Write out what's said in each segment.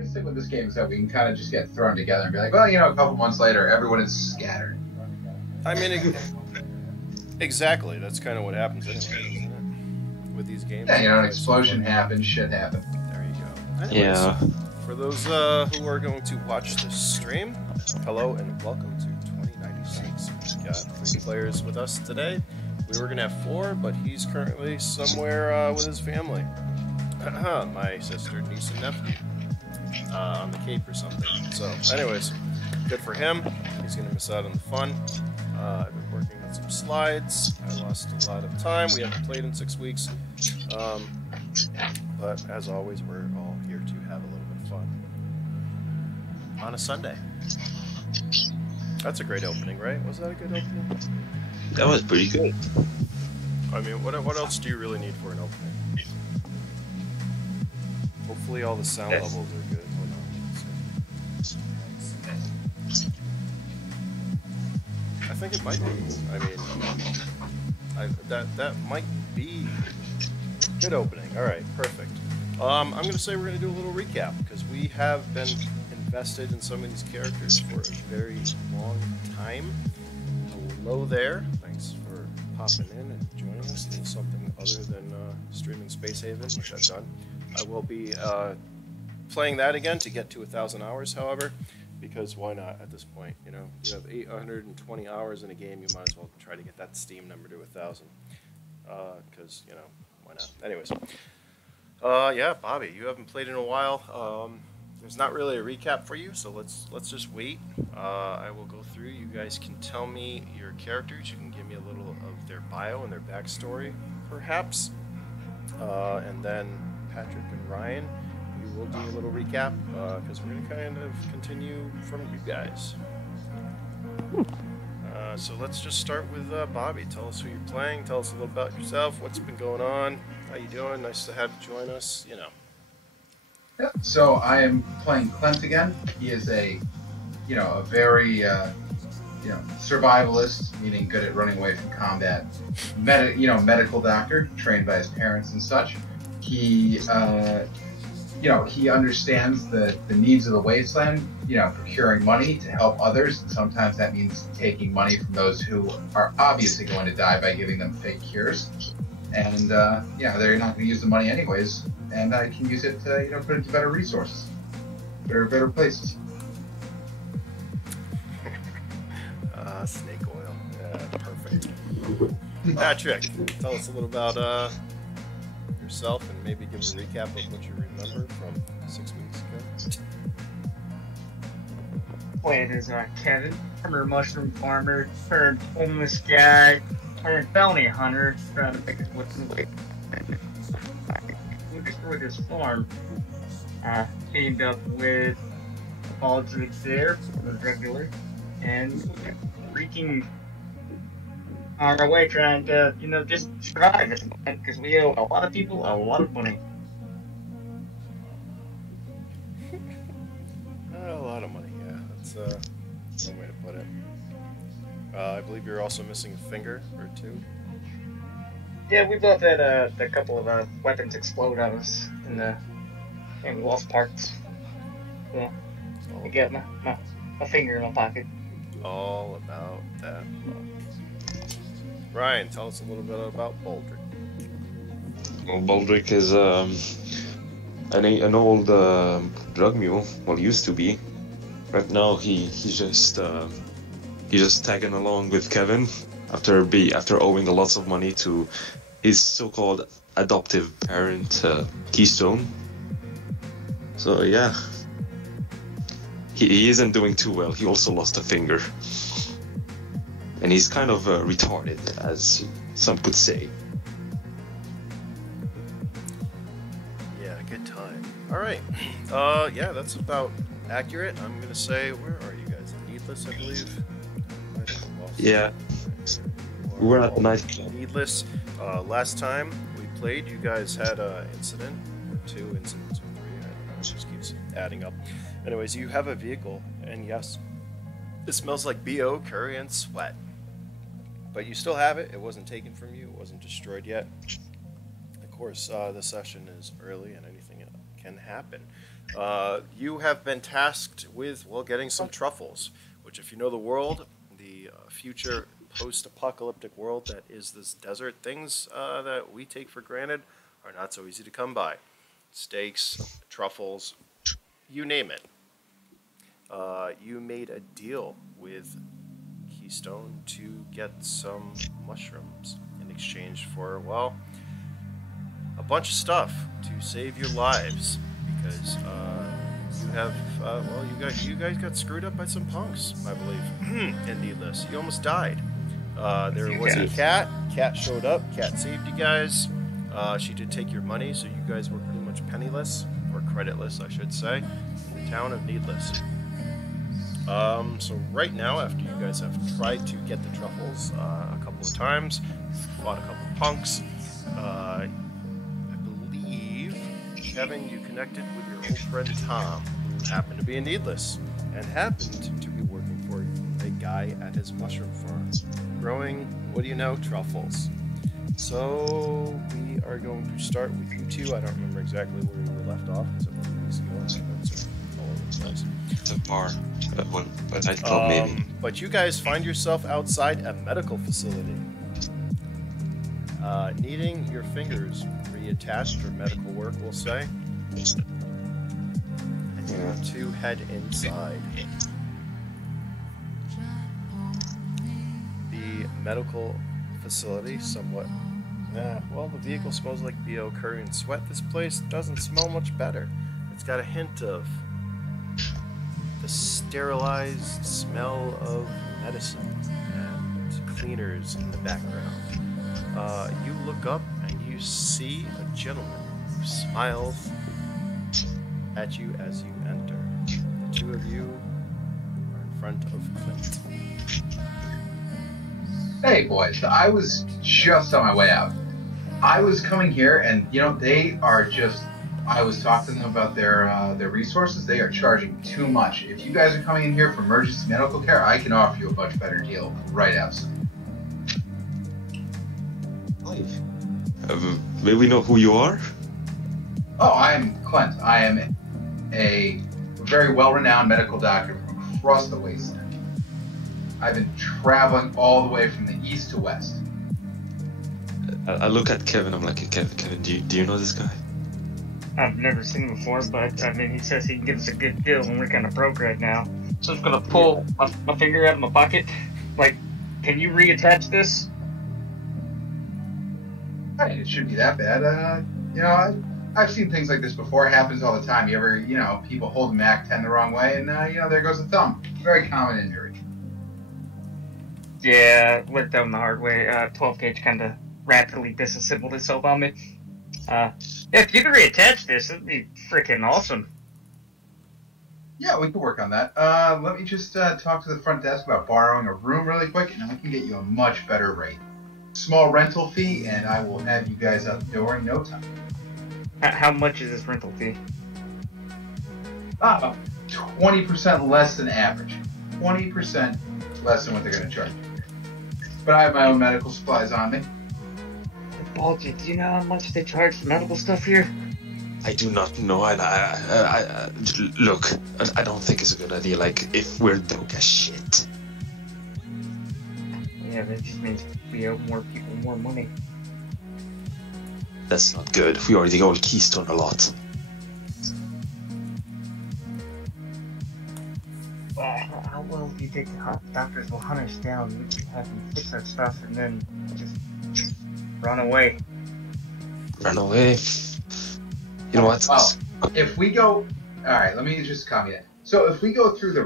nice thing with this game is that we can kind of just get thrown together and be like, well, you know, a couple months later, everyone is scattered. I mean, exactly. That's kind of what happens anyway, isn't it? With these games. Yeah, you know, an explosion happens, shit happens. There you go. Anyways, Yeah. for those who are going to watch this stream, hello and welcome to 2096. We've got 3 players with us today. We were going to have 4, but he's currently somewhere with his family. My sister, niece, and nephew on the Cape or something. So, anyways, good for him. He's going to miss out on the fun. I've been working on some slides. I lost a lot of time. We haven't played in 6 weeks. But as always, we're all here to have a little bit of fun on a Sunday. That's a great opening, right? Was that a good opening? That was pretty good. I mean, what else do you really need for an opening? Hopefully all the sound levels are good. Hold on. I think it might be. I mean, that might be good opening. All right, perfect. I'm going to say we're going to do a little recap because we have been invested in some of these characters for a very long time. Hello there. Thanks for popping in and joining us in something other than streaming Space Haven, which I've done. I will be playing that again to get to 1,000 hours, however, because why not at this point? You know, you have 820 hours in a game, you might as well try to get that Steam number to 1,000. Because, you know, why not? Anyways. Yeah, Bobby, you haven't played in a while. There's not really a recap for you, so let's just wait. I will go through. You guys can tell me your characters. You can give me a little of their bio and their backstory, perhaps. And then Patrick and Ryan, we will do a little recap because we're going to kind of continue from you guys. So let's just start with Bobby. Tell us who you're playing. Tell us a little about yourself. What's been going on? How you doing? Nice to have you join us. You know. Yeah, so I am playing Klent again. He is a very, survivalist, meaning good at running away from combat. Medical doctor, trained by his parents and such. He, he understands the needs of the wasteland, procuring money to help others. And sometimes that means taking money from those who are obviously going to die by giving them fake cures. And, they're not going to use the money anyways. And I can use it to, put it to better resources, better places. Snake oil. Yeah, perfect. Patrick, tell us a little about yourself and maybe give a recap of what you remember from 6 weeks ago. Playing as Kevin, former mushroom farmer, turned homeless guy, turned bounty hunter, trying to make it what's in the way. We destroyed his farm. Teamed up with Baldrick there, the regular, and freaking on our way trying to, just survive because we owe a lot of people a lot of money. A lot of money, yeah. That's one way to put it. I believe you're also missing a finger or 2. Yeah, we both had a couple of weapons explode on us and we lost parts. Yeah, I got my finger in my pocket. All about that. Ryan, tell us a little bit about Baldrick. Well, Baldrick is an old drug mule. Well, used to be. Right now, he's just tagging along with Kevin after owing a lot of money to his so-called adoptive parent, Keystone. So yeah, he isn't doing too well. He also lost a finger, and he's kind of retarded, as some could say. Yeah, good time. All right. Yeah, that's about accurate. I'm gonna say, where are you guys? Needless, I believe. Yeah. We were at the nightclub. Needless. Last time we played, you guys had an incident, or 2 incidents, or 3. I don't know. It just keeps adding up. Anyways, you have a vehicle, and yes, it smells like BO, curry, and sweat. But you still have it. It wasn't taken from you. It wasn't destroyed yet. Of course, the session is early, and anything can happen. You have been tasked with, well, getting some truffles, which, if you know the world, the future post-apocalyptic world that is this desert, things that we take for granted are not so easy to come by. Steaks, truffles, you name it. You made a deal with Keystone to get some mushrooms in exchange for, well, a bunch of stuff to save your lives, because you have, well, you guys got screwed up by some punks, I believe, and Needless. You almost died. There was a cat. Cat showed up. Cat saved you guys. She did take your money, so you guys were pretty much penniless, or creditless, I should say, in the town of Needless. So right now, after you guys have tried to get the truffles a couple of times, fought a couple of punks, I believe, Kevin, you connected with your old friend Tom, who happened to be in Needless, and happened to be working for a guy at his mushroom farm, growing, what do you know, truffles. So we are going to start with you two. I don't remember exactly where we were left off, because it was weeks ago. So all over the place. It's a bar, but I'd call maybe. But you guys find yourself outside a medical facility, needing your fingers reattached for medical work, we'll say. And you have to head inside. The medical facility, somewhat. Well, the vehicle smells like BO curry and sweat. This place doesn't smell much better. It's got a hint of the sterilized smell of medicine and cleaners in the background. You look up and you see a gentleman who smiles at you as you enter. The two of you are in front of Klent. Hey boys, I was just on my way out. I was coming here, and they are just. I was talking to them about their resources. They are charging too much. If you guys are coming in here for emergency medical care, I can offer you a much better deal right outside. May we know who you are? Oh, I am Klent. I am a very well-renowned medical doctor from across the wasteland. I've been traveling all the way from the east to west. I look at Kevin. I'm like, Kevin, do you know this guy? I've never seen him before, but I mean, he says he can give us a good deal when we're kind of broke right now. So I'm just gonna pull my finger out of my pocket. Like, can you reattach this? I mean, it shouldn't be that bad. I've seen things like this before. It happens all the time. You ever, people hold a MAC-10 the wrong way, and there goes a thumb. Very common injury. Yeah, worked out the hard way. 12 gauge kind of rapidly disassembled itself on me. If you could reattach this, it'd be freaking awesome. Yeah, we can work on that. Let me just talk to the front desk about borrowing a room really quick, and I can get you a much better rate. Small rental fee, and I will have you guys out the door in no time. How much is this rental fee? 20% less than average. 20% less than what they're going to charge you. But I have my own medical supplies on me. Baldrick, do you know how much they charge for medical stuff here? I do not know. Look, I don't think it's a good idea. Like, if we're broke as shit. Yeah, that just means we owe more people more money. That's not good. We already owe Keystone a lot. How well do you think the doctors will hunt us down? We can have them fix our stuff and then just run away. Run away? You know what? Well, if we go... Alright, let me just calm you down. So if we go through the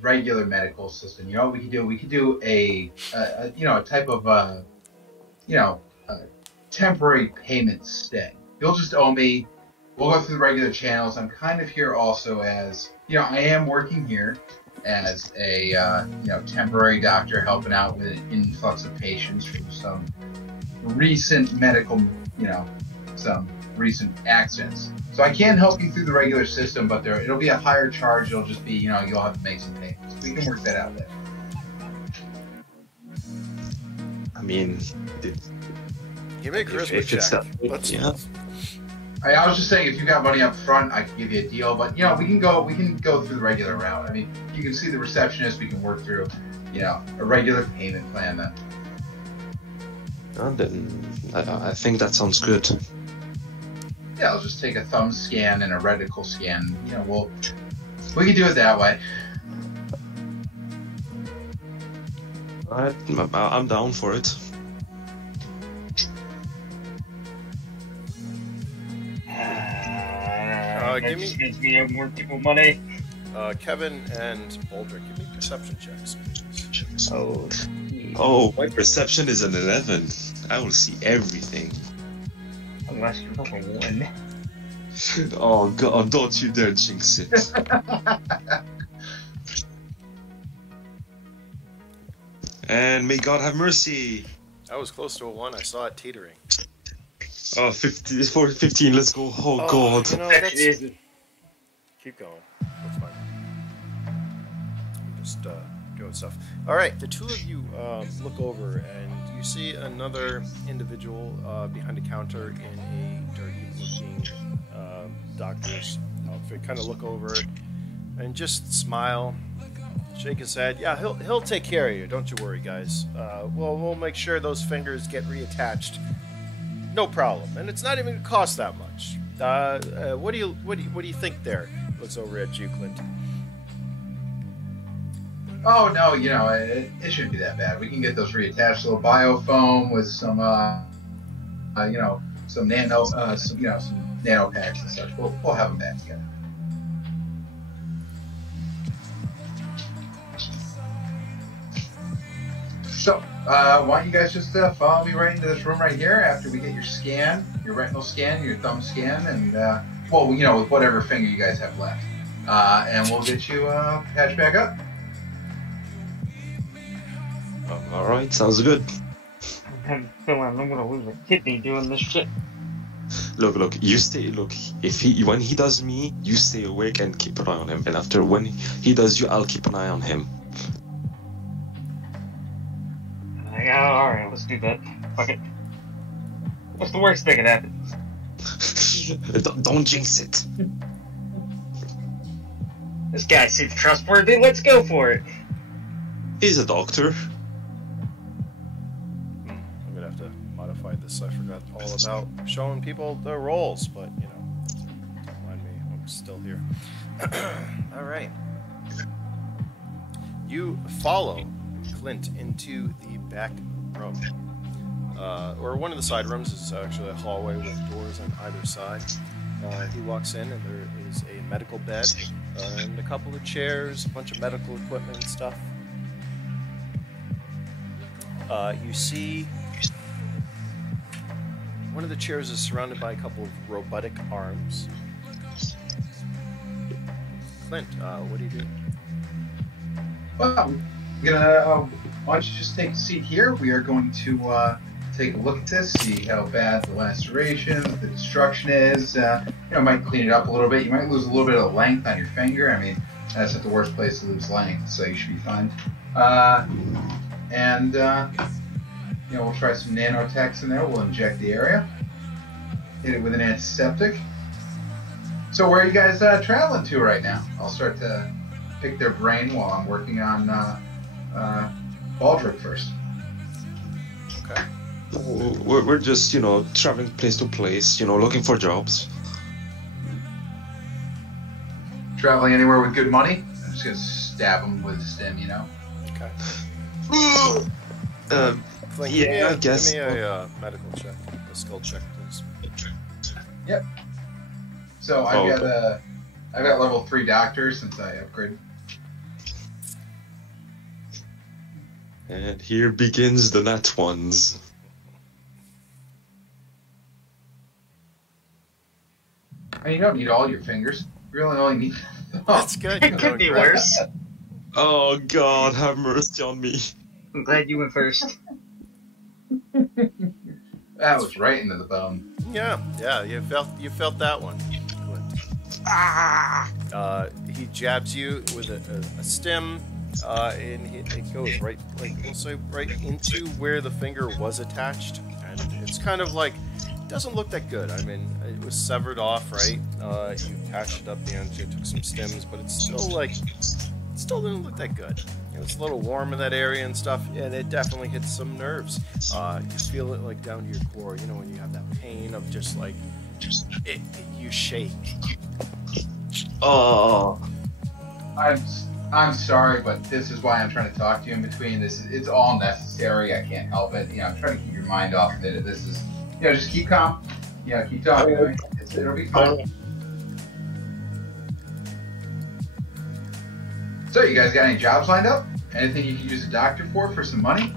regular medical system, you know what we could do? We could do a type of, a temporary payment stay. You'll just owe me. We'll go through the regular channels. I'm kind of here also as, I am working here as a, temporary doctor helping out with an influx of patients from some recent medical, some recent accidents. So I can help you through the regular system, but it'll be a higher charge. It'll just be, you'll have to make some payments. We can work that out later. I mean, you make a charisma check. I was just saying, if you got money up front, I could give you a deal. But you know, we can go through the regular route. I mean, you can see the receptionist. We can work through, you know, a regular payment plan then. And then I think that sounds good. Yeah, I'll just take a thumb scan and a reticle scan. You know, we can do it that way. Alright, I'm down for it. Give me- Gives me more people money. Kevin and Baldrick, give me perception checks. Oh. Oh, my perception is an 11. I will see everything. Unless you're level 1. Oh god, don't you dare jinx it. And may God have mercy. I was close to a 1. I saw it teetering. Oh, 15, let's go. Oh god. You know, that's... Keep going. That's fine. Just doing stuff. All right, the two of you look over and you see another individual behind a counter in a dirty-looking doctor's outfit. Kind of look over and just smile, shake his head. Yeah, he'll take care of you. Don't you worry, guys. We'll make sure those fingers get reattached. No problem, and it's not even gonna cost that much. What do you think there? Looks over at you, Clint. Oh no, you know, it shouldn't be that bad. We can get those reattached. A little biofoam with some, you know, some nano, some nano packs and such. We'll have them back together. So, why don't you guys just follow me right into this room right here after we get your scan, your retinal scan, your thumb scan, and, well, you know, with whatever finger you guys have left. And we'll get you patched back up. Alright, sounds good. I have a feeling I'm gonna lose a kidney doing this shit. Look, you stay, when he does me, you stay awake and keep an eye on him. And after when he does you, I'll keep an eye on him. Yeah, alright, let's do that. Fuck it. What's the worst that could happen? Don't jinx it. This guy seems trustworthy, let's go for it. He's a doctor. I'm gonna have to modify this. I forgot all about showing people the roles, but you know, don't mind me. I'm still here. All right. You follow Clint into the back room, or one of the side rooms. Is actually a hallway with doors on either side. He walks in, and there is a medical bed and a couple of chairs, a bunch of medical equipment and stuff. You see one of the chairs is surrounded by a couple of robotic arms. Clint, what do you do? Well, we're gonna, why don't you just take a seat here? We are going to take a look at this, see how bad the laceration, the destruction is. You know, might clean it up a little bit. You might lose a little bit of length on your finger. I mean, that's not the worst place to lose length, so you should be fine. And you know, we'll try some nanotechs in there. We'll inject the area, hit it with an antiseptic. So where are you guys traveling to right now? I'll start to pick their brain while I'm working on Baldrick first. Okay. We're just, you know, traveling place to place, you know, looking for jobs. Traveling anywhere with good money? I'm just gonna stab them with a stem, you know. Okay. Clint, yeah, I guess. Give me a medical check, a skill check, please. Yep. So I've got level 3 doctor since I upgraded. And here begins the nat ones. And you don't need all your fingers. You really only need. That's good. It could be worse. Oh God, have mercy on me. I'm glad you went first. That was right into the bone. Yeah, you felt that one. He jabs you with a stem, and it goes right, like we'll say, right into where the finger was attached, and it's kind of like doesn't look that good. I mean, it was severed off, right? You patched it up the end, you took some stems, but it's still like, it still didn't look that good. It's a little warm in that area and stuff, and it definitely hits some nerves. You feel it like down to your core, you know, when you have that pain of just like, you shake. Oh. I'm sorry, but this is why I'm trying to talk to you in between. It's all necessary. I can't help it. You know, I'm trying to keep your mind off of it. This is, you know, just keep calm. You know, keep talking. It'll be fine. So, you guys got any jobs lined up? Anything you could use a doctor for some money?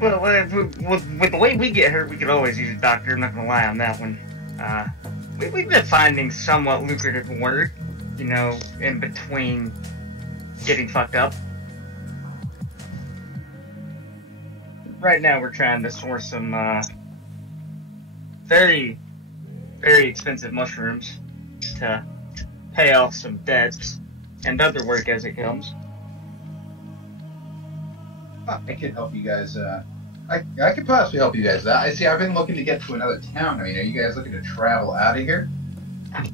Well, with the way we get hurt, we could always use a doctor. I'm not gonna lie on that one. We've been finding somewhat lucrative work, you know, in between getting fucked up. Right now, we're trying to source some very, very expensive mushrooms to pay off some debts and other work as it comes. I could help you guys. I could possibly help you guys. I see. I've been looking to get to another town. I mean, are you guys looking to travel out of here?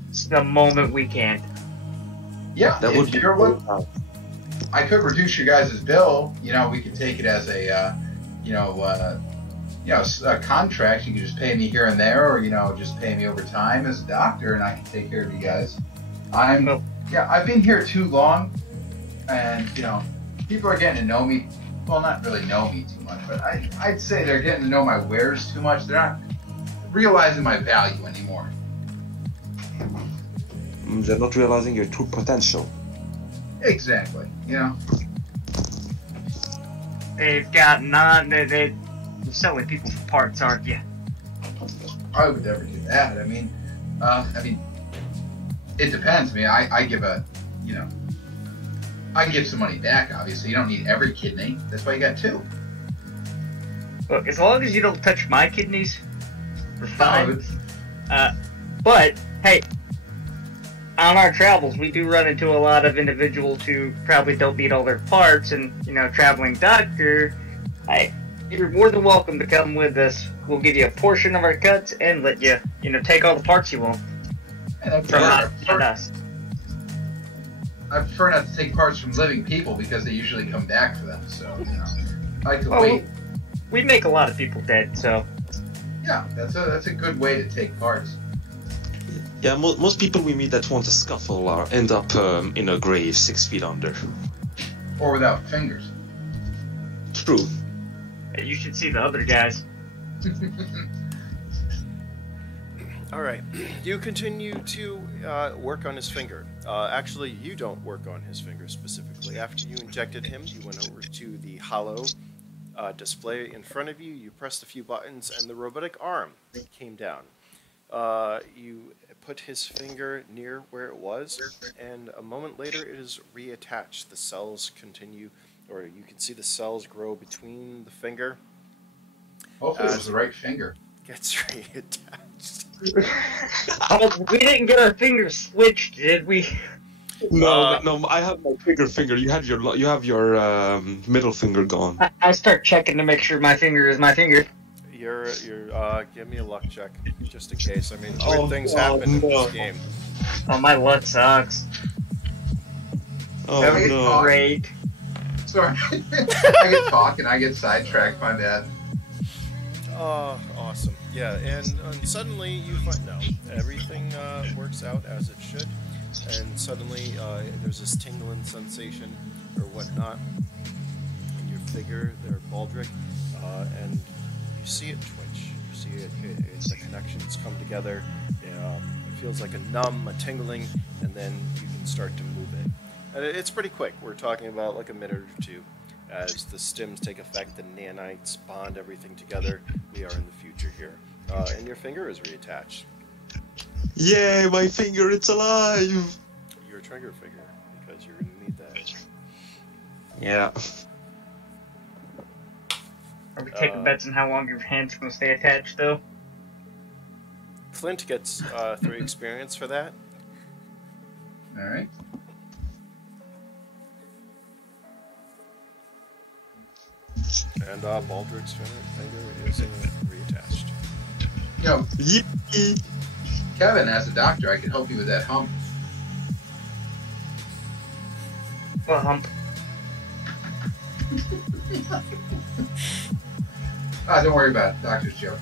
It's the moment we can. Yeah, That would be cool. I could reduce your guys' bill. You know, we could take it as a, a contract. You could just pay me here and there, or just pay me over time as a doctor, and I can take care of you guys. I've been here too long, and people are getting to know me. Well, not really know me too much, but I'd say they're getting to know my wares too much. They're not realizing my value anymore. They're not realizing your true potential. Exactly. They've got they're selling people for parts, aren't you? I would never do that. I mean, it depends. I mean, I give I can give some money back, obviously. You don't need every kidney. That's why you got 2. Look, as long as you don't touch my kidneys, we're fine. But, hey, on our travels, we do run into a lot of individuals who probably don't need all their parts, and, traveling doctor, you're more than welcome to come with us. We'll give you a portion of our cuts and let you, take all the parts you want. From us. I prefer not to take parts from living people because they usually come back for them. So, I could wait. We make a lot of people dead, so. Yeah, that's a good way to take parts. Yeah, most people we meet that want to scuffle end up in a grave 6 feet under. Or without fingers. True. Hey, you should see the other guys. All right, you continue to work on his finger. Actually, you don't work on his finger specifically. After you injected him, you went over to the hollow display in front of you. You pressed a few buttons, and the robotic arm came down. You put his finger near where it was, and a moment later, it is reattached. The cells continue, or you can see the cells grow between the finger. Hopefully, it was the right finger. Gets reattached. We didn't get our fingers switched, did we? No, I have my bigger finger. You have your middle finger gone. I start checking to make sure my finger is my finger. You're give me a luck check, just in case. I mean, weird things happen in this game. Oh, my luck sucks. Oh, no. Great. Sorry. I get talking, I get sidetracked, my bad. Oh, awesome. Yeah, and suddenly you find, no, everything works out as it should, and suddenly there's this tingling sensation or whatnot in your figure there, Baldrick, and you see it twitch. You see the connections come together. It feels like a numb, a tingling, and then you can start to move it. And it's pretty quick. We're talking about like a minute or 2. As the stims take effect, the nanites bond everything together. We are in the future here. And your finger is reattached. Yay, my finger, it's alive! Your trigger finger, because you're going to need that. Yeah. Are we taking bets on how long your hand's going to stay attached, though? Klent gets 3 experience for that. Alright. And Baldrick's finger is reattached. You know, Yippee! Kevin, as a doctor, I can help you with that hump. Well, hump. Don't worry about it. Doctor's joke.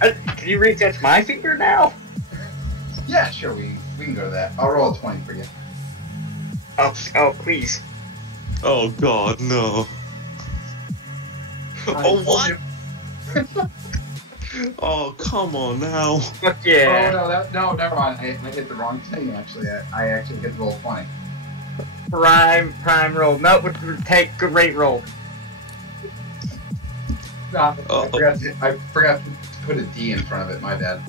Can you retouch my finger now? Yeah, sure. We can go to that. I'll roll a 20 for you. Oh, please. Oh God, no. Oh what? Oh come on now. Fuck yeah. Oh no, never mind. I hit the wrong thing. Actually, I actually hit roll 20. Prime roll. No, take great roll. No, I forgot to put a D in front of it. My bad.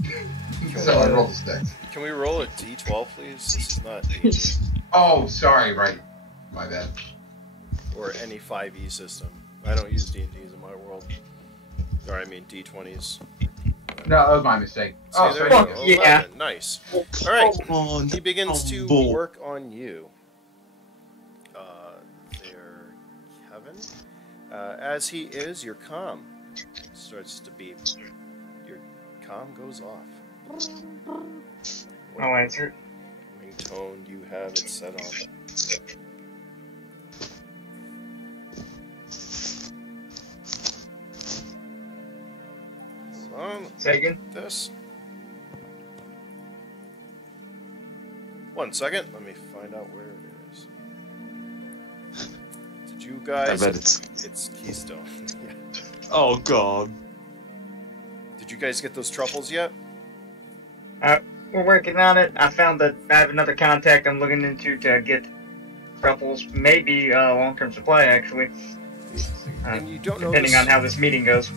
So I rolled a 6. Can we roll a D12, please? This is not D8 Oh, sorry. Right. My bad. or any 5e system. I don't use D&Ds in my world. Or I mean D20s. No, that was my mistake. See, Oh, there sorry. you go. Yeah. 11. Nice. All right. Come on. He begins to Humble. work on you. There, Kevin. As he is, your comm starts to beep. Your comm goes off. I'll answer. Ringtone you have it set on. Second. This. 1 second. Let me find out where it is. Did you guys? I bet it's. It's Keystone. Yeah. Oh God. Did you guys get those truffles yet? We're working on it. I found that I have another contact I'm looking into to get truffles, maybe long-term supply actually. And you don't know Depending this, on how this meeting goes.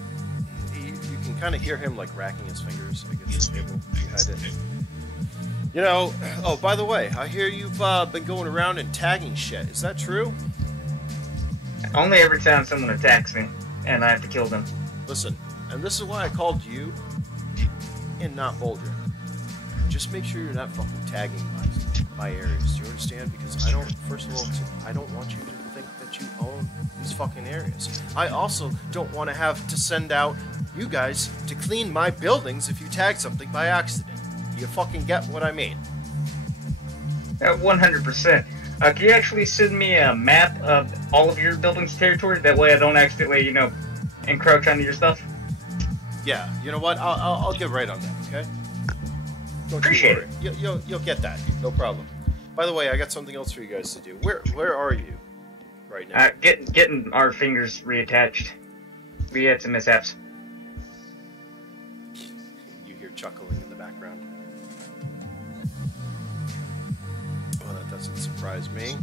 you can kind of hear him like racking his fingers against the table behind it. You know. Oh, by the way, I hear you've been going around and tagging shit. Is that true? Only every time someone attacks me, and I have to kill them. Listen, and this is why I called you and not Baldrick. Just make sure you're not fucking tagging my areas. Do you understand? Because I don't. First of all, I don't want you to think that you own these fucking areas. I also don't want to have to send out you guys to clean my buildings if you tag something by accident. You fucking get what I mean? 100%. Can you actually send me a map of all of your buildings' territory? That way I don't accidentally, encroach onto your stuff? Yeah. You know what? I'll get right on that. Okay. Don't Appreciate you worry. You'll get that. No problem. By the way, I got something else for you guys to do. Where are you right now? Getting our fingers reattached. We had some mishaps. You hear chuckling in the background. Well, that doesn't surprise me.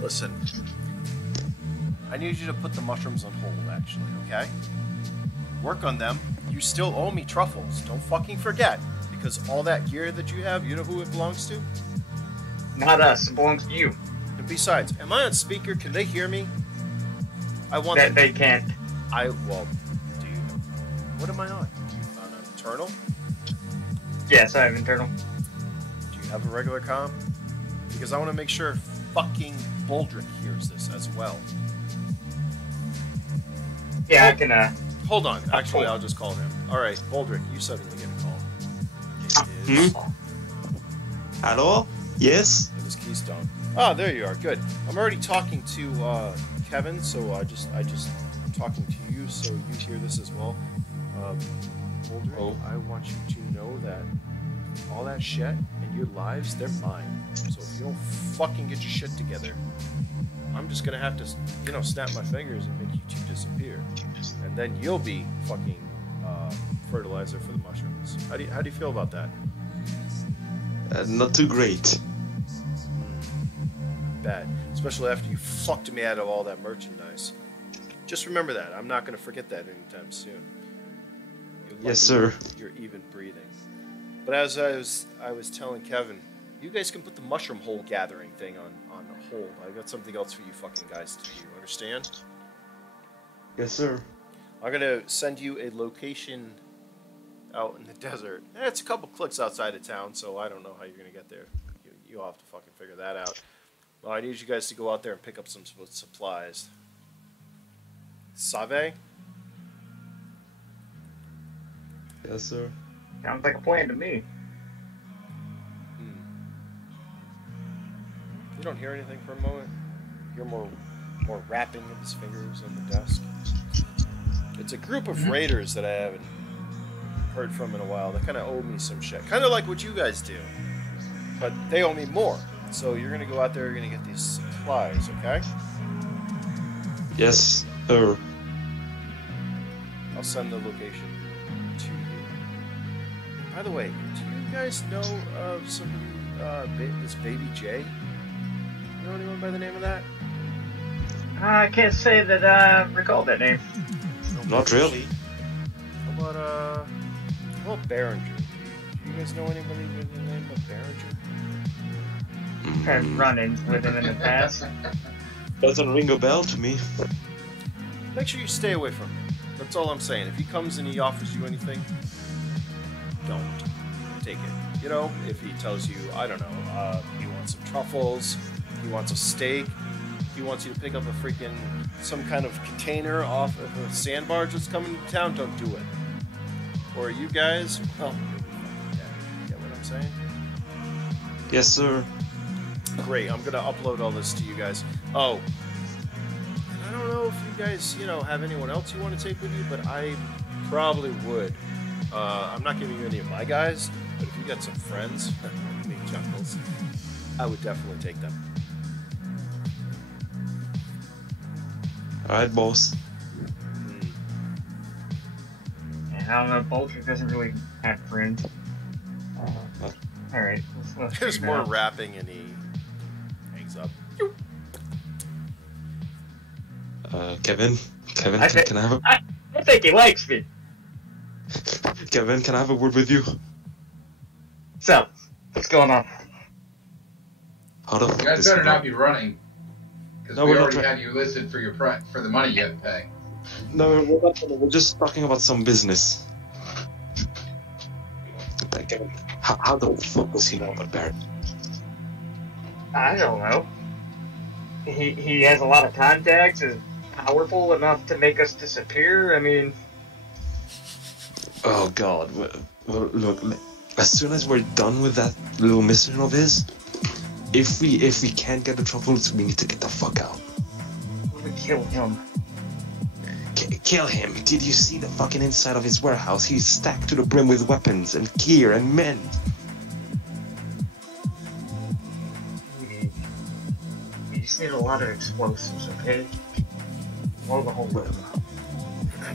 Listen, I need you to put the mushrooms on hold, actually, okay? Work on them. You still owe me truffles. Don't fucking forget. Because all that gear that you have, you know who it belongs to? Not us. It belongs to you. And besides, am I on speaker? Can they hear me? I want That them. they can't. Well, do you... What am I on? On an internal? Yes, I have internal. Do you have a regular comm? Because I want to make sure fucking Baldrick hears this as well. Yeah, I can, Hold on. Actually, I'll just call him. Alright, Baldrick, you suddenly get a call. It is... Hello? Yes? It is Keystone. Ah, there you are. Good. I'm already talking to Kevin, so I just talking to you, so you hear this as well. Baldrick, I want you to know that all that shit and your lives, they're mine. So if you don't fucking get your shit together, I'm just gonna have to, snap my fingers and make you two disappear, and then you'll be fucking fertilizer for the mushrooms. How do you feel about that? Not too great. Bad, especially after you fucked me out of all that merchandise. Just remember that. I'm not gonna forget that anytime soon. Yes, sir. You're even breathing. But as I was telling Kevin, you guys can put the mushroom hole gathering thing on hold. I got something else for you fucking guys to do. Understand? Yes, sir. I'm gonna send you a location out in the desert. It's a couple clicks outside of town, so I don't know how you're gonna get there. You'll have to fucking figure that out. Well, I need you guys to go out there and pick up some supplies. Save? Yes, sir. Sounds like a plan to me. You don't hear anything for a moment. You hear more rapping of his fingers on the desk. It's a group of raiders that I haven't heard from in a while. They kind of owe me some shit. Kind of like what you guys do. But they owe me more. So you're going to go out there, you're going to get these supplies, okay? Yes, sir. I'll send the location to you. By the way, do you guys know of some this Baby J? You know anyone by the name of that? I can't say that I recall that name. Not really. How about Behringer? Do you guys know anybody with the name of Behringer? Had run-ins with him in the past. Doesn't ring a bell to me. Make sure you stay away from him. That's all I'm saying. If he comes and he offers you anything, don't take it. You know, if he tells you, I don't know, he wants some truffles, he wants a steak, he wants you to pick up a freaking, some kind of container off of a sand barge that's coming to town, don't do it. Or you guys, well, get what I'm saying? Yes, sir. Great, I'm gonna upload all this to you guys. Oh, and I don't know if you guys, you know, have anyone else you want to take with you, but I probably would. I'm not giving you any of my guys, but if you got some friends, me chuckles, I would definitely take them. Alright, boss. Yeah, I don't know, Baldrick doesn't really have friends. Alright, let's There's figure it more out. rapping, and he hangs up. Kevin? Kevin, I can I have a... I think he likes me. Kevin, can I have a word with you? So, what's going on? How the You fuck guys this better about? not be running, because No, we we're not already running. had you listed for your for the money you had to pay. No, we're not. We're just talking about some business. Like, how the fuck does he know about Barrett? I don't know. He has a lot of contacts, is powerful enough to make us disappear. I mean, Oh God. Well, look. As soon as we're done with that little mission of his, if we can't get the truffles, we need to get the fuck out. we kill him. Kill him. Did you see the fucking inside of his warehouse? He's stacked to the brim with weapons and gear and men. We just need a lot of explosives, okay? Blow the whole room up.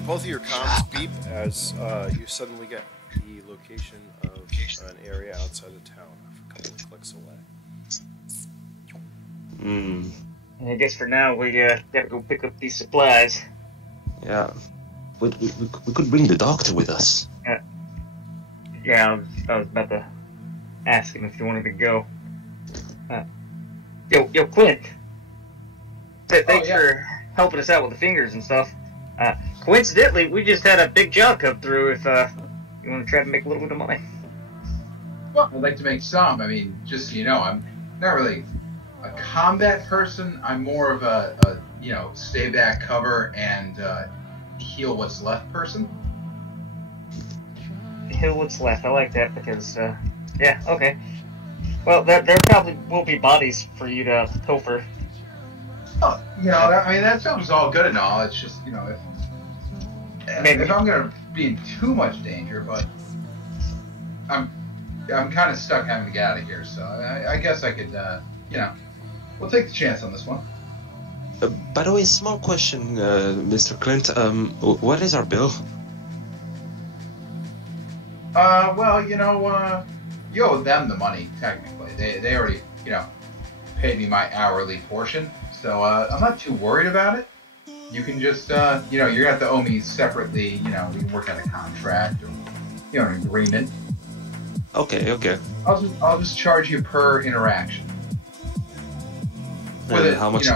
Both of your comms beep as you suddenly get the location of an area outside of town, a couple of clicks away. Hmm. And I guess for now we gotta go pick up these supplies. Yeah. We could bring the doctor with us. Yeah, I was about to ask him if you wanted to go. Yo, Clint. Thanks yeah. for helping us out with the fingers and stuff. Coincidentally, we just had a big job come through. If you want to try to make a little bit of money. Well, I'd like to make some. I mean, just so you know, I'm not really a combat person. I'm more of a stay back, cover, and heal what's left person. Heal what's left. I like that because, yeah, okay. Well, there probably will be bodies for you to pilfer. Oh, that sounds all good and all. It's just, if I'm gonna be in too much danger, but I'm kind of stuck having to get out of here. So I guess I could, we'll take the chance on this one. By the way, small question, Mr. Klent. What is our bill? You owe them the money technically. They already, paid me my hourly portion. So I'm not too worried about it. You can just, you're gonna have to owe me separately. We can work out a contract or, an agreement. Okay. I'll just charge you per interaction. With it, How much?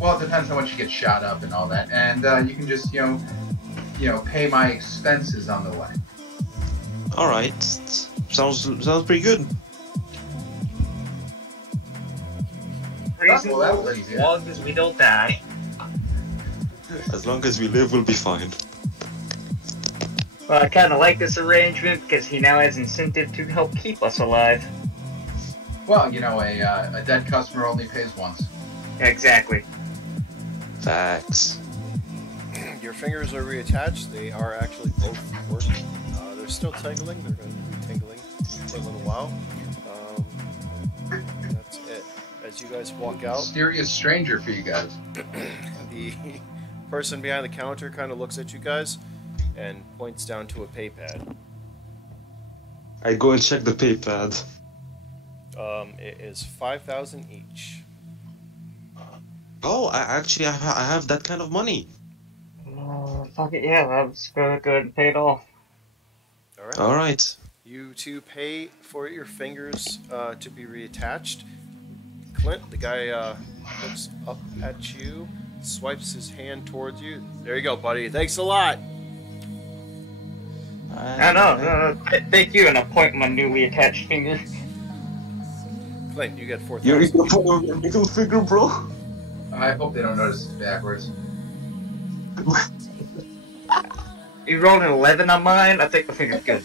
Well, it depends how much you get shot up and all that, and you can just, pay my expenses on the way. All right. Sounds pretty good. Reasonable, Well, that was easy. as long as we don't die. As long as we live, we'll be fine. Well, I kind of like this arrangement because he now has incentive to help keep us alive. Well, you know, a dead customer only pays once. Exactly. Facts. Your fingers are reattached. They are actually both working. They're still tingling. They're going to be tingling for a little while. That's it. As you guys walk out, Mysterious stranger for you guys. the person behind the counter kind of looks at you guys and points down to a pay pad. I go and check the pay pad. It is 5,000 each. Oh, I have that kind of money. Fuck it, yeah, let's go ahead and pay it off. All right. All right. You two pay for your fingers to be reattached. Clint, the guy looks up at you, swipes his hand towards you. There you go, buddy. Thanks a lot. No. Thank you, and I point my newly attached finger. Clint, you get 4,000. You're a middle finger, bro. I hope they don't notice it's backwards. You rolled an 11 on mine, I think the finger's good.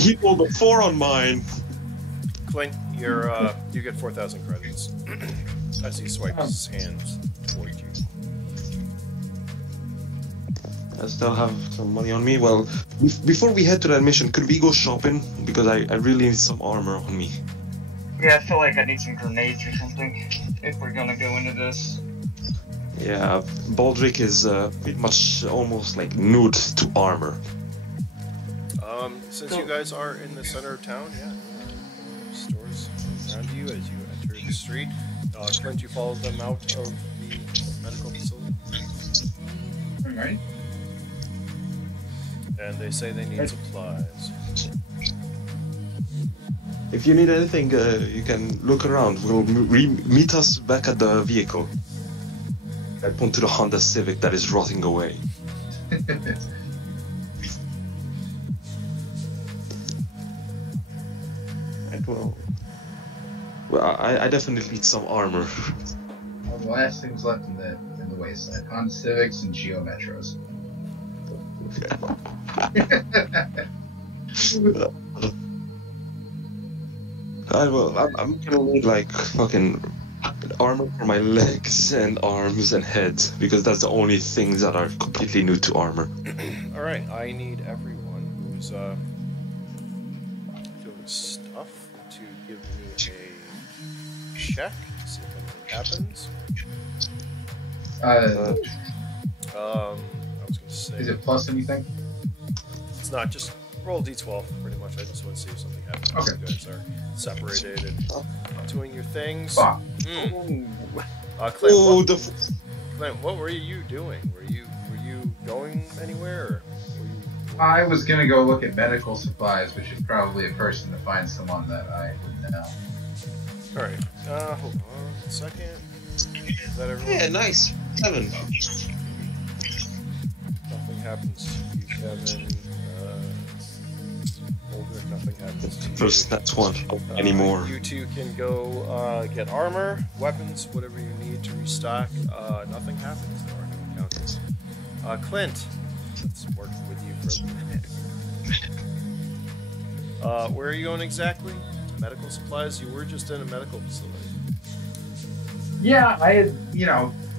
He rolled a 4 on mine. Clint, you get 4,000 credits as he swipes his hands toward you. I still have some money on me. Well, before we head to that mission, could we go shopping? Because I really need some armor on me. Yeah, I feel like I need some grenades or something, if we're gonna go into this. Yeah, Baldrick is pretty much almost like nude to armor. Since you guys are in the center of town, yeah, stores around you as you enter the street. Clint, you follow them out of the medical facility. Alright. And they say they need supplies. If you need anything, you can look around. We'll meet us back at the vehicle. I point to the Honda Civic that is rotting away. Well, I definitely need some armor. Well, the last things left in the wasteland: Honda Civics and Geo Metros. I'm gonna need like fucking armor for my legs and arms and head, because that's the only things that are completely new to armor. Alright, I need everyone who's doing stuff to give me a check, see if anything happens. I was gonna say, Is it plus anything? it's not, just roll d12 pretty much. I just want to see if something happens. Okay. You guys are separated and doing your things. Fuck. Clint, Oh, Clint, what were you doing? Were you going anywhere? Or were you... I was gonna go look at medical supplies, which is probably a person to find someone that I would know. Alright, hold on a second. Is that everyone? yeah, nice. 7. Nothing happens to you, Kevin. Baldrick, nothing happens to you. First, that's one anymore. You two can go get armor, weapons, whatever you need to restock. Nothing happens. There are no encounters. Clint, let's work with you for a minute. Where are you going exactly? Medical supplies? You were just in a medical facility. Yeah, I had,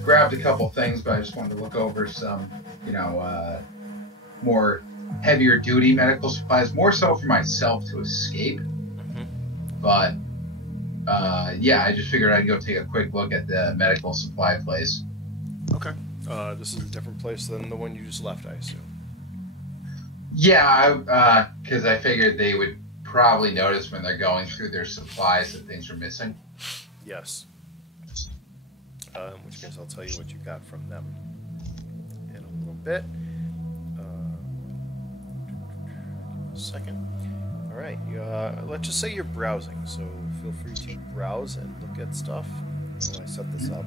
grabbed a couple things, but I just wanted to look over some, more heavier duty medical supplies, more so for myself to escape. Mm-hmm. But, yeah, I just figured I'd go take a quick look at the medical supply place. Okay. This is a different place than the one you just left, I assume. Yeah, because I figured they would probably notice when they're going through their supplies that things are missing. Yes. In which case I'll tell you what you got from them in a little bit. A second. Alright, let's just say you're browsing, so feel free to browse and look at stuff when I set this up.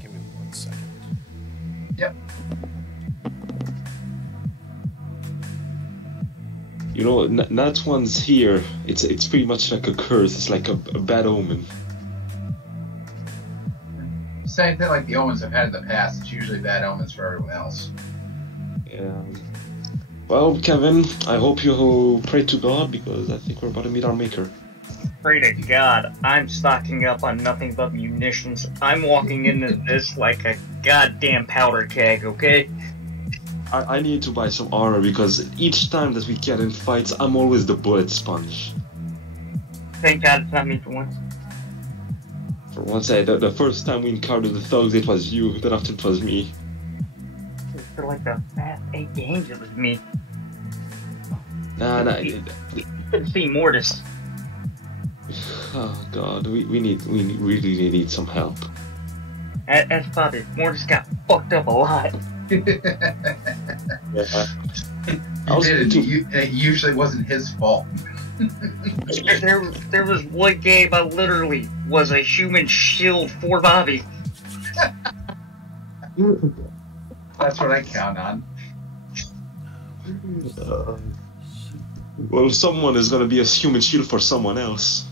Give me 1 second. Yep. That one's here. It's pretty much like a curse. It's like a bad omen. same thing like the omens I've had in the past. It's usually bad omens for everyone else. Yeah. Well, Kevin, I hope you pray to God because I think we're about to meet our maker. Pray to God, I'm stocking up on nothing but munitions. I'm walking into this like a goddamn powder keg, okay? I need to buy some armor because each time that we get in fights, I'm always the bullet sponge. Thank God it's not me for once. For once, the first time we encountered the thugs, it was you. Then after it was me. For like the past 8 games, it was me. Nah. You couldn't see Mortis. Oh God, we really need some help. As father, Mortis got fucked up a lot. Yeah. It usually wasn't his fault. there was one game I literally was a human shield for Bobby. That's what I count on. Well, someone is gonna be a human shield for someone else.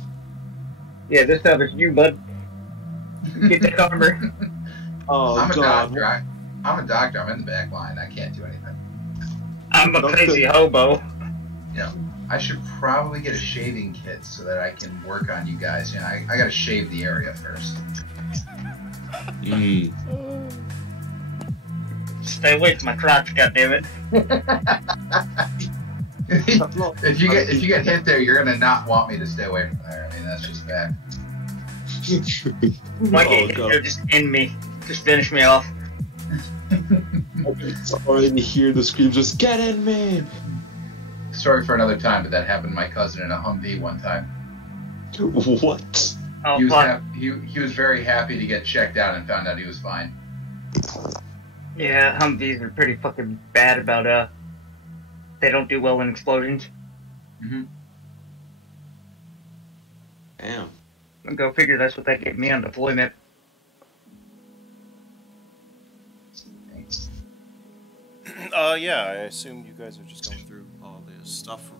Yeah, this time it's you, bud. Get that armor. Oh I'm a God. doctor. I'm a doctor. I'm in the back line. I can't do anything. I'm a crazy hobo. You know, I should probably get a shaving kit so that I can work on you guys. You know, I gotta shave the area first. Stay away from my crotch, goddammit. If you get hit there, you're gonna not want me to stay away from there. I mean, that's just fact. Why can't you just end me? Just finish me off. I already hear the scream, just get in, man! Story for another time, but that happened to my cousin in a Humvee one time. What? Oh, He was, fuck. he was very happy to get checked out and found out he was fine. Yeah, Humvees are pretty fucking bad about, they don't do well in explosions. Mm-hmm. Damn. Go figure that's what that gave me on deployment. Yeah, I assume you guys are just going through all this stuff,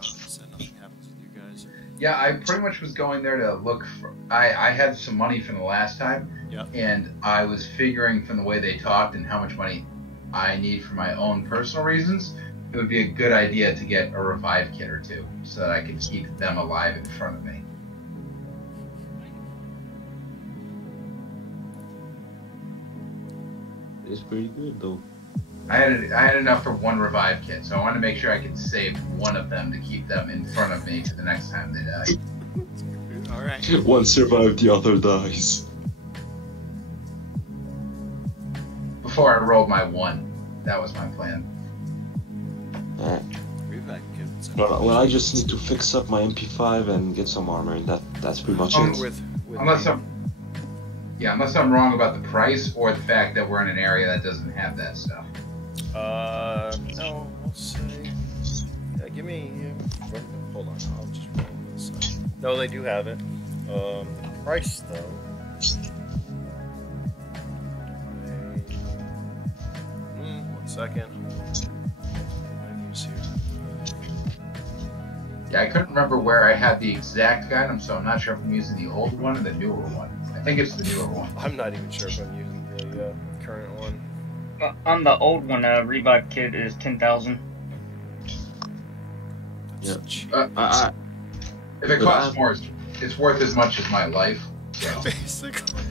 so nothing happens with you guys. Yeah, I pretty much was going there to look for... I had some money from the last time, Yeah. and I was figuring from the way they talked and how much money I need for my own personal reasons, it would be a good idea to get a revive kit or two, so that I could keep them alive in front of me. It's pretty good, though. I had enough for one revive kit, so I wanted to make sure I could save one of them to keep them in front of me for the next time they die. Alright. One survived, the other dies. Before I rolled my one, that was my plan. Revive kits. Well, I just need to fix up my MP5 and get some armor, and that's pretty much it. With Unless I'm wrong about the price or the fact that we're in an area that doesn't have that stuff. No, we'll say. Give me. Hold on, I'll just roll this. No, they do have it. The price, though. 1 second. Menus here. Yeah, I couldn't remember where I had the exact item, so I'm not sure if I'm using the old one or the newer one. I think it's the newer one. I'm not even sure if I'm using the current one. On the old one, revive kit is 10,000. Yeah. If it costs more, it's worth as much as my life. So. Basically.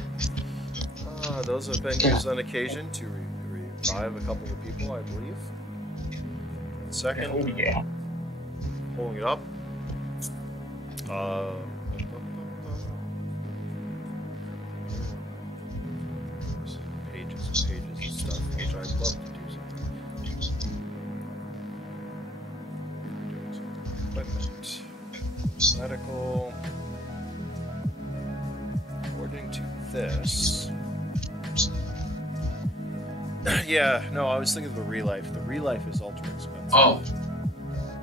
Those have been used on occasion to revive a couple of people, I believe. Second. Oh, yeah. Pulling it up. Pages and pages of stuff, which I'd love to do something. Equipment. Medical. According to this. Yeah, no, I was thinking of the Relife. The Relife is ultra expensive. Oh.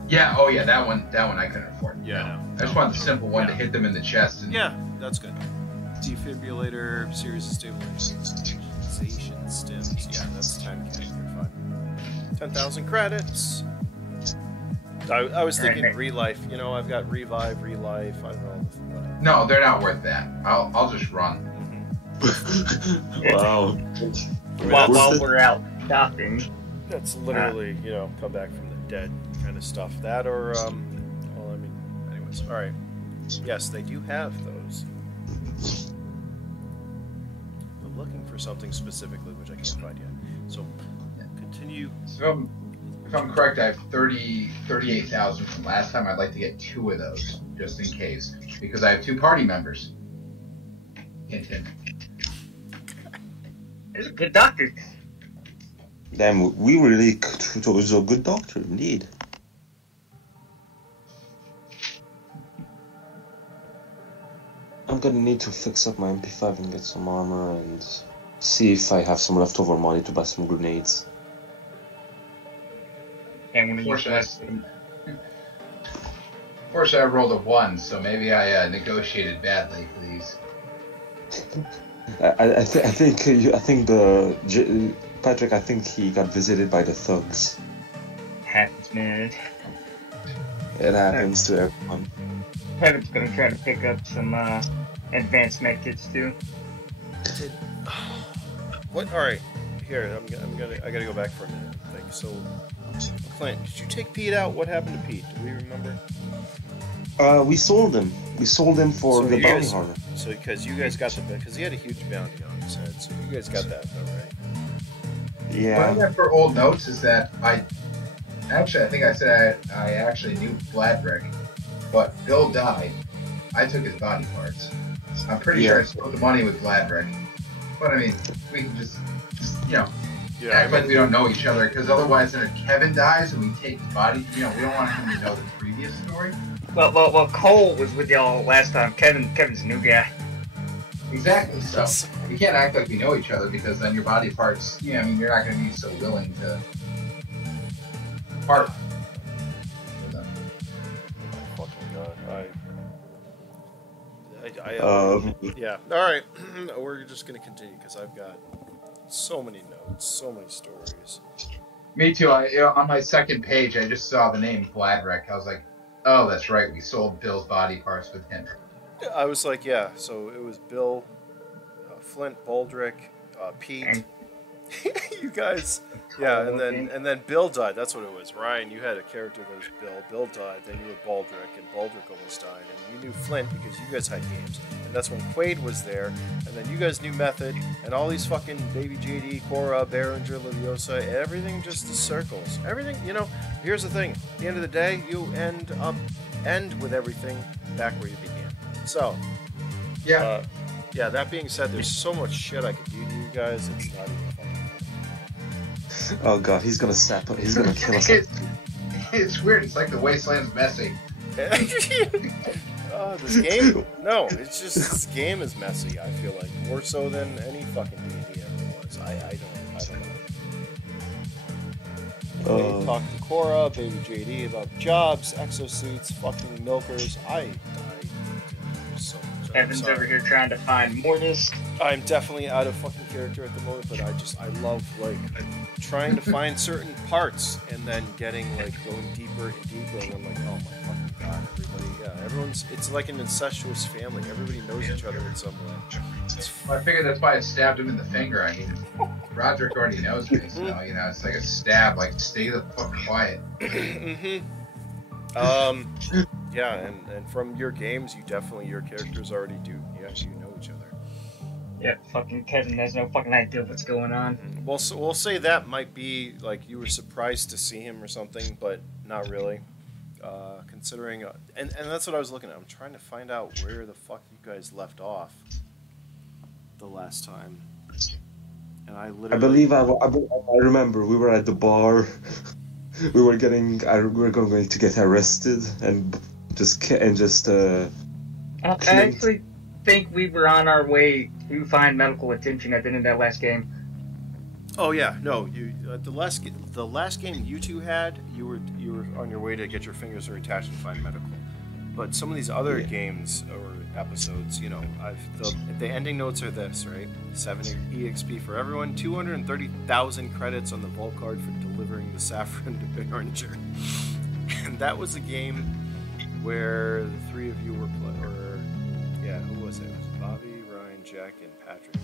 Yeah, that one I couldn't afford. Yeah, No. no. I just want the simple one to hit them in the chest. And Yeah, that's good. Defibrillator, series of stabilization stims. Yeah, that's 10K. You're fine. 10,000 credits. I was thinking Right. Relife. You know, I've got Revive, Relife. I've got all this. Whatever. No, they're not worth that. I'll just run. Wow. While we're out docking. That's literally, you know, come back from the dead kind of stuff. That or, well, I mean, anyways. All right. Yes, they do have those. I'm looking for something specifically, which I can't find yet. So, continue. So if I'm correct, I have 38,000 from last time. I'd like to get 2 of those, just in case. Because I have 2 party members. Hint, hint. He's a good doctor. Damn, we really chose a good doctor, indeed. I'm gonna need to fix up my MP5 and get some armor and see if I have some leftover money to buy some grenades. And when you Unfortunately, I rolled a 1, so maybe I negotiated badly for these. I think Patrick. I think he got visited by the thugs. happens, man. It happens to everyone. Kevin's gonna try to pick up some advanced med kits too. What? All right. Here, I gotta go back for a minute. I think so. Clint, did you take Pete out? What happened to Pete? Do we remember? We sold him. We sold him for So the you bounty guys- hunter. So because you guys got because he had a huge bounty on his head, so you guys got that though, right? What I Yeah. got for old notes is that I think I said I actually knew Baldrick, but Bill died. I took his body parts. I'm pretty sure I split the money with Baldrick. But I mean, we can just act like we don't know each other, because otherwise then if Kevin dies and we take his body, we don't want him to know the previous story. Well, Cole was with y'all last time. Kevin's a new guy. Exactly, so we can't act like we know each other, because then your body parts, you're not going to be so willing to part with them. Fucking god, I yeah. All right, we're just gonna continue because I've got so many notes, so many stories. Me too. On my second page, I just saw the name Baldrick. I was like, oh, that's right. We sold Bill's body parts with him. I was like, yeah. So it was Bill, Flint, Baldrick, Pete. You guys, yeah, and then Bill died. That's what it was. Ryan, you had a character that was Bill. Bill died. Then you were Baldrick, and Baldrick almost died. And you knew Flint because you guys had games. And that's when Quaid was there. And then you guys knew Method, and all these fucking Baby JD, Cora, Behringer, Leviosa. Everything just circles. Everything. Here's the thing. At the end of the day, you end with everything back where you began. So, Yeah. yeah. That being said, there's so much shit I could do to you guys. It's not even funny. Oh god, he's gonna snap. He's gonna kill us. It's weird. It's like the wasteland's messy. This game? No, it's just this game is messy. I feel like more so than any fucking D&D ever was. I don't know. Talk to Cora, Baby JD about jobs, exosuits, fucking milkers. I so much. I'm Kevin's sorry. over here trying to find Mortis. I'm definitely out of fucking character at the moment, but I love trying to find certain parts and then going deeper and deeper, and I'm like, oh my fucking god, it's like an incestuous family. Everybody knows each other in some way. Well, I figured that's why I stabbed him in the finger. I mean, Roderick already knows me, so it's like a stab. Like, stay the fuck quiet. Yeah, and from your games, your characters already do. You actually know each other. Yeah, fucking Kevin has no fucking idea what's going on. Well, so we'll say that might be like you were surprised to see him or something, but not really. Considering, and that's what I was looking at. I'm trying to find out where the fuck you guys left off the last time. And I literally... I remember we were at the bar. we were going to get arrested and just. I actually think we were on our way to find medical attention at the end of that last game. Oh yeah, no. You the last game you two had, you were on your way to get your fingers reattached and find medical. But some of these other games or episodes, the ending notes are this, right? 7 EXP for everyone, 230,000 credits on the vault card for delivering the saffron to Behringer. And that was a game where the three of you were who was it? It was Bobby, Ryan, Jack, and Patrick.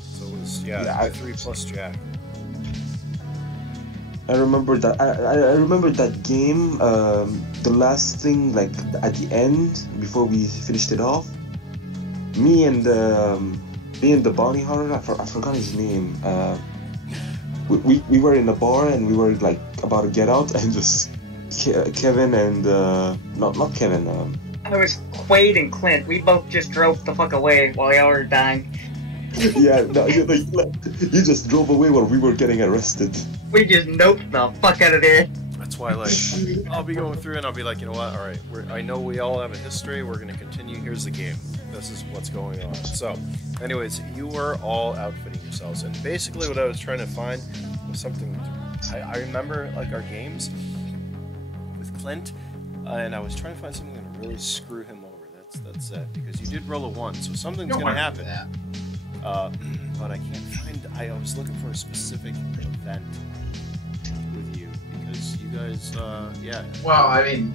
So it was, Yeah, 3 plus Jack. I remember that. I remember that game. The last thing, like at the end, before we finished it off, me and the bounty hunter. I forgot his name. We were in a bar and we were like about to get out, and just Kevin and not Kevin. I was Quaid and Klent. We both just drove the fuck away while y'all were dying. Yeah, no, you just drove away while we were getting arrested. We just noped the fuck out of there. That's why, like, I'll be going through and I'll be like, you know what? All right, I know we all have a history. We're going to continue. Here's the game. This is what's going on. So, anyways, you were all outfitting yourselves, and basically what I was trying to find was something. I remember like our games with Klent, and I was trying to find something to really screw him over. That's it, because you did roll a 1, so something's going to happen. But I can't find. I was looking for a specific event with you because you guys, yeah. Well, I mean,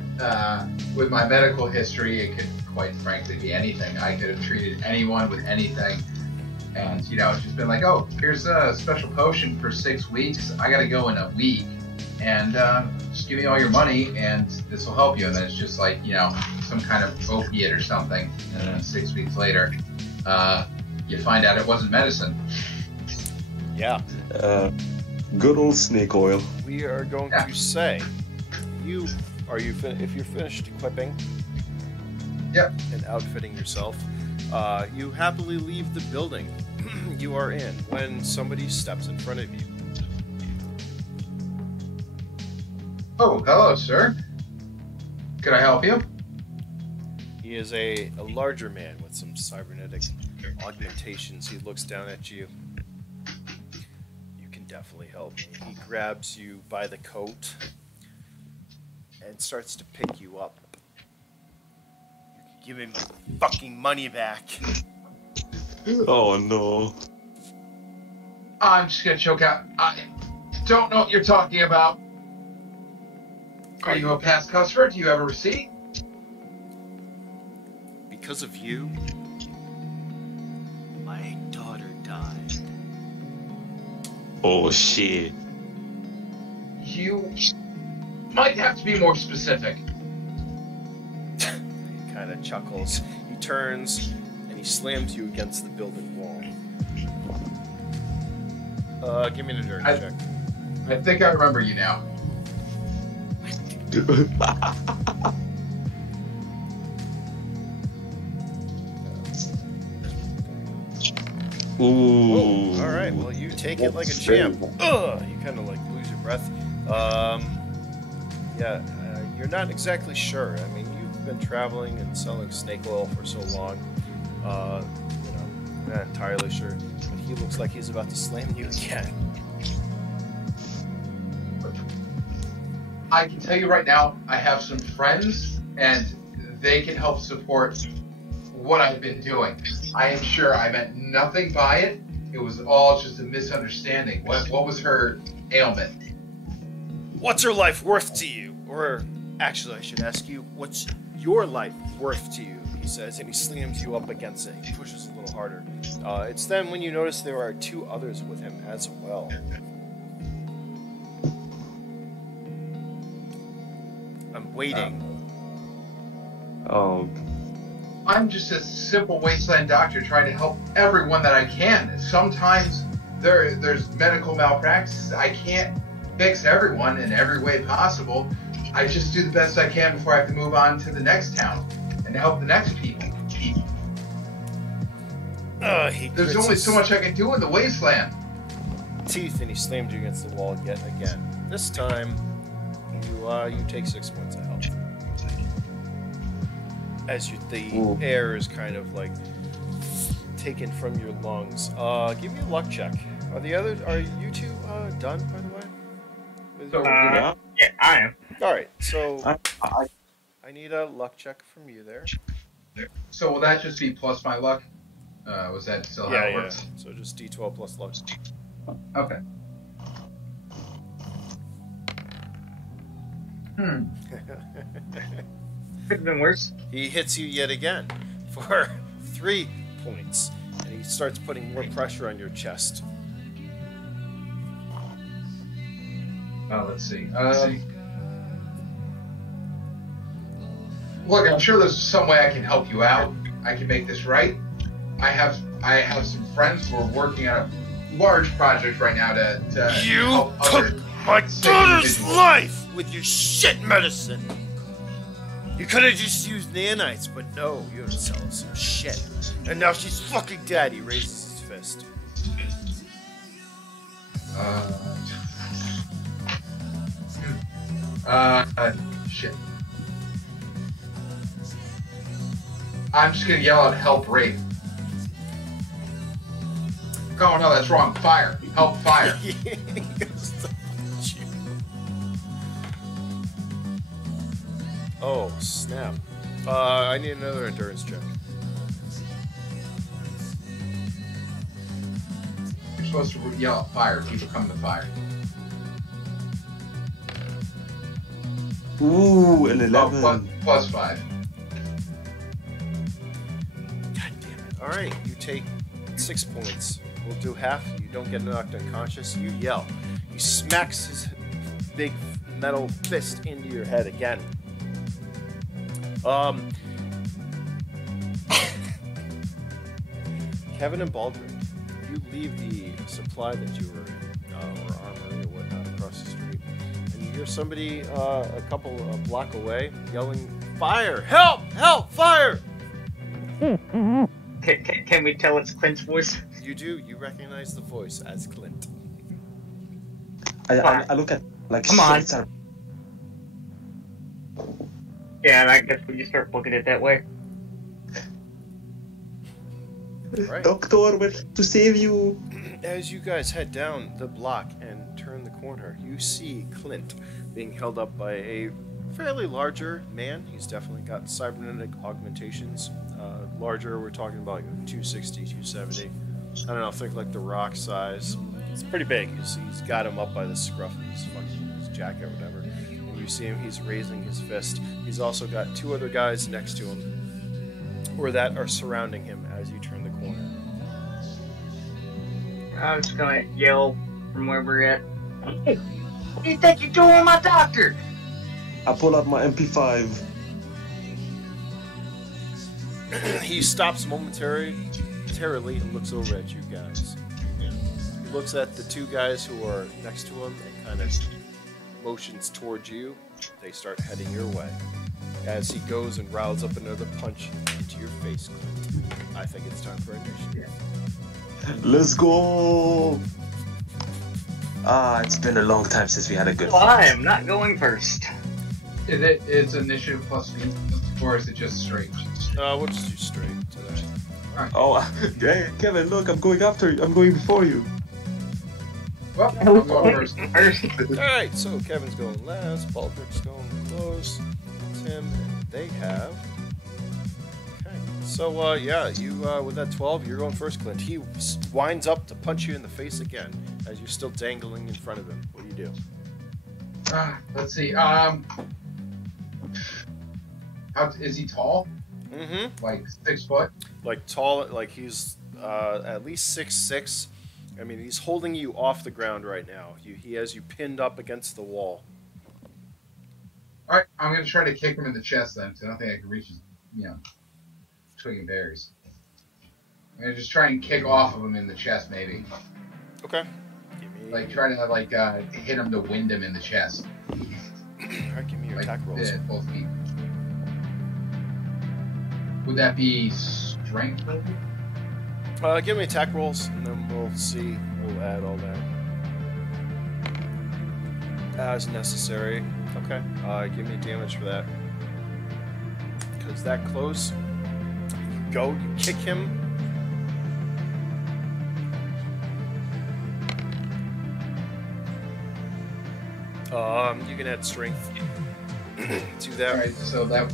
with my medical history, it could quite frankly be anything. I could have treated anyone with anything, and it's just been like, oh, here's a special potion for 6 weeks. I got to go in a week, and just give me all your money, and this will help you. And then it's just like some kind of opiate or something, and then 6 weeks later, you find out it wasn't medicine. Yeah. Good old snake oil. We are going to say, if you're finished equipping, yep, and outfitting yourself, you happily leave the building you are in when somebody steps in front of you. Oh, hello, sir. Could I help you? He is a larger man with some cybernetic augmentations. He looks down at you. You can definitely help me. He grabs you by the coat and starts to pick you up. You can give him your fucking money back. Oh no. I'm just gonna choke out. I don't know what you're talking about. Are you a past customer? Do you have a receipt? Because of you, my daughter died. Oh shit. You might have to be more specific. He kind of chuckles. He turns and he slams you against the building wall. Give me an endurance check. I think I remember you now. Ooh. All right. Well, you take it like a champ. Ugh! You kind of like lose your breath. Yeah. You're not exactly sure. I mean, you've been traveling and selling snake oil for so long. You're not entirely sure. But he looks like he's about to slam you again. I can tell you right now, I have some friends, and they can help support what I've been doing. I am sure I meant nothing by it. It was all just a misunderstanding. What was her ailment? What's her life worth to you? Or, actually, I should ask you, what's your life worth to you? He says, and he slams you up against it. He pushes a little harder. It's then when you notice there are 2 others with him as well. I'm waiting. I'm just a simple wasteland doctor trying to help everyone that I can. Sometimes there's medical malpractice. I can't fix everyone in every way possible. I just do the best I can before I have to move on to the next town and help the next people. There's only so much I can do in the wasteland. Teeth, and he slammed you against the wall yet again. This time, you take 6 points of health. As the air is kind of like taken from your lungs. Give me a luck check. Are you 2 done, by the way? Yeah, I am. All right, so I need a luck check from you there. So will that just be plus my luck? Was that still how it works? So just D12 plus luck. Okay. Could have been worse. He hits you yet again for 3 points, and he starts putting more pressure on your chest. Let's see. Look, I'm sure there's some way I can help you out. I can make this right. I have some friends who are working on a large project right now to You help took other my sick daughter's individuals. life with your shit medicine. You could have just used nanites, but no, you're selling some shit. And now she's fucking dead. He raises his fist. Shit. I'm just gonna yell out, help Rafe. Oh no, that's wrong. Fire. Help fire. He goes to punch you. Oh, snap. I need another endurance check. You're supposed to yell out fire. People come to fire. Ooh, an Oh, 11. plus 5. God damn it. Alright, you take 6 points. We'll do half. You don't get knocked unconscious. You yell. He smacks his big metal fist into your head again. Kevin and Baldrick, you leave the supply that you were in, or armory or whatnot, across the street, and you hear somebody a couple block away yelling, "Fire! Help! Help! Fire!" Can we tell it's Clint's voice? You do. You recognize the voice as Klent. I look at like Come on. shits are- Yeah, and I guess when you start looking at it that way. Right. Doctor, we're to save you. As you guys head down the block and turn the corner, you see Klent being held up by a fairly larger man. He's definitely got cybernetic augmentations. Larger, we're talking about 260, 270. I don't know, think like the Rock size. It's pretty big. He's got him up by the scruff of his jacket or whatever. And you see him, he's raising his fist. He's also got 2 other guys next to him, or that are surrounding him as you turn the corner. I'm just gonna yell from where we're at. Hey, what do you think you're doing with my doctor? I pull out my MP5. He stops momentarily and looks over at you guys. He looks at the 2 guys who are next to him and kind of motions towards you. They start heading your way. As he goes and riles up another punch into your face, Clint. I think it's time for initiative. Let's go. It's been a long time since we had a good Well, I fight. am not going first. It's initiative plus speed, or is it just straight? We'll just do straight today. Oh, yeah, Kevin, look, I'm going after you. I'm going before you. Well, I'm going first. Alright, so Kevin's going last, Baldrick's going close, Tim, and they have. Okay. So, yeah, you, with that 12, you're going first, Clint. He winds up to punch you in the face again as you're still dangling in front of him. What do you do? Let's see. How is he tall? Mm-hmm. Like 6 foot? Like tall, like he's at least 6'6". I mean, he's holding you off the ground right now. He has you pinned up against the wall. All right, I'm gonna try to kick him in the chest then, because I don't think I can reach his, twig and berries. I'm gonna just try and kick off of him in the chest, maybe. Okay. Give me, Like try to hit him to wind him in the chest. Alright, give me your attack rolls. Yeah, both feet. Would that be strength? Maybe? Give me attack rolls, and then we'll see. We'll add all that as necessary. Okay. Give me damage for that. Because that close. You go, you kick him. You can add strength to that. Alright, so that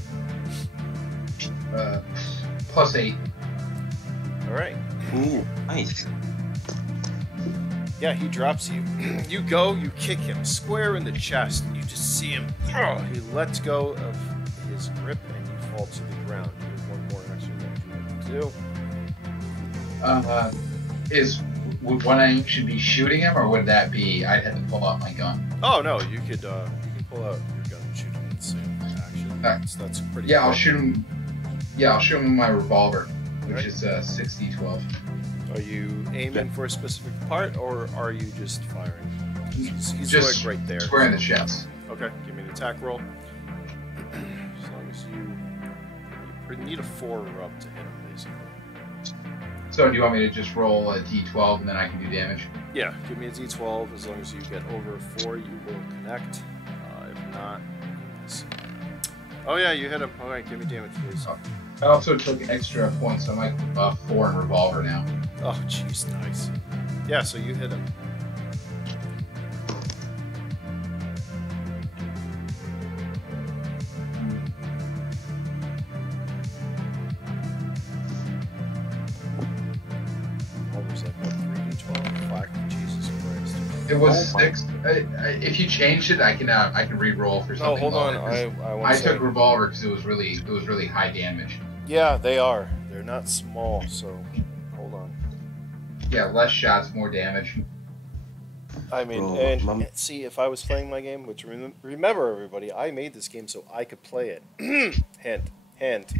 plus 8. Alright. Ooh, nice. Yeah, he drops you. You go, you kick him square in the chest. You just see him. He lets go of his grip and you fall to the ground. You have 1 more action that you can do. Would one I should be shooting him, or would that be I'd have to pull out my gun? Oh no, you can pull out your gun and shoot him in the same action. That's pretty. Yeah, cool. I'll shoot him. Yeah, I'll shoot him with my revolver, which Right. is 60-12. Are you aiming for a specific part, or are you just firing? He's Just like right there. square in the chest. Okay, give me an attack roll. As long as you need a 4 or up to hit him, basically. So do you want me to just roll a d12 and then I can do damage? Yeah, give me a d12. As long as you get over a 4, you will connect. If not, let's see. Oh yeah, you hit him. All right, give me damage, please. I also took extra points, so I'm like 4 in revolver now. Oh, jeez, nice. Yeah, so you hit him. Almost like what, 3d12? 5? Jesus Christ. It was 6. If you changed it, I can re-roll for No, something. hold on. lower, 'cause I want I to took revolver because it was really high damage. Yeah, they are. They're not small, so hold on. Yeah, less shots, more damage. I mean, Bro, and see, if I was playing my game, which remember everybody, I made this game so I could play it. Hint.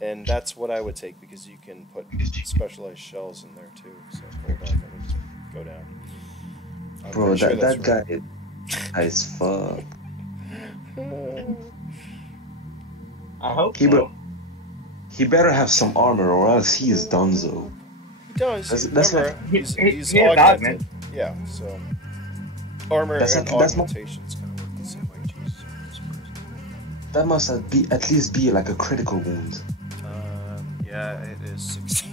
And that's what I would take because you can put specialized shells in there too. So hold on, let me just go down. I'm Bro, pretty sure that that's guy is high as fuck. I hope He, so. he better have some armor or else he is donezo. He does. That's Remember, He- he's he has augmented. augment. Yeah, so armor That's and not- that's not- augmentations kind of work the same way. Jesus Christ. That must at least be like a critical wound. Yeah, it is 16.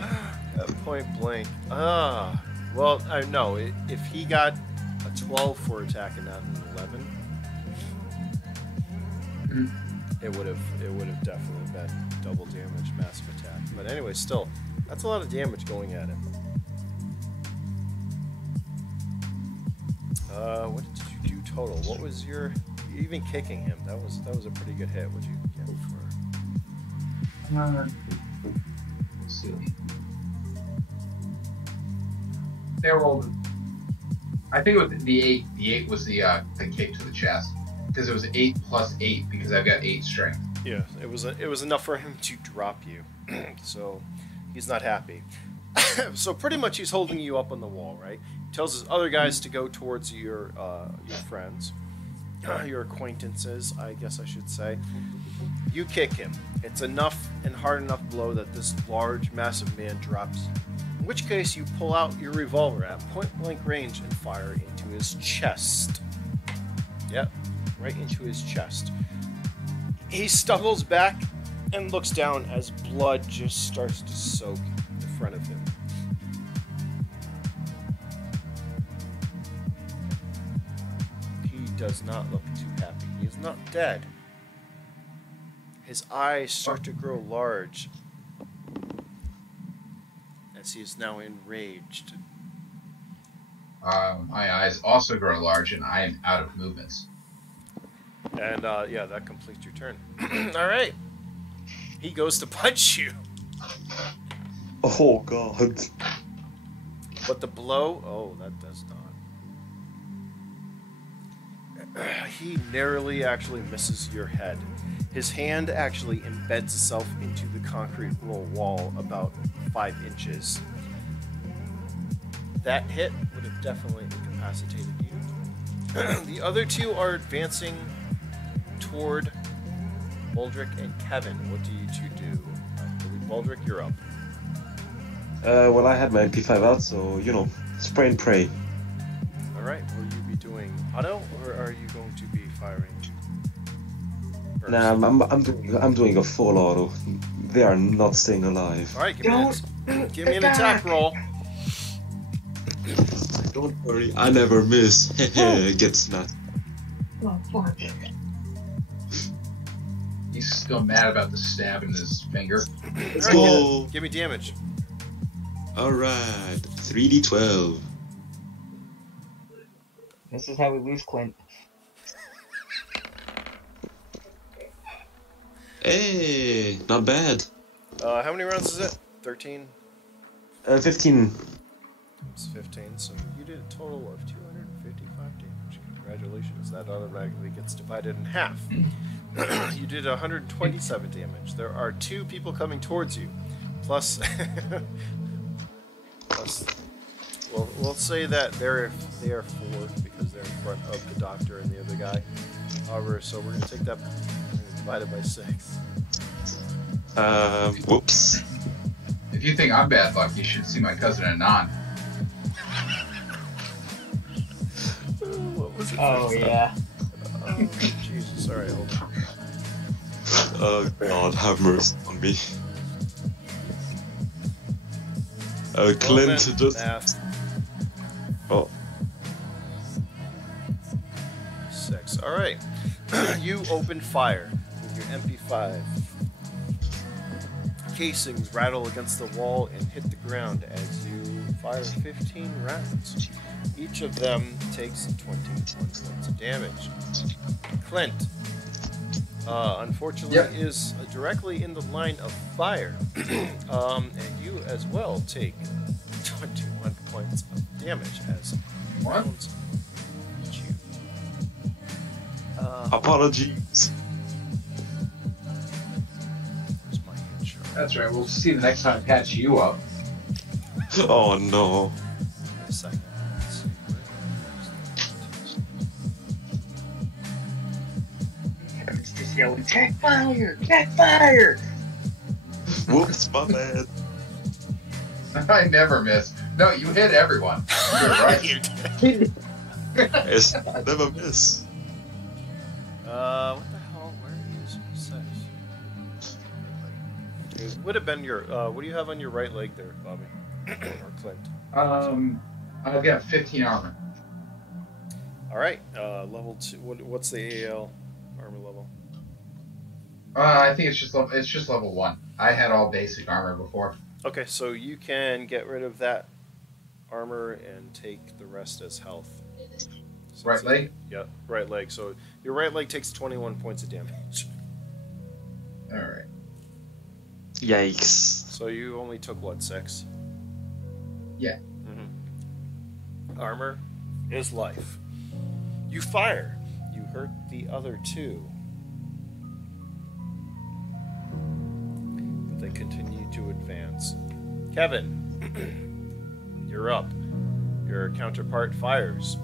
At point blank. Well, I know if he got a 12 for attack and not an 11, it would have definitely been double damage, massive attack. But anyway, still, that's a lot of damage going at him. What did you do total? What was your even kicking him? That was a pretty good hit. What'd you get for? Let's see. They rolled. I think it was the 8. The 8 was the kick to the chest because it was 8 plus 8 because I've got 8 strength. Yeah, it was enough for him to drop you, so he's not happy. So pretty much he's holding you up on the wall, right? He tells his other guys to go towards your friends, your acquaintances, I guess I should say. You kick him. It's enough and hard enough blow that this large, massive man drops. In which case you pull out your revolver at point-blank range and fire into his chest. Yep, right into his chest. He stumbles back and looks down as blood just starts to soak the front of him. He does not look too happy. He is not dead. His eyes start to grow large as he is now enraged. My eyes also grow large, and I am out of movements. And yeah, that completes your turn. All right. He goes to punch you. Oh god. But the blow, oh, that does not. He narrowly actually misses your head. His hand actually embeds itself into the concrete wall about 5 inches. That hit would have definitely incapacitated you. The other two are advancing toward Baldrick and Kevin. What do you two do? I believe Baldrick, you're up. Well, I had my MP5 out, so spray and pray. All right. Will you be doing auto, or are you going to be firing? First? Nah, I'm doing a full auto. They are not staying alive. All right. Give me an attack roll. Don't worry, I never miss. Get snapped. Oh, fuck. He's still mad about the stab in his finger. Let's All right, go. Give me damage. Alright, 3d12. This is how we lose Clint. Hey, not bad. How many rounds is it? 13? 15. It's 15, so you did a total of 255 damage. Congratulations. That automatically gets divided in half. You did 127 damage. There are 2 people coming towards you. Plus... Well, we'll say that they are 4 because they're in front of the doctor and the other guy. However, so we're going to take that and divide it by 6. Whoops. If you think I'm bad luck, you should see my cousin Anand. What was it? Oh, yeah. Oh, Jesus. Alright, hold on. Oh God, have mercy on me. Klent just... Math. Oh. 6. Alright. You open fire with your MP5. Casings rattle against the wall and hit the ground as you fire 15 rounds. Each of them takes 21 points of damage. Klent, unfortunately, Yep. is directly in the line of fire. And you as well take 21 points of damage as rounds hit you. Apologies. Where's my insurance? That's right. We'll see the next time I catch you up. Oh no. Wait a second. Let's see. It's just yelling, check fire! Check fire! Whoops, my bad. I never miss. No, you hit everyone. You're right. It's never miss. What the hell? Where is your sex? It would have been your, what do you have on your right leg there, Bobby? Or Clint? I've got 15 armor. Alright, level 2, what's the AL armor level? I think it's just level 1. I had all basic armor before. Okay, so you can get rid of that armor and take the rest as health. So Right leg? Yep, right leg. So your right leg takes 21 points of damage. Alright. Yikes. So you only took, what, 6? Yeah. Mm-hmm. Armor is life. You fire. You hurt the other 2. But they continue to advance. Kevin, you're up. Your counterpart fires.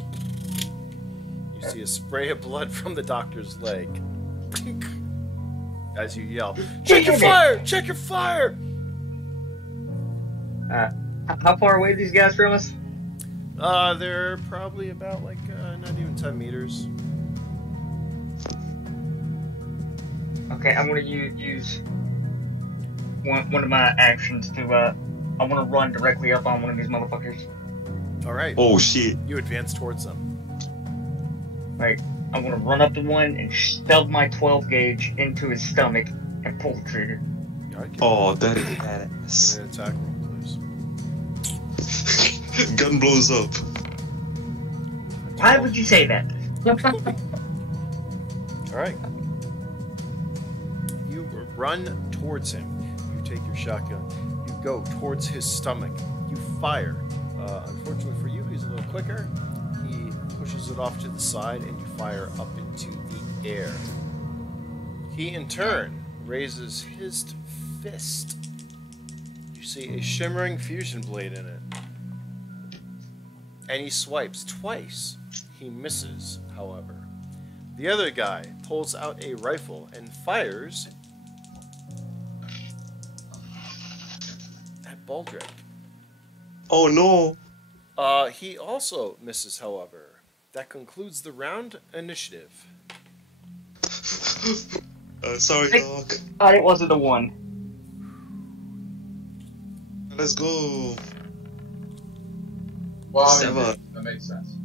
You see a spray of blood from the doctor's leg. As you yell, check your fire! Check your fire! How far away are these guys from us? They're probably about, like, not even 10 meters. Okay, I'm gonna use one of my actions to, I'm gonna run directly up on one of these motherfuckers. Alright. Oh shit. You advance towards them. Like, I'm gonna run up to one and shove my 12 gauge into his stomach and pull the trigger. Alright, Oh, that is give badass. me an attack roll, please. Gun blows up. Why would you say that? Alright. You run towards him. You take your shotgun. You go towards his stomach. You fire. Unfortunately for you, he's a little quicker. He pushes it off to the side and you fire up into the air. He, in turn, raises his fist. You see a shimmering fusion blade in it. And he swipes twice. He misses, however. The other guy pulls out a rifle and fires at Baldrick. Oh no. He also misses, however. That concludes the round initiative. Sorry, dog. It wasn't the one. Let's go. Well, I mean, 7. that makes sense.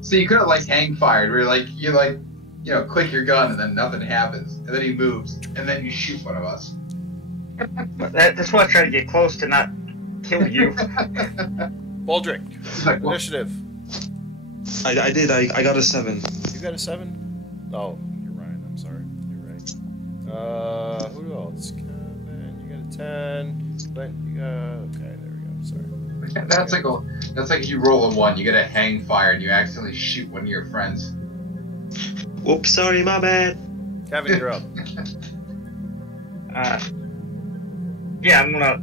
So you could have like hang fired, where you click your gun and then nothing happens, and then he moves, and then you shoot one of us. That's why I try to get close to not kill you. Baldrick, Like, what? initiative. I did. I got a 7. You got a 7? Oh, you're Who else? Kevin, you got a 10. Klent, you got. Okay, there we go. Sorry. That's like you roll a 1, you get a hang fire, and you accidentally shoot one of your friends. Whoops, sorry, my bad. Kevin, you're up. Yeah, I'm gonna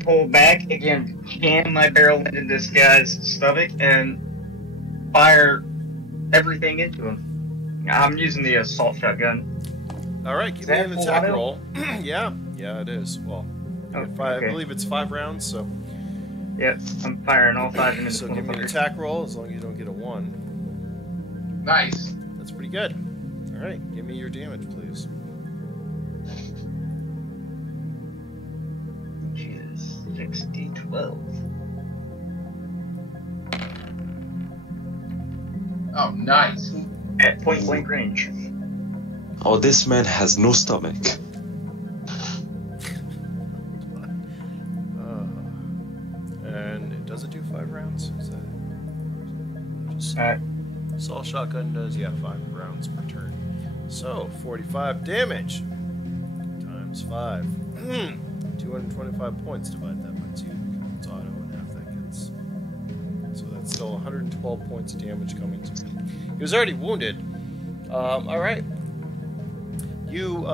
pull back again, jam my barrel into this guy's stomach, and fire everything into him. I'm using the assault shotgun. All right, give me an attack roll. Yeah, it is. Well, I believe it's 5 rounds, so. Yep, I'm firing all 5 into So give me an attack roll as long as you don't get a 1. Nice. That's pretty good. All right, give me your damage, please. Jesus, 6d12. Oh, nice. At point blank range. Oh, this man has no stomach. And does it do 5 rounds? Is that just Alright. assault shotgun does 5 rounds per turn. So 45 damage times 5. 225 points. Divide that by 2. It's auto and half that gets. So that's still 112 points of damage coming to him. He was already wounded. All right. You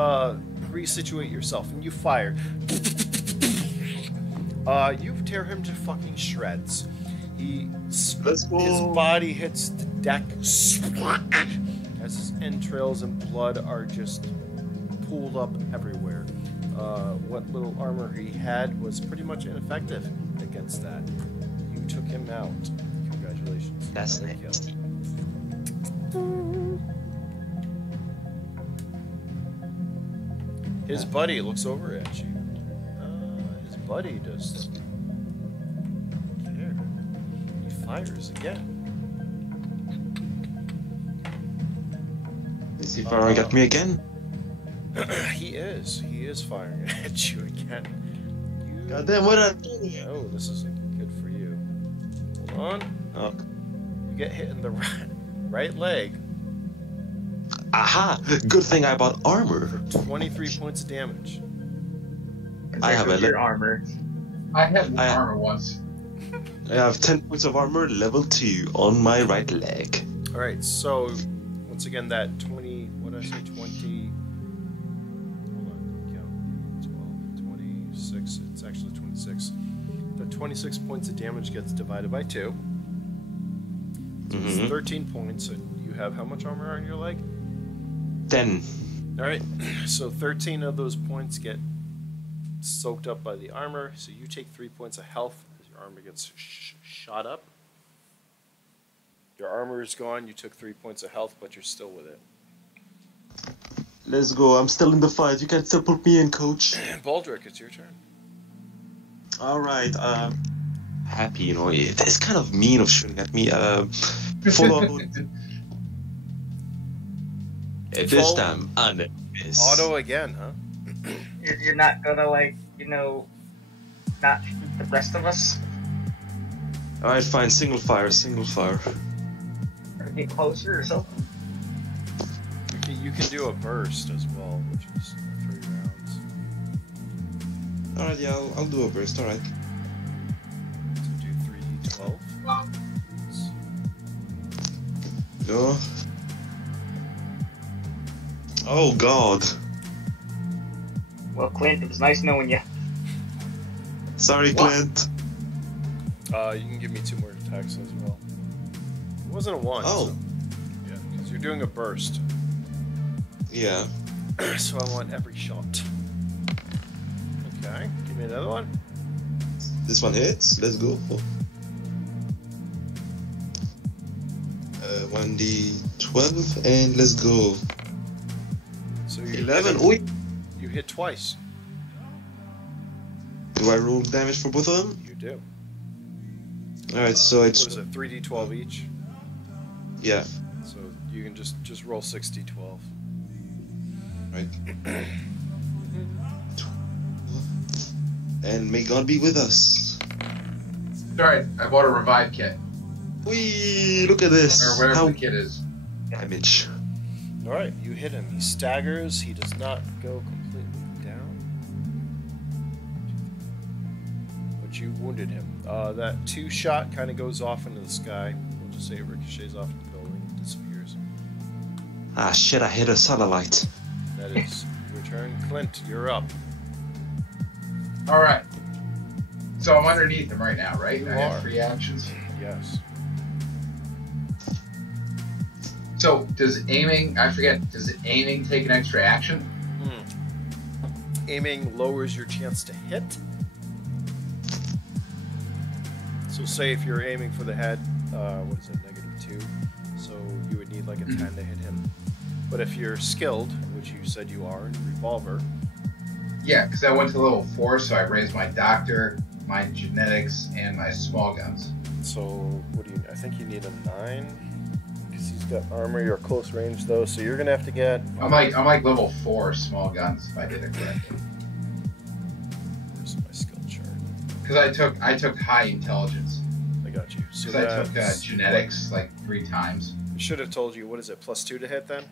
resituate yourself and you fire. You tear him to fucking shreds. Let's go. His body hits the deck as his entrails and blood are just pooled up everywhere. What little armor he had was pretty much ineffective against that. You took him out. Congratulations. That's Another kill. nasty. His buddy looks over at you. His buddy does care. He fires again. Is he firing at me again? He is firing at you again. God damn, what a... Oh, this isn't good for you. Hold on. Oh. You get hit in the right leg. Aha! Good thing I bought armor. 23 points of damage. I have a your armor. I had armor once. I have 10 points of armor, level 2, on my right leg. Alright, so once again that 20, what did I say, 20, hold on, let me count, 12, 26, it's actually 26. The 26 points of damage gets divided by 2. So it's 13 points, and you have how much armor on your leg? 10. Alright, so 13 of those points get soaked up by the armor, so you take 3 points of health as your armor gets shot up. Your armor is gone, you took 3 points of health, but you're still with it. Let's go, I'm still in the fight, you can still put me in, coach. Baldrick, it's your turn. Alright, happy, you know, it's kind of mean of shooting at me. Follow. This time, I miss. Auto again, huh? You're not gonna, like, not shoot the rest of us? Alright, fine, single fire. Or get closer or something? You can do a burst as well, which is 3 rounds. Alright, yeah, I'll do a burst, alright. So do 3d12. Go. Oh god. Well, Clint, it was nice knowing you. Sorry, Klent. You can give me 2 more attacks as well. It wasn't a 1. Oh. So, yeah, because you're doing a burst. Yeah. So I want every shot. Okay, give me another one. This one hits. Let's go. 1d12 and let's go. So you 11. hit, Wait. you hit twice. Do I roll damage for both of them? You do. Alright, so it's... What is it, 3d12 each? Yeah. So you can just roll 6d12. Right. And may God be with us. Alright, I bought a revive kit. Whee! Look at this. Or whatever How the kit is. damage. All right, you hit him. He staggers. He does not go completely down, but you wounded him. That 2 shot kind of goes off into the sky. We'll just say it ricochets off the building and disappears. Ah, shit, I hit a satellite. That is your turn. Clint, you're up. All right. So I'm underneath him right now, right? You I are. have 3 actions. Yes. So does aiming? Does aiming take an extra action? Aiming lowers your chance to hit. So say if you're aiming for the head, what is it, -2? So you would need like a 10 to hit him. But if you're skilled, which you said you are, in revolver. Yeah, because I went to level 4, so I raised my doctor, my genetics, and my small guns. So what do you? I think you need a 9 because he's got armor. You're close range though, so you're gonna have to get. I'm like level 4 small guns if I did it correctly. Where's my skill chart? Because I took high intelligence. I got you. So Because I took that's- genetics like 3 times. I should have told you. What is it? +2 to hit then?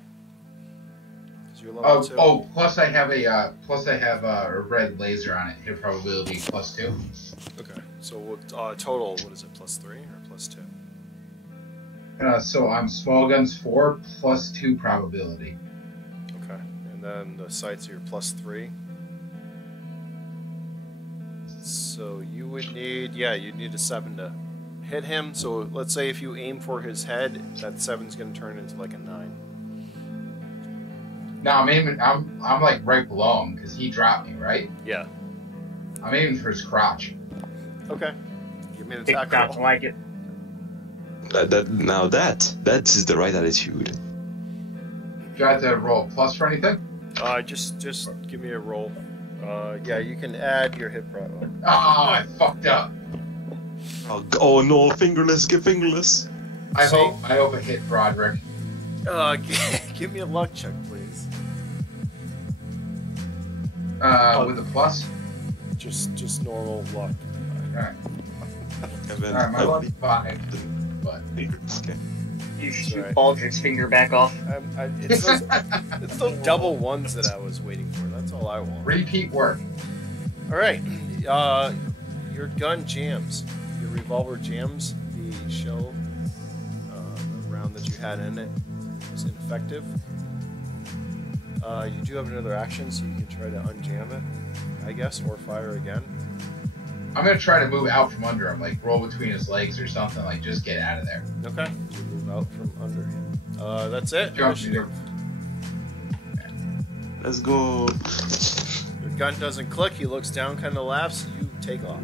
'Cause you're level 2. Plus I have a red laser on it. Hit probability +2. Okay. So what, total? What is it? +3 or +2? So I'm small guns 4 +2 probability. Okay. And then the sights are your +3. So you would need, you'd need a 7 to hit him. So let's say if you aim for his head, that 7's going to turn into like a 9. No, I'm aiming. I'm like right below him because he dropped me, right? Yeah. I'm aiming for his crotch. Okay. Give me an Tick attack tock roll. like it. That is the right attitude. Do I have to roll a plus for anything? Just give me a roll. Yeah, you can add your hit pro. Oh, I fucked up. Oh no, fingerless, get fingerless. I hope it hit Broderick. Give me a luck check, please. With a plus. Just normal luck. Alright. Kevin, Alright, my luck's 5. But okay. You shoot right. Baldrick's finger back off. It's those double ones that I was waiting for. That's all I want. repeat work. All right. Your gun jams. Your revolver jams. The shell, the round that you had in it, was ineffective. You do have another action, so you can try to unjam it, I guess, or fire again. I'm gonna try to move out from under him, like roll between his legs or something, like just get out of there. Okay. You move out from under him. That's it. Jump, Initiative. Let's go. Your gun doesn't click. He looks down, kind of laughs. You take off.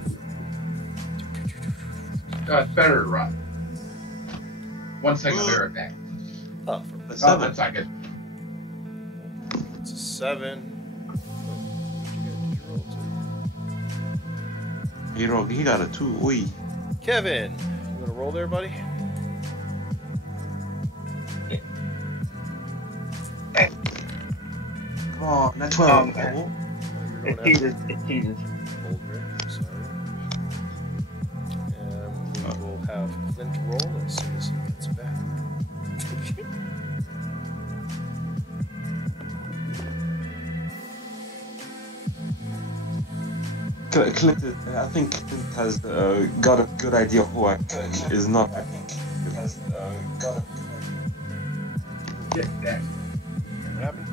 It's better to run. 1 second, I'll be right back. Oh, That's Oh, 7. that's not good. it's a 7. What'd you get? Did you roll a 2? He got a 2. Oi. Kevin, you want to roll there, buddy? Come on, that's 12. Okay. Oh, you're It going teases. after It teases. Baldrick. Sorry. And we will have Clint roll as soon as he gets back. Clint, I think Clint has got a good idea who is not. I think Clint has got a Get back. What happened?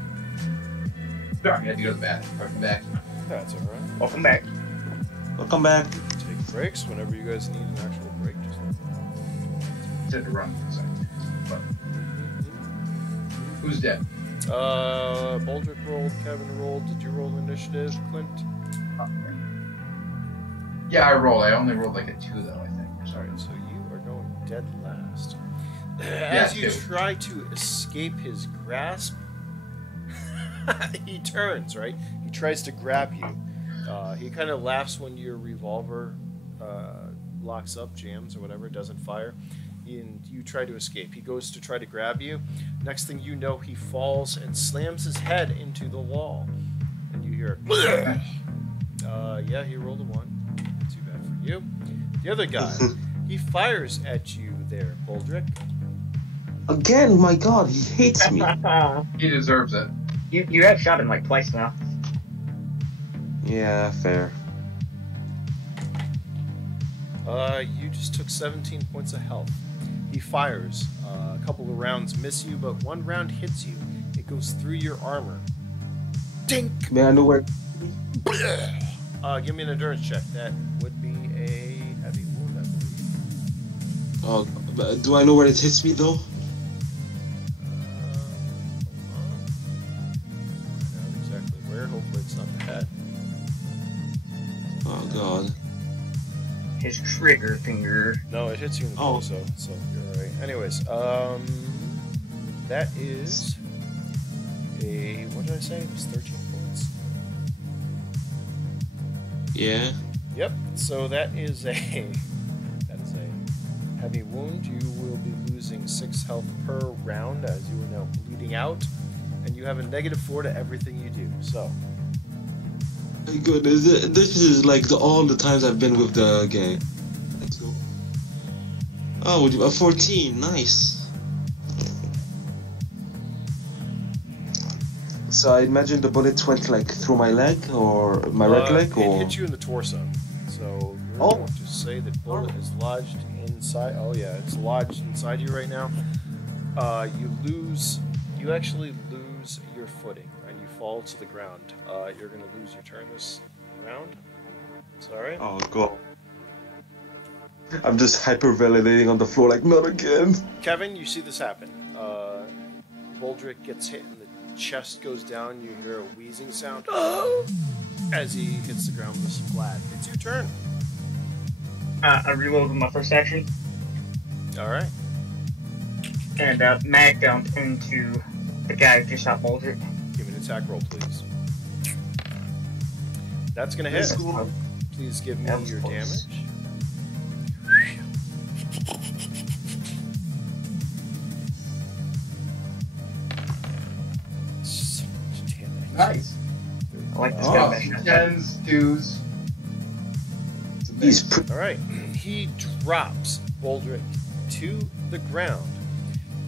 Sorry, I had to go to the bathroom. Welcome back. That's alright. Welcome back. Welcome back. Take breaks whenever you guys need an actual break. Just let me know. Said to run for a second. But who's dead? Baldrick rolled, Kevin rolled. Did you roll initiative, Clint? Yeah, I rolled. I only rolled like a 2 though, I think. Alright, so you are going dead last. Yeah, As you 2. try to escape his grasp, he turns, right? He tries to grab you. He kind of laughs when your revolver locks up, jams, or whatever, doesn't fire. And you try to escape. He goes to try to grab you. Next thing you know, he falls and slams his head into the wall. And you hear, yeah, he rolled a 1. Too bad for you. The other guy, he fires at you there, Baldrick. Again, my god, he hates me. He deserves it. You have shot him like twice now. Yeah, fair. You just took 17 points of health. He fires. A couple of rounds miss you, but one round hits you. It goes through your armor. Dink! May I know where? Give me an endurance check. That would be a heavy wound, I believe. Oh, but do I know where it hits me though? Hold on. I know exactly where. Hopefully it's not the head. Oh god. His trigger finger. No, it hits you in the torso, so you're right. Anyways, that is a, what did I say? It was 13 points. Yeah. Yep. So that is a heavy wound. You will be losing 6 health per round as you are now bleeding out, and you have a -4 to everything you do. So. My goodness, this is like all the times I've been with the gang. Let's go. Oh, a 14, nice. So I imagine the bullet went like through my leg or my right leg, or it hit you in the torso. So we're Oh. going to say that bullet is lodged inside. Oh yeah, it's lodged inside you right now. You actually lose your footing and you fall to the ground. You're going to lose your turn this round. Sorry. oh god. I'm just hyperventilating on the floor like not again. Kevin, you see this happen. Baldrick gets hit and the chest goes down. You hear a wheezing sound as he hits the ground with a splat. It's your turn. I reload with my first action All right. and mag dump into the guy who just shot Baldrick. Give me an attack roll, please. That's going to hit. Please give me That was your close. damage. So much damage. Nice. I like this Oh, guy. tens, twos. It's He's amazing. All right. He drops Baldrick to the ground.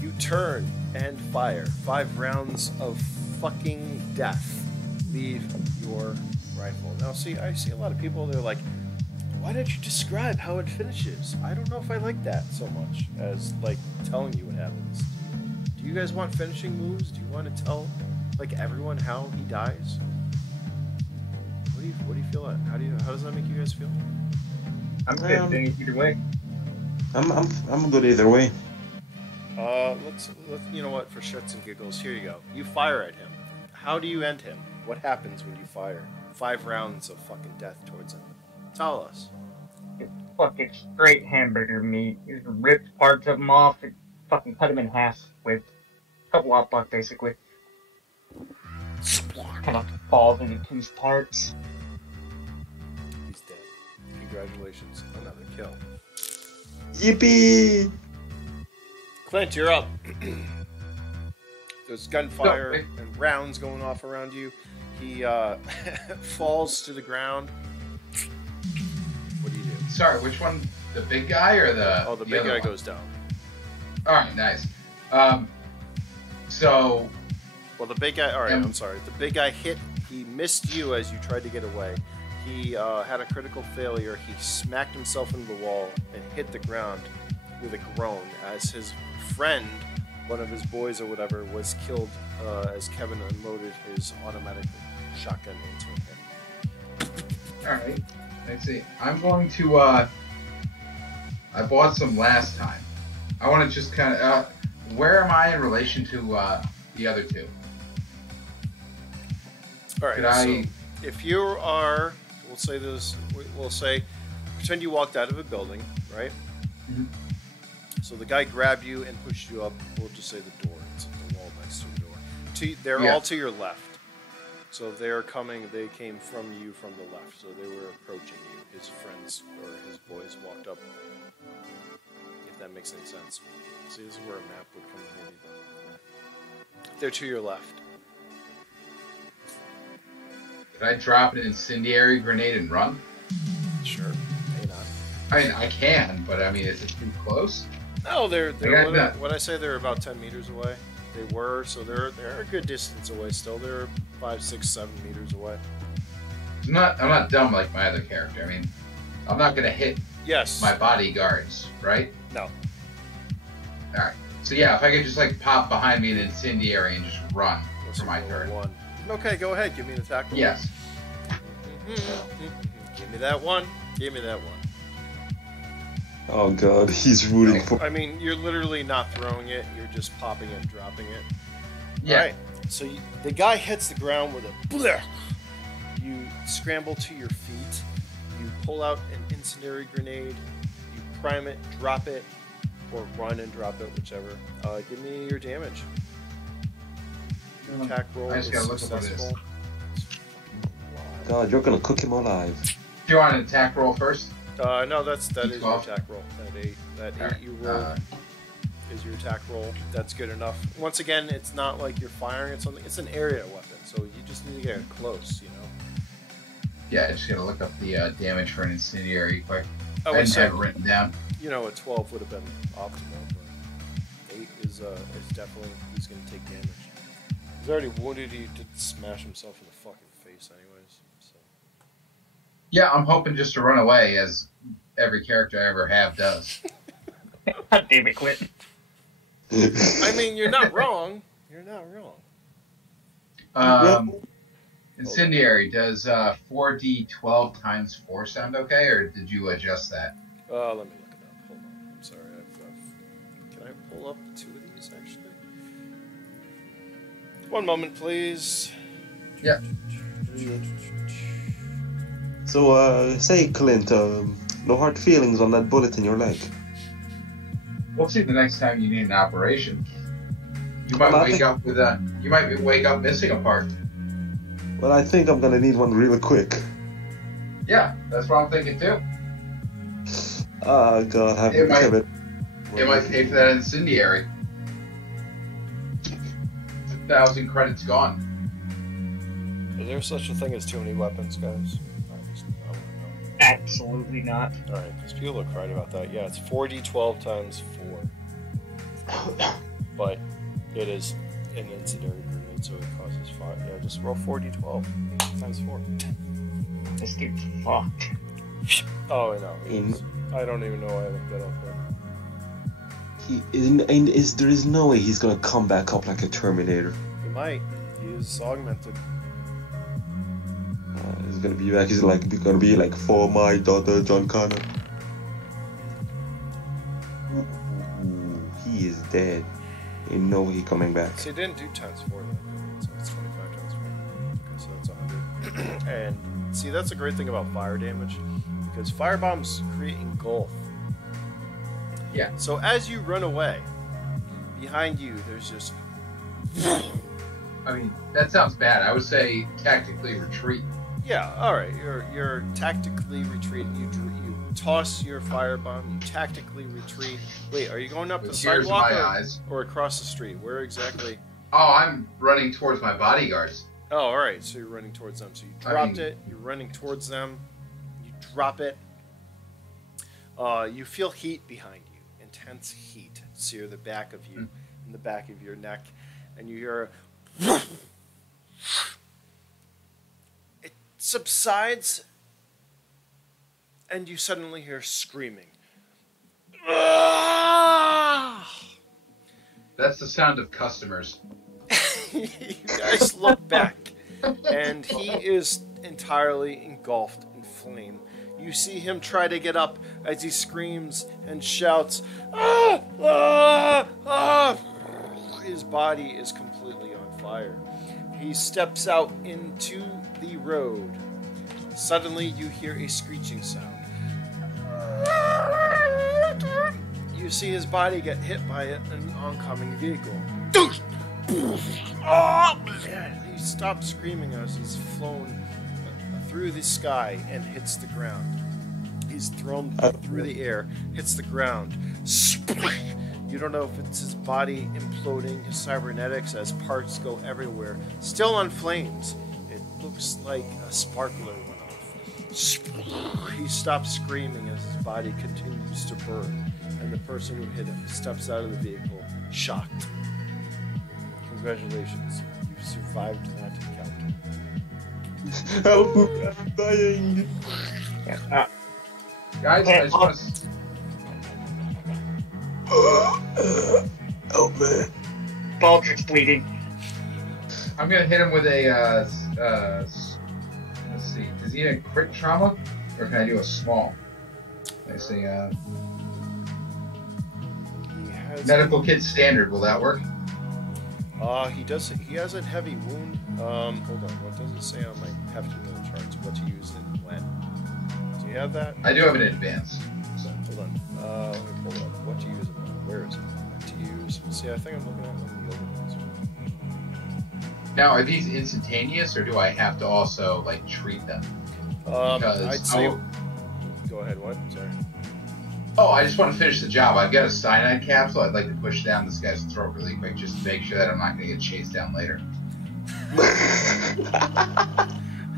You turn and fire. 5 rounds of fucking death leave your rifle. Now, I see a lot of people, they're like, why don't you describe how it finishes? I don't know if I like that so much as, like, telling you what happens. Do you guys want finishing moves? Do you want to tell, like, everyone how he dies? What do you feel like? How does that make you guys feel? I'm good either way. I'm good either way. Let's you know what, for shits and giggles, here you go. You fire at him. How do you end him? What happens when you fire? 5 rounds of fucking death towards him. Tell us. Fucking straight hamburger meat. Just ripped parts of him off and fucking cut him in half with a couple hot buck basically. Kind of falls into 2 parts. He's dead. Congratulations. Another kill. Yippee! Klent, you're up. There's gunfire wait. and rounds going off around you. He falls to the ground. What do you do? Sorry, which one? The big guy or the? Oh, the big other guy one? goes down. All right, nice. So Well, the big guy. All right, Um, I'm sorry. The big guy hit. He missed you as you tried to get away. He had a critical failure. He smacked himself into the wall and hit the ground with a groan as his friend, one of his boys or whatever, was killed as Kevin unloaded his automatic shotgun into him. all right, let's see. I'm going to. I bought some last time. I want to just kind of. Where am I in relation to the other two? All right. Could So I? if you are, we'll say this. We'll say, pretend you walked out of a building, right? Mhm. So the guy grabbed you and pushed you up. We'll just say the door. It's the wall next to the door. They're Yeah. all to your left. So they're coming. They came from you from the left. So they were approaching you. His friends or his boys walked up. If that makes any sense. See, this is where a map would come in handy. But they're to your left. Could I drop an incendiary grenade and run? Sure. May not. I mean, I can, but I mean, is it too close? Oh, they're got that. what I say, they're about 10 meters away. They were, so they're a good distance away still. They're 5, 6, 7 meters away. I'm not dumb like my other character. I mean, I'm not gonna hit Yes. my bodyguards, right? No. All right. So yeah, if I could just like pop behind me an incendiary and just run for my turn. One. Okay, go ahead. Give me an attack roll. Yes. Give me that one. Give me that one. Oh god, he's rooting for. I mean, you're literally not throwing it. You're just popping it and dropping it. Yeah. All right. So the guy hits the ground with a blech. You scramble to your feet. You pull out an incendiary grenade. You prime it, drop it, or run and drop it, whichever. Give me your damage. Your attack roll I is just gotta look up what it is. successful. God, you're gonna cook him alive. Do you want an attack roll first? No, that is your D12. attack roll. That eight Alright, you roll is your attack roll. That's good enough. Once again, it's not like you're firing at something. It's an area weapon, so you just need to get it close. You know. Yeah, I just gotta look up the damage for an incendiary quick. I I would didn't say, have it written down. you know, a 12 would have been optimal, but 8 is definitely he's going to take damage. He's already wounded. He did smash himself in the fucking face, anyways. So. Yeah, I'm hoping just to run away, as every character I ever have does. God damn it, quit. I mean, you're not wrong. You're not wrong. Incendiary, does 4d12 times 4 sound okay, or did you adjust that? Let me look it up. Hold on. I'm sorry. Can I pull up 2 of these, actually? One moment, please. Yeah. So, say, Clint, no hard feelings on that bullet in your leg. We'll see the next time you need an operation. You might Well, wake up with a. You might wake up missing a part. Well, I think I'm gonna need one real quick. Yeah, that's what I'm thinking too. Oh god, have It might- it. It might pay for that incendiary. 1,000 credits gone. Is there such a thing as too many weapons, guys? I want to know. Absolutely not. Alright, because people look right about that. Yeah, it's 4d12 times 4. But it is an incendiary grenade, so it causes 5. Yeah, just roll 4d12 times 4. This dude's fucked. Oh, I know. I don't even know why I looked that up there. There is no way he's gonna come back up like a Terminator. He might. He is augmented. He's gonna be back. He's gonna be like for my daughter John Connor. Ooh, he is dead. Ain't no way he coming back. So he didn't do times 4 then. So it's 25 times 4. Okay, so that's 100. And see, that's a great thing about fire damage, because fire bombs create engulf. Yeah. So as you run away, behind you, there's just. I mean, that sounds bad. I would say tactically retreat. Yeah, all right. You're tactically retreating. You toss your firebomb. You tactically retreat. Wait, are you going up the With tears in sidewalk my eyes. or across the street? Where exactly? Oh, I'm running towards my bodyguards. Oh, all right. So you're running towards them. So you dropped it. You're running towards them. You drop it. You feel heat behind you. Intense heat sear the back of you, in the back of your neck, and you hear. It subsides, and you suddenly hear screaming. That's the sound of customers. You guys look back, and he is entirely engulfed in flame. You see him try to get up as he screams and shouts, "Ah! Ah! Ah!" His body is completely on fire. He steps out into the road. Suddenly, you hear a screeching sound. You see his body get hit by an oncoming vehicle. He stops screaming as he's flown through the sky and hits the ground. He's thrown through the air, hits the ground. You don't know if it's his body imploding, his cybernetics as parts go everywhere. Still on flames. It looks like a sparkler went off. He stops screaming as his body continues to burn. and the person who hit him steps out of the vehicle, shocked. Congratulations, you survived that encounter. Help! I'm dying! Guys, I just want to... Help me! Baldrick's bleeding. I'm gonna hit him with a, let's see, does he need a crit trauma? Or can I do a small? Let's see, He has medical kit standard, will that work? he does. He has a heavy wound. Hold on. What does it say on my hefty little charts? What to use in when? Do you have that? I do have an advance. So. Hold on. Let me pull it up. What to use in when? Where is it? What to use? See, I think I'm looking at one of the other ones. Now, are these instantaneous, or do I have to also, like, treat them? Because I'd say. Go ahead. What? Sorry. Oh, I just want to finish the job. I've got a cyanide capsule. I'd like to push down this guy's throat really quick just to make sure that I'm not going to get chased down later.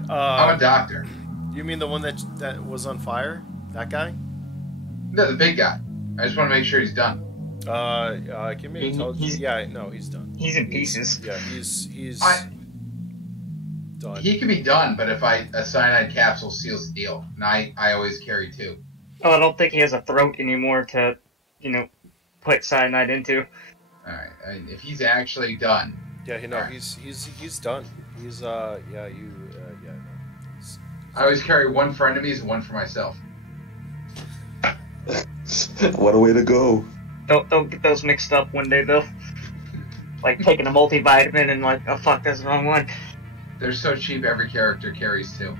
I'm a doctor. You mean the one that was on fire? That guy? No, the big guy. I just want to make sure he's done. Give me intelligence. Yeah, no, he's done. He's in pieces. Yeah, he's done. He can be done, but if a cyanide capsule seals the deal, and I always carry 2. Oh, I don't think he has a throat anymore to, put cyanide into. All right, if he's actually done. Yeah, right. he's done. He's no. I always carry 1 for enemies and 1 for myself. What a way to go. Don't get those mixed up one day, though. Like taking a multivitamin and like, oh fuck, that's the wrong one. They're so cheap, every character carries 2.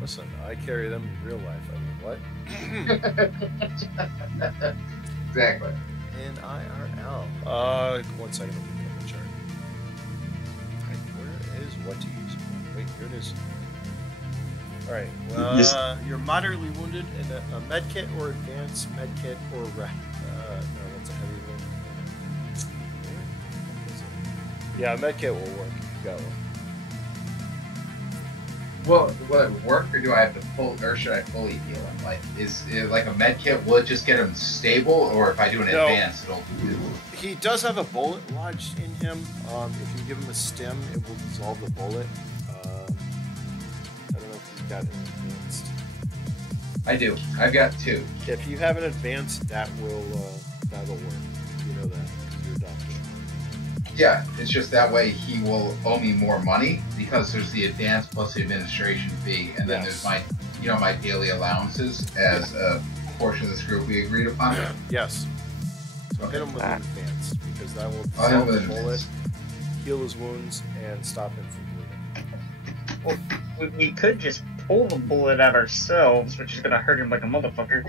Listen, I carry them in real life. I mean, what? Exactly. In IRL. 1 second. Let me get the chart. Where is what to use? Wait, here it is. All right. Yes. You're moderately wounded in a med kit or advanced med kit or no, that's a heavy wound. Yeah, a med kit will work. You got one. Well, will it work, or do I have to or should I fully heal him? Like, is it like a med kit? Will it just get him stable, or if I do an No. advance, it'll? He does have a bullet lodged in him. If you give him a stim, it will dissolve the bullet. I don't know if you've got an advanced. I do. I've got 2. If you have an advanced, that'll work. You know that because you're a doctor. Yeah, it's just that way he will owe me more money because there's the advance plus the administration fee, and then Yes. there's my daily allowances as a portion of this group we agreed upon. Yes. So Okay. hit him with an advanced because that will I'll hit him dissolve with the an bullet, advance. heal his wounds, and stop him from bleeding. We could just pull the bullet out ourselves, which is gonna hurt him like a motherfucker.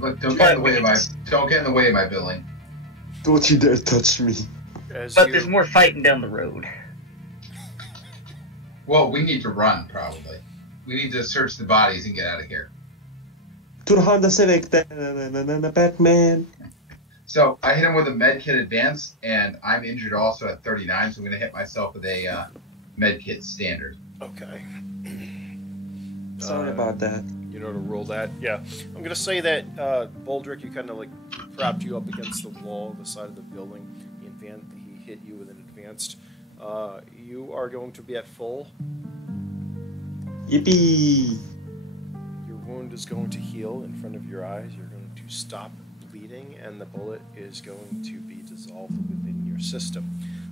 Look, don't get in the way of my billing. Don't you dare touch me. But there's more fighting down the road. Well, we need to run probably. We need to search the bodies and get out of here. To the Honda Civic, Batman. So I hit him with a med kit advance, and I'm injured also at 39, so I'm going to hit myself with a med kit standard. Okay. Sorry about that. You know to roll that. Yeah. I'm gonna say that Baldrick, you kind of like propped you up against the wall, the side of the building. He hit you with an advanced. You are going to be at full. Yippee! Your wound is going to heal in front of your eyes. You're going to stop bleeding, and the bullet is going to be dissolved within your system.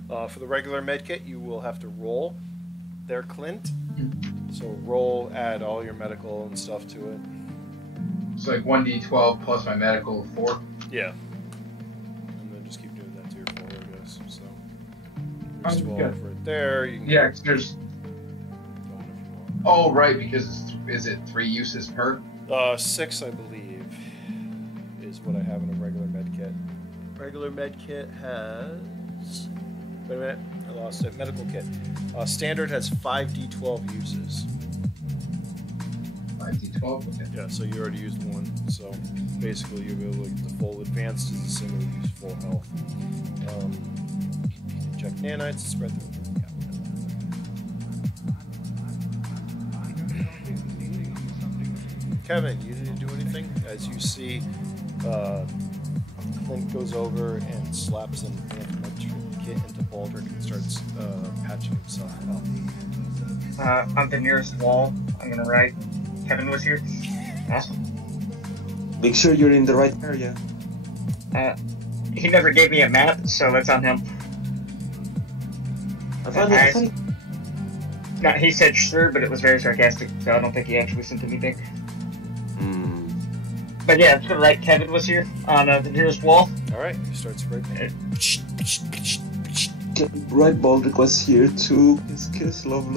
For the regular medkit, you will have to roll. They're Klent. So roll, add all your medical and stuff to it. So like 1d12 plus my medical 4. Yeah. And then just keep doing that to your 4, I guess. So there's 12 right there. You can Yeah, 'cause there's. go on if you want. Oh, right, because is it 3 uses per? 6, I believe, is what I have in a regular med kit. Regular med kit has. Wait a minute, I lost it. Medical kit. Standard has 5d12 uses. 5d12. Okay. Yeah, so you already used 1. So basically, you'll be able to get the full advanced is a single use full health. Check nanites, spread through. Kevin, you didn't do anything? as you see, Klent goes over and slaps an anti-med kit into Baldrick and starts patching himself up. On the nearest wall, I'm gonna write, Kevin was here. Awesome. Make sure you're in the right area. He never gave me a map, so that's on him. I found it. No, he said sure, but it was very sarcastic, so I don't think he actually sent anything. But yeah, to the right, Kevin was here on the nearest wall. Alright, you start spray painting. Right, Baldrick was here too. Kiss, love.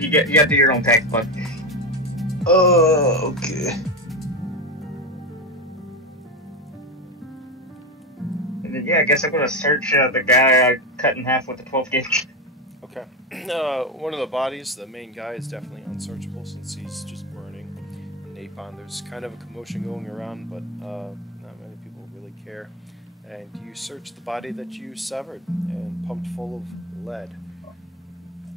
You gotta do your own tag, bud. Oh, okay. And then, yeah, I guess I'm gonna search the guy I cut in half with the 12 gauge. Okay. One of the bodies, the main guy, is definitely unsearchable since he's just burning napalm. There's kind of a commotion going around, but not many people really care. And you search the body that you severed and pumped full of lead.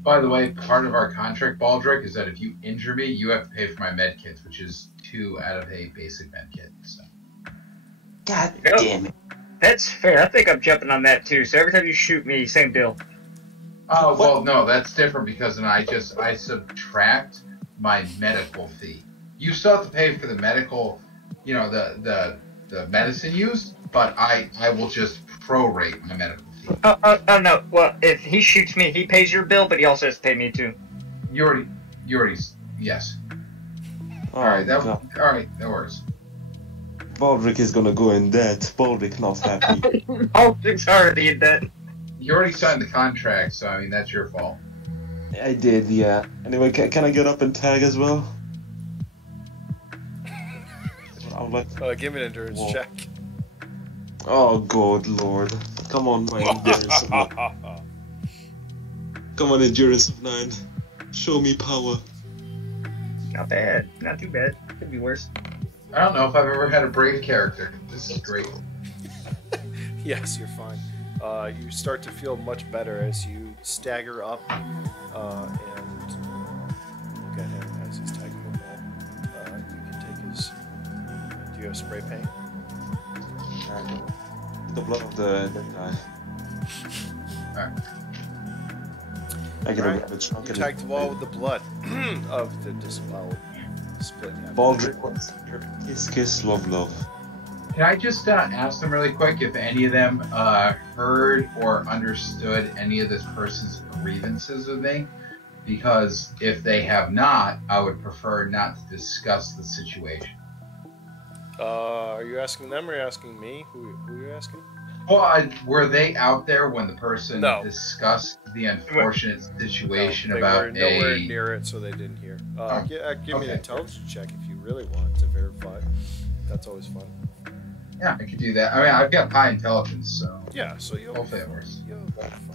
By the way, part of our contract, Baldrick, is that if you injure me, you have to pay for my med kits, which is 2 out of a basic med kit. So. God damn it. That's fair. I think I'm jumping on that too. So every time you shoot me, same deal. Oh, well, no, that's different because then I subtract my medical fee. You still have to pay for the medical, you know, the medicine used, but I will just prorate my medical fee. Oh, no. Well, if he shoots me, he pays your bill, but he also has to pay me too. You already, yes. Alright, that works. Baldrick is gonna go in debt. Baldrick not happy. Baldrick's already in debt. You already signed the contract, so I mean, that's your fault. I did, yeah. Anyway, can I get up and tag as well? I would like Give me an endurance check. Oh, good lord. Come on, my endurance of 9. Come on, endurance of 9. Show me power. Not bad. Not too bad. Could be worse. I don't know if I've ever had a brave character. This is great. Yes, you're fine. You start to feel much better as you stagger up and look at him as he's tagging the ball. You can take his... Do you have spray paint? The blood of the guy. Alright. I get a bit drunk. You tagged the wall with the blood of the disemboweled split. Baldrick wants kiss, love. Can I just ask them really quick if any of them heard or understood any of this person's grievances with me? Because if they have not, I would prefer not to discuss the situation. Are you asking them or are you asking me? Who are you asking? Well, were they out there when the person No. discussed the unfortunate situation they about were nowhere near it, so they didn't hear. Give me an intelligence check if you really want to verify. That's always fun. Yeah, I could do that. I mean, I've got high intelligence, so Yeah, so you'll hopefully it works.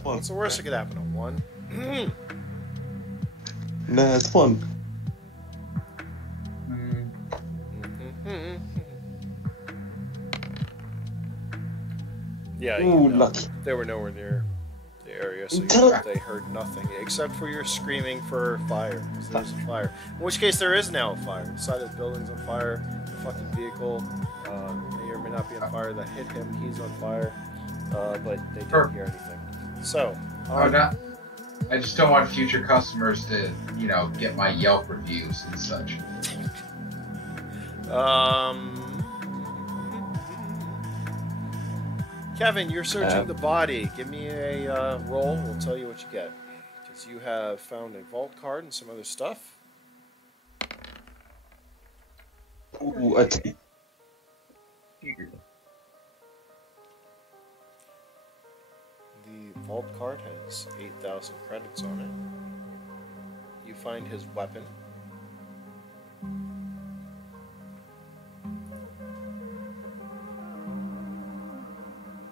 What's the worst that could happen? A 1? Nah, it's fun. Yeah, Ooh, lucky. They were nowhere near the area, so they heard nothing except for your screaming for fire. 'Cause there's a fire. In which case, there is now a fire. The side of the building's on fire. The fucking vehicle may or may not be on fire. That hit him. He's on fire. But they didn't hear anything. So. I just don't want future customers to, you know, get my Yelp reviews and such. Kevin, you're searching the body. Give me a roll. We'll tell you what you get. Because you have found a vault card and some other stuff. Ooh, okay. The vault card has 8,000 credits on it. You find his weapon.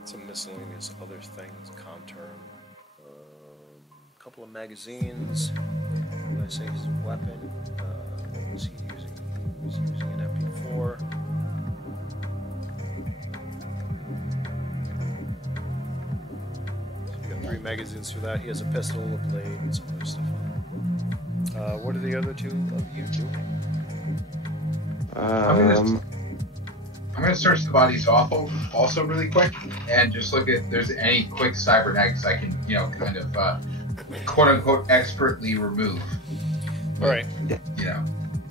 Some miscellaneous other things, Conterm, a couple of magazines. When I say his weapon, what was he using? He was using an MP4. So you got 3 magazines for that. He has a pistol, a blade, and some other stuff on it. What are the other 2 of you doing? I'm gonna search the bodies also really quick and just look if there's any quick cybernetics I can, kind of quote unquote expertly remove. All right. You know.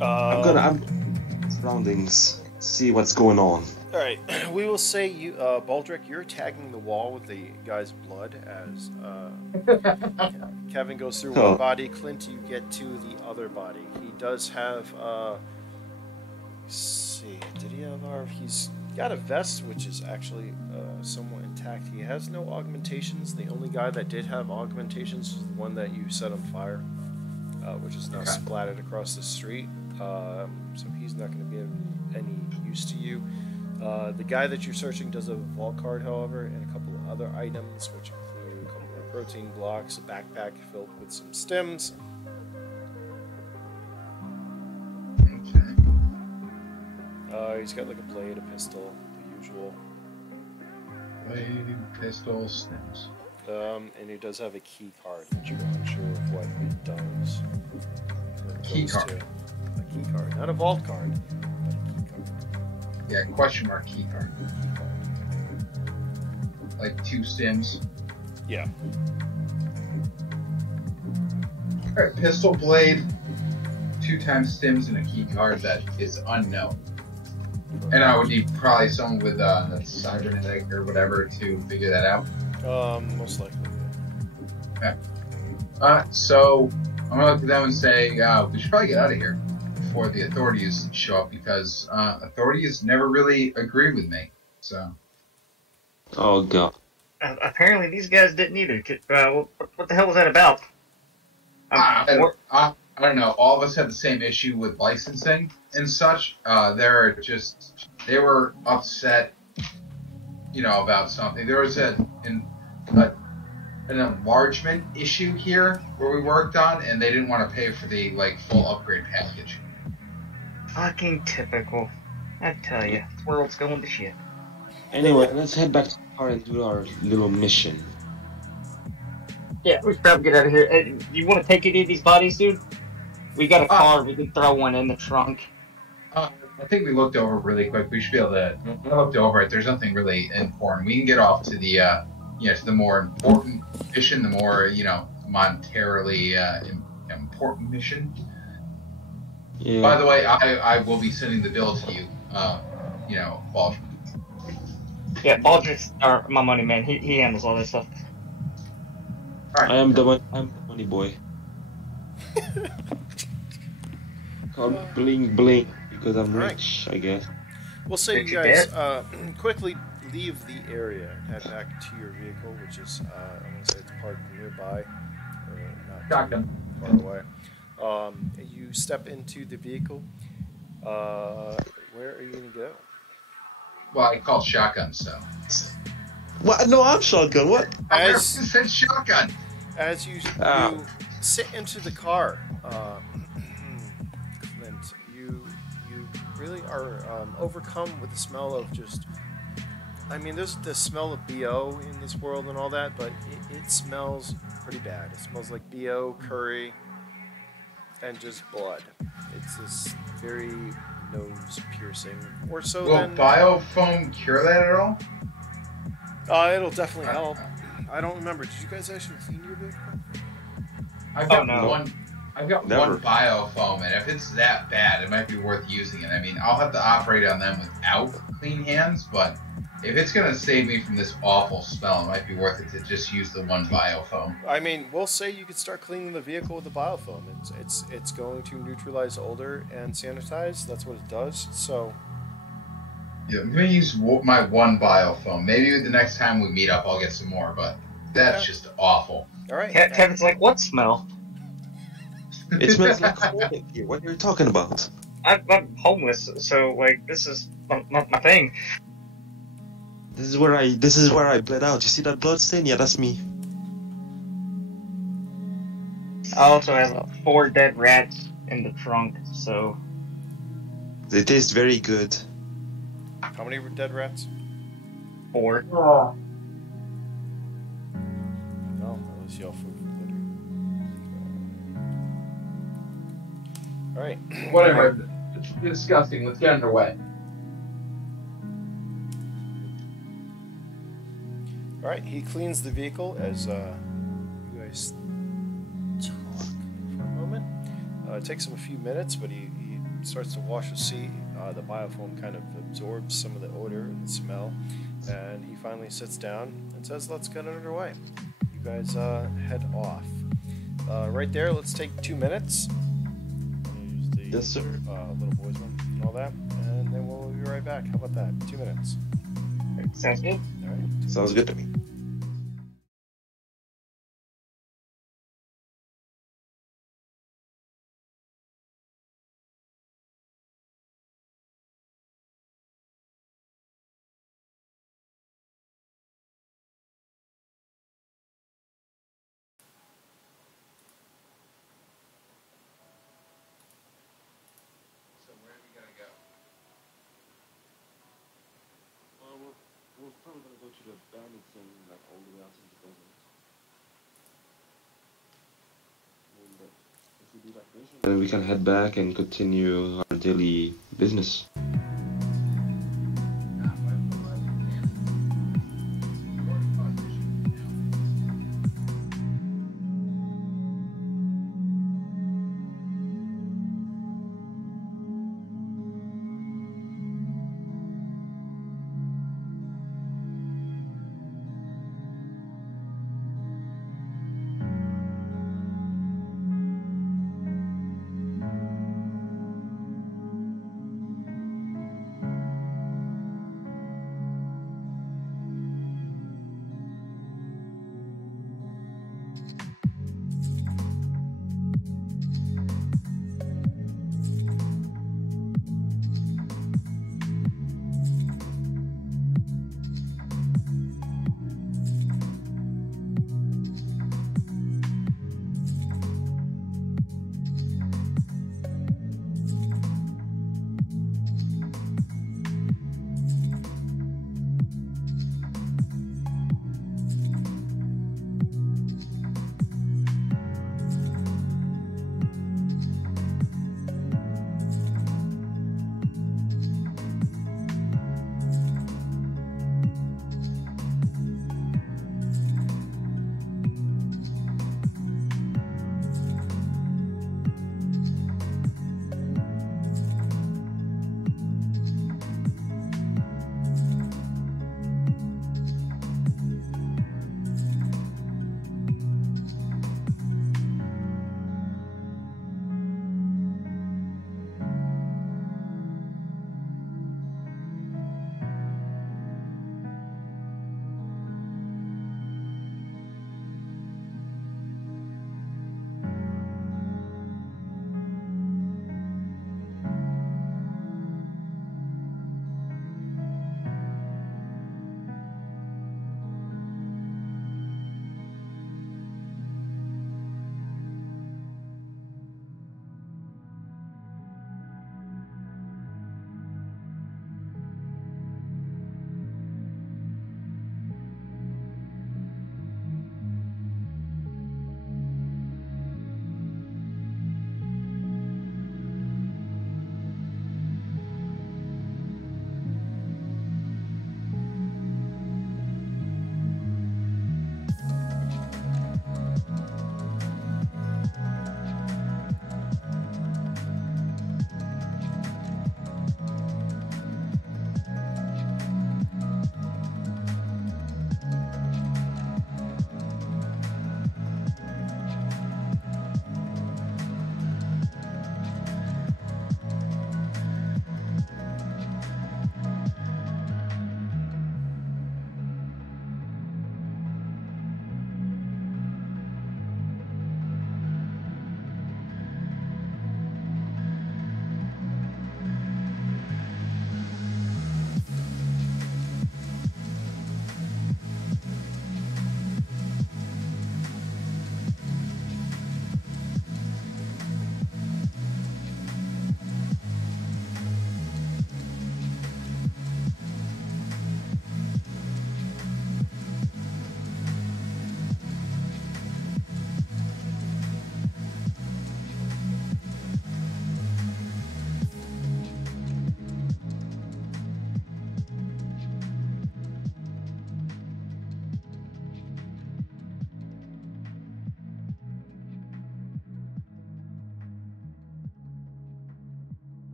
I'm surroundings, see what's going on. All right. We will say you, Baldrick, you're tagging the wall with the guy's blood as Kevin goes through one body. Clint, you get to the other body. He does have. Let's see, did he have our? He's got a vest, which is actually somewhat intact. He has no augmentations. The only guy that did have augmentations is the one that you set on fire, which is now splattered across the street. So he's not going to be of any use to you. The guy that you're searching does have a vault card, however, and a couple of other items, which include a couple of protein blocks, a backpack filled with some stems. He's got like a blade, a pistol, the usual. Blade, pistol, stems. And he does have a key card, but you're unsure of what it does. Key card. A key card, not a vault card, but a key card. Yeah, question mark key card. Like 2 stems. Yeah. Alright, pistol, blade, 2 times stems, and a key card that is unknown. And I would need probably someone with cybernetic or whatever to figure that out. Most likely. Okay. So I'm gonna look at them and say we should probably get out of here before the authorities show up, because authorities never really agree with me. So. Oh god. Apparently, these guys didn't either. What the hell was that about? I don't know. All of us had the same issue with licensing and such. They were upset, about something. There was an enlargement issue here where we worked on, and they didn't want to pay for the full upgrade package. Fucking typical. I tell you, the world's going to shit. Anyway, let's head back to the car and do our little mission. Yeah, we should probably get out of here. Hey, you want to take any of these bodies, dude? We got a car. We can throw one in the trunk. I think we looked over really quick. We should be able to. I looked over it. There's nothing really important. We can get off to the, to the more important mission, the more, monetarily important mission. Yeah. By the way, I will be sending the bill to you. Baldrick. Yeah, Baldrick's my money man. He handles all this stuff. All right. I'm the money boy. I'm bling bling because I'm rich, I guess. We'll say you guys quickly leave the area and head back to your vehicle, which is, I'm going to say it's parked nearby, or not too far away. You step into the vehicle. Where are you going to go? Well, I called shotgun, so. What? No, I'm shotgun. What? I said shotgun. As you sit into the car, Clint, you really are overcome with the smell of just. I mean, there's the smell of BO in this world and all that, but it smells pretty bad. It smells like BO, curry, and just blood. It's this very nose piercing. Or so. Will biofoam cure that at all? It'll definitely help. I don't remember. Did you guys actually clean your vehicle? I've got one biofoam, and if it's that bad, it might be worth using it. I mean, I'll have to operate on them without clean hands, but if it's going to save me from this awful smell, it might be worth it to just use the one biofoam. I mean, we'll say you could start cleaning the vehicle with the biofoam. It's going to neutralize odor and sanitize. That's what it does. So. Yeah, I'm going to use my one biofoam. Maybe the next time we meet up, I'll get some more, but that's just awful. All right. Kevin's like, what smell? It smells like coal in here. What are you talking about? I'm homeless, so this is my thing. This is where I bled out. You see that blood stain? Yeah, that's me. I also have 4 dead rats in the trunk, so. They taste very good. How many dead rats? 4. Oh, at least y'all food for later. All right. Whatever. It's disgusting. Let's get underway. All right, he cleans the vehicle as you guys talk for a moment. It takes him a few minutes, but he starts to wash the seat. The biofilm kind of absorbs some of the odor and the smell, and he finally sits down and says, "Let's get underway." You guys head off. Right there, let's take 2 minutes. Use the Yes, sir. little boys one and all that, and then we'll be right back. How about that? 2 minutes. Sounds good. All right. Sounds good to me. So where are we gonna go? We're probably gonna go to the bandits and like all the way out into the desert. And if we do that mission, then we can head back and continue our daily business.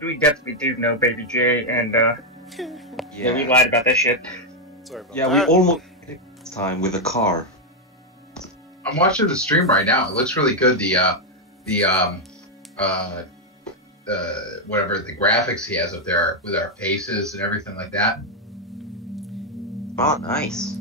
we definitely do know Baby J, and yeah, we lied about that shit. Sorry about Yeah, that. we almost did it this time with a car. I'm watching the stream right now. It looks really good. Whatever the graphics he has up there with our faces and everything like that. Oh, nice.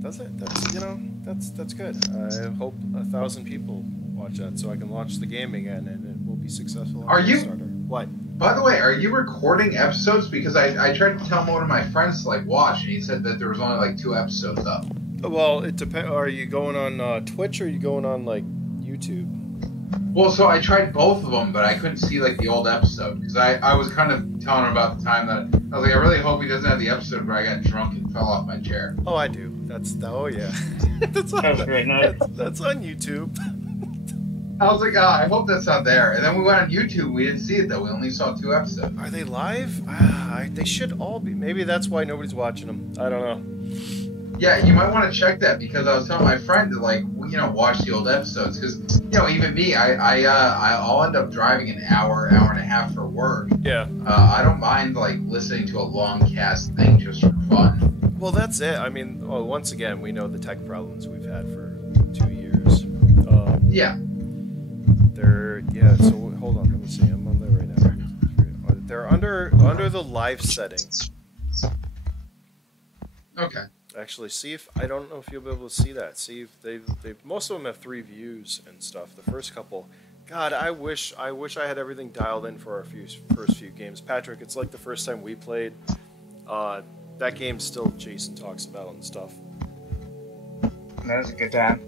Does it? That's good. I hope 1,000 people watch that so I can launch the game again and it will be successful. On Are you- Kickstarter. What? By the way, are you recording episodes? Because I tried to tell one of my friends to watch, and he said that there was only 2 episodes up. Well, it depends. Are you going on Twitch or are you going on YouTube? Well, so I tried both of them, but I couldn't see the old episode because I was kind of telling him about the time that I was like, I really hope he doesn't have the episode where I got drunk and fell off my chair. Oh, I do. Oh yeah. That's on. That was great night. That's on YouTube. I was like, I hope that's not there. And then we went on YouTube. We didn't see it though. We only saw 2 episodes. Are they live? They should all be. Maybe that's why nobody's watching them. I don't know. Yeah, you might want to check that because I was telling my friend to watch the old episodes because even me, I'll end up driving an hour and a half for work. Yeah. I don't mind listening to a long cast thing just for fun. Well, that's it. I mean, once again, we know the tech problems we've had for 2 years. Yeah. So hold on. Let me see. I'm on there right now. They're under the live settings. Okay. Actually, see if I don't know if you'll be able to see that. See if they most of them have 3 views and stuff. The first couple, God, I wish I had everything dialed in for our first few games. Patrick, it's like the first time we played. That game still Jason talks about and stuff. That was a good time.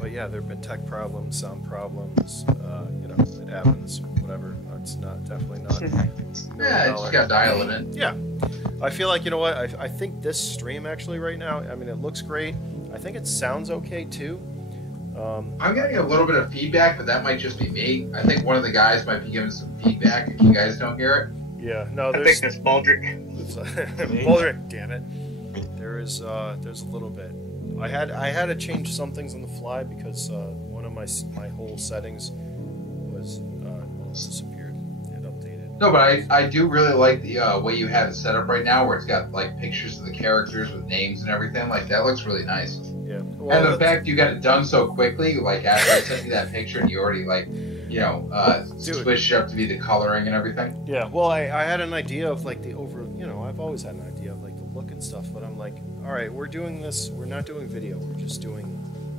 But yeah, there have been tech problems, sound problems. It happens. Whatever. It's definitely not. Yeah, just got dialing in. Yeah. I feel like, you know what, I think this stream actually right now, I mean, it looks great. I think it sounds okay too. I'm getting a little bit of feedback, but that might just be me. I think one of the guys might be giving some feedback if you guys don't hear it. Yeah, no, I think that's Baldrick. Baldrick, damn it. There's a little bit. I had to change some things on the fly because one of my whole settings was disappeared. It updated. No, but I do really like the way you have it set up right now, where it's got pictures of the characters with names and everything. That looks really nice. Yeah. Well, and the fact you got it done so quickly, after I sent you that picture and you already switched it up to be the coloring and everything. Yeah. Well, I had an idea of the I've always had an idea of the look and stuff, but I'm like, all right, we're doing this. We're not doing video. We're just doing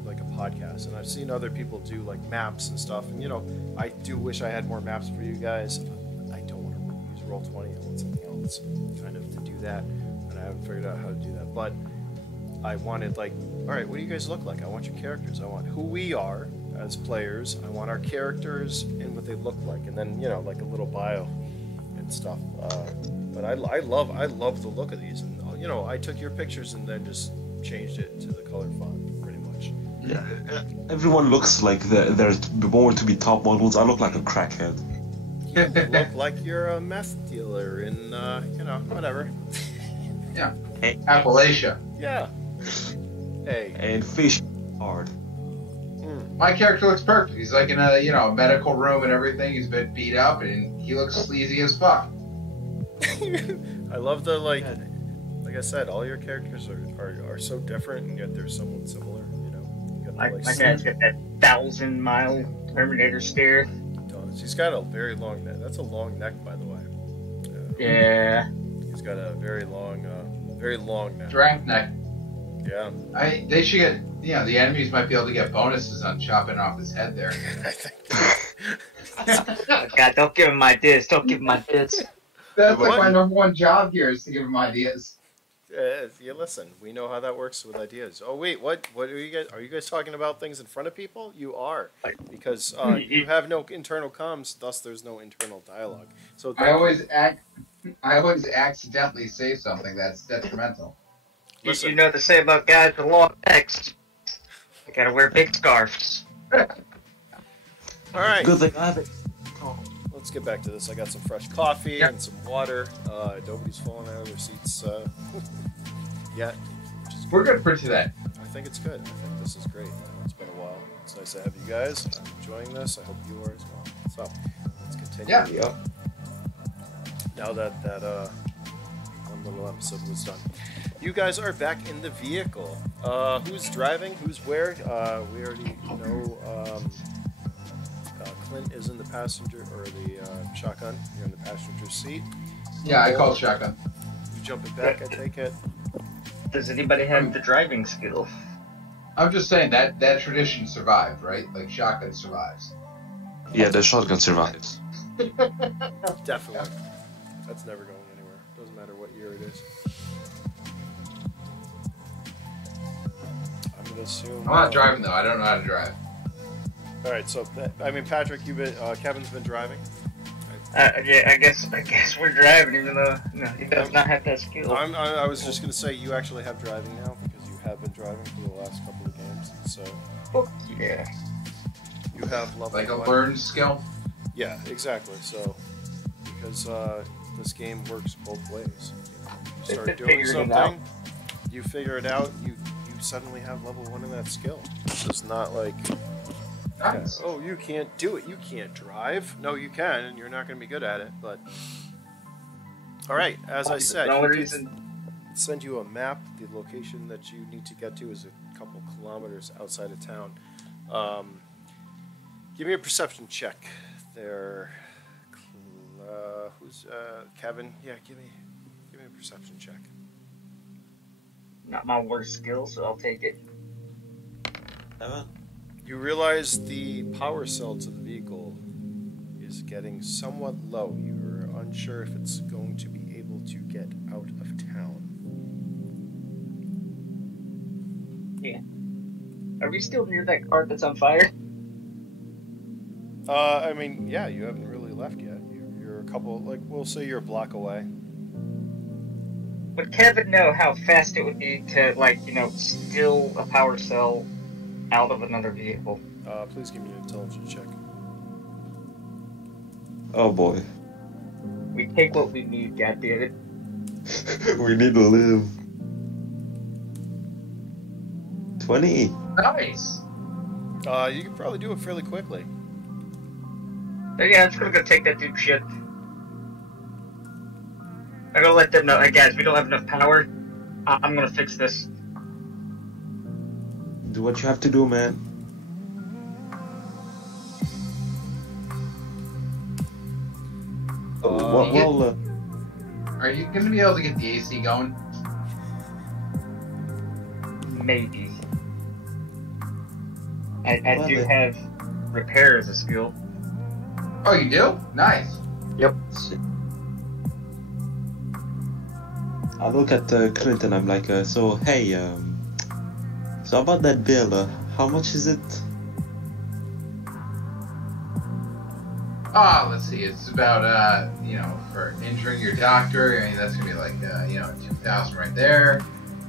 a podcast. And I've seen other people do maps and stuff. And I do wish I had more maps for you guys. I don't want to use Roll20. I want something else kind of to do that. And I haven't figured out how to do that. But I wanted all right, what do you guys look like? I want your characters. I want who we are as players. I want our characters and what they look like. And then, a little bio and stuff. But I love the look of these. And, I took your pictures and then just changed it to the color font, pretty much. Yeah, everyone looks like they're born to be top models. I look like a crackhead. You look like you're a meth dealer in, whatever. Yeah. Appalachia. Yeah. Hey. And fish hard. My character looks perfect. He's in a medical room and everything. He's been beat up and he looks sleazy as fuck. I love the like I said, all your characters are so different and yet they're somewhat similar. You got My guy's got that 1,000-mile Terminator stare. He's got a very long neck. That's a long neck, by the way. Yeah. He's got a very long neck. Giraffe neck. Yeah. They should get. The enemies might be able to get bonuses on chopping off his head there. I think. Oh, God, don't give him ideas. Don't give him ideas. That's my number one job here is to give him ideas. Yeah, listen, we know how that works with ideas. Oh wait, what are you guys? Are you guys talking about things in front of people? You are, because you have no internal comms, thus there's no internal dialogue. So I always accidentally say something that's detrimental. You know what they say about guys with long necks? They gotta wear big scarves. All right. Good thing I have it. Let's get back to this. I got some fresh coffee and some water. Nobody's falling out of their seats yet. We're good for today. I think it's good. I think this is great. It's been a while. It's nice to have you guys. I'm enjoying this. I hope you are as well. So let's continue. Yeah. Yeah. Now that one little episode was done, you guys are back in the vehicle. Who's driving? Who's where? We already know. Klent is in the passenger or the shotgun. You're in the passenger seat. Yeah, I call shotgun. You jumping back? I take it. Does anybody have the driving skill? I'm just saying that tradition survived, right? Like shotgun survives. Yeah, the shotgun survives. Definitely. That's never going anywhere. Doesn't matter what year it is. I'm gonna assume. I'm not driving though. I don't know how to drive. All right, so Patrick, you've been Kevin's been driving. Yeah, I guess we're driving, even though he does not have that skill. I was just gonna say you actually have driving now because you have been driving for the last couple of games. So Fuck yeah. you have level Like a one. learned skill. Yeah, exactly. So because this game works both ways. You start doing Figured it out. something, you figure it out, you suddenly have level 1 in that skill. It's just not like. Nice. Oh, you can't do it. You can't drive. No, you can, and you're not going to be good at it. But all right, as I said, The only he did reason send you a map. The location that you need to get to is a couple kilometers outside of town. Give me a perception check. There, who's Kevin? Yeah, give me a perception check. not my worst skill, so I'll take it. You realize the power cell to the vehicle is getting somewhat low. You're unsure if it's going to be able to get out of town. Yeah. Are we still near that cart that's on fire? I mean, yeah, you haven't really left yet. You're a couple, like, we'll say you're a block away. Would Kevin know how fast it would be to, steal a power cell out of another vehicle? Please give me an intelligence check. Oh boy. We take what we need, goddammit. We need to live. 20. Nice. You can probably do it fairly quickly. Yeah, I'm just gonna go take that dude's shit. I'm gonna let them know, hey guys, we don't have enough power. I'm gonna fix this. Do what you have to do, man. Are you gonna be able to get the AC going? Maybe. I do have repair as a skill. Oh, you do? Nice. Yep. I look at Klent and I'm like, so hey, so about that bill, how much is it? Let's see. It's about, for injuring your doctor. I mean, that's gonna be like, 2,000 right there.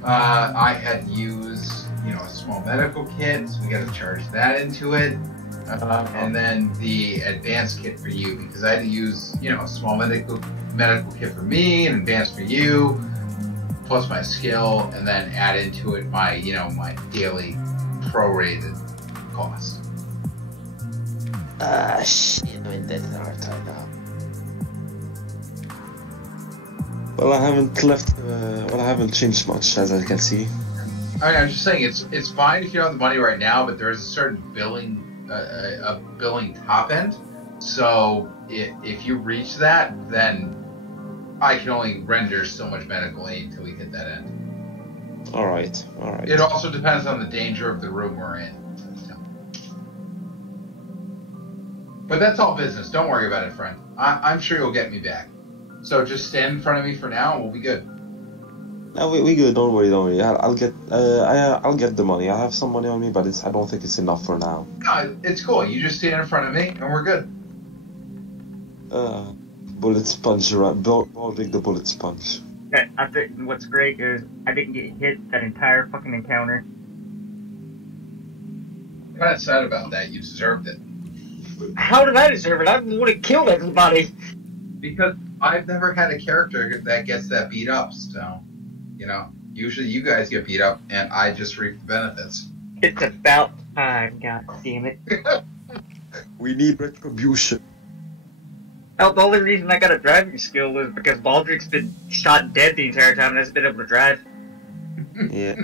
I had used, a small medical kit, so we got to charge that into it. And then the advanced kit for you, because I had to use, a small medical kit for me, and advanced for you, plus my skill, and then add into it my, my daily prorated cost. Shit, I mean, that's a hard time now. Well, I haven't changed much, as I can see. I'm just saying, it's fine if you don't have the money right now, but there is a certain billing top end. So if you reach that, then I can only render so much medical aid until we hit that end. All right. It also depends on the danger of the room we're in. But that's all business. Don't worry about it, friend. I'm sure you'll get me back. So just stand in front of me for now, and we'll be good. No, we good. Don't worry. I'll get the money. I have some money on me, but I don't think it's enough for now. No, it's cool. You just stand in front of me, and we're good. Bullet sponge, Baldrick the bullet sponge. I think what's great is I didn't get hit that entire fucking encounter. I'm not sad about that. You deserved it. How did I deserve it? I would have killed everybody. Because I've never had a character that gets that beat up, so, usually you guys get beat up, and I just reap the benefits. It's about time, god damn it. We need retribution. Hell, the only reason I got a driving skill was because Baldrick's been shot dead the entire time and hasn't been able to drive. Yeah.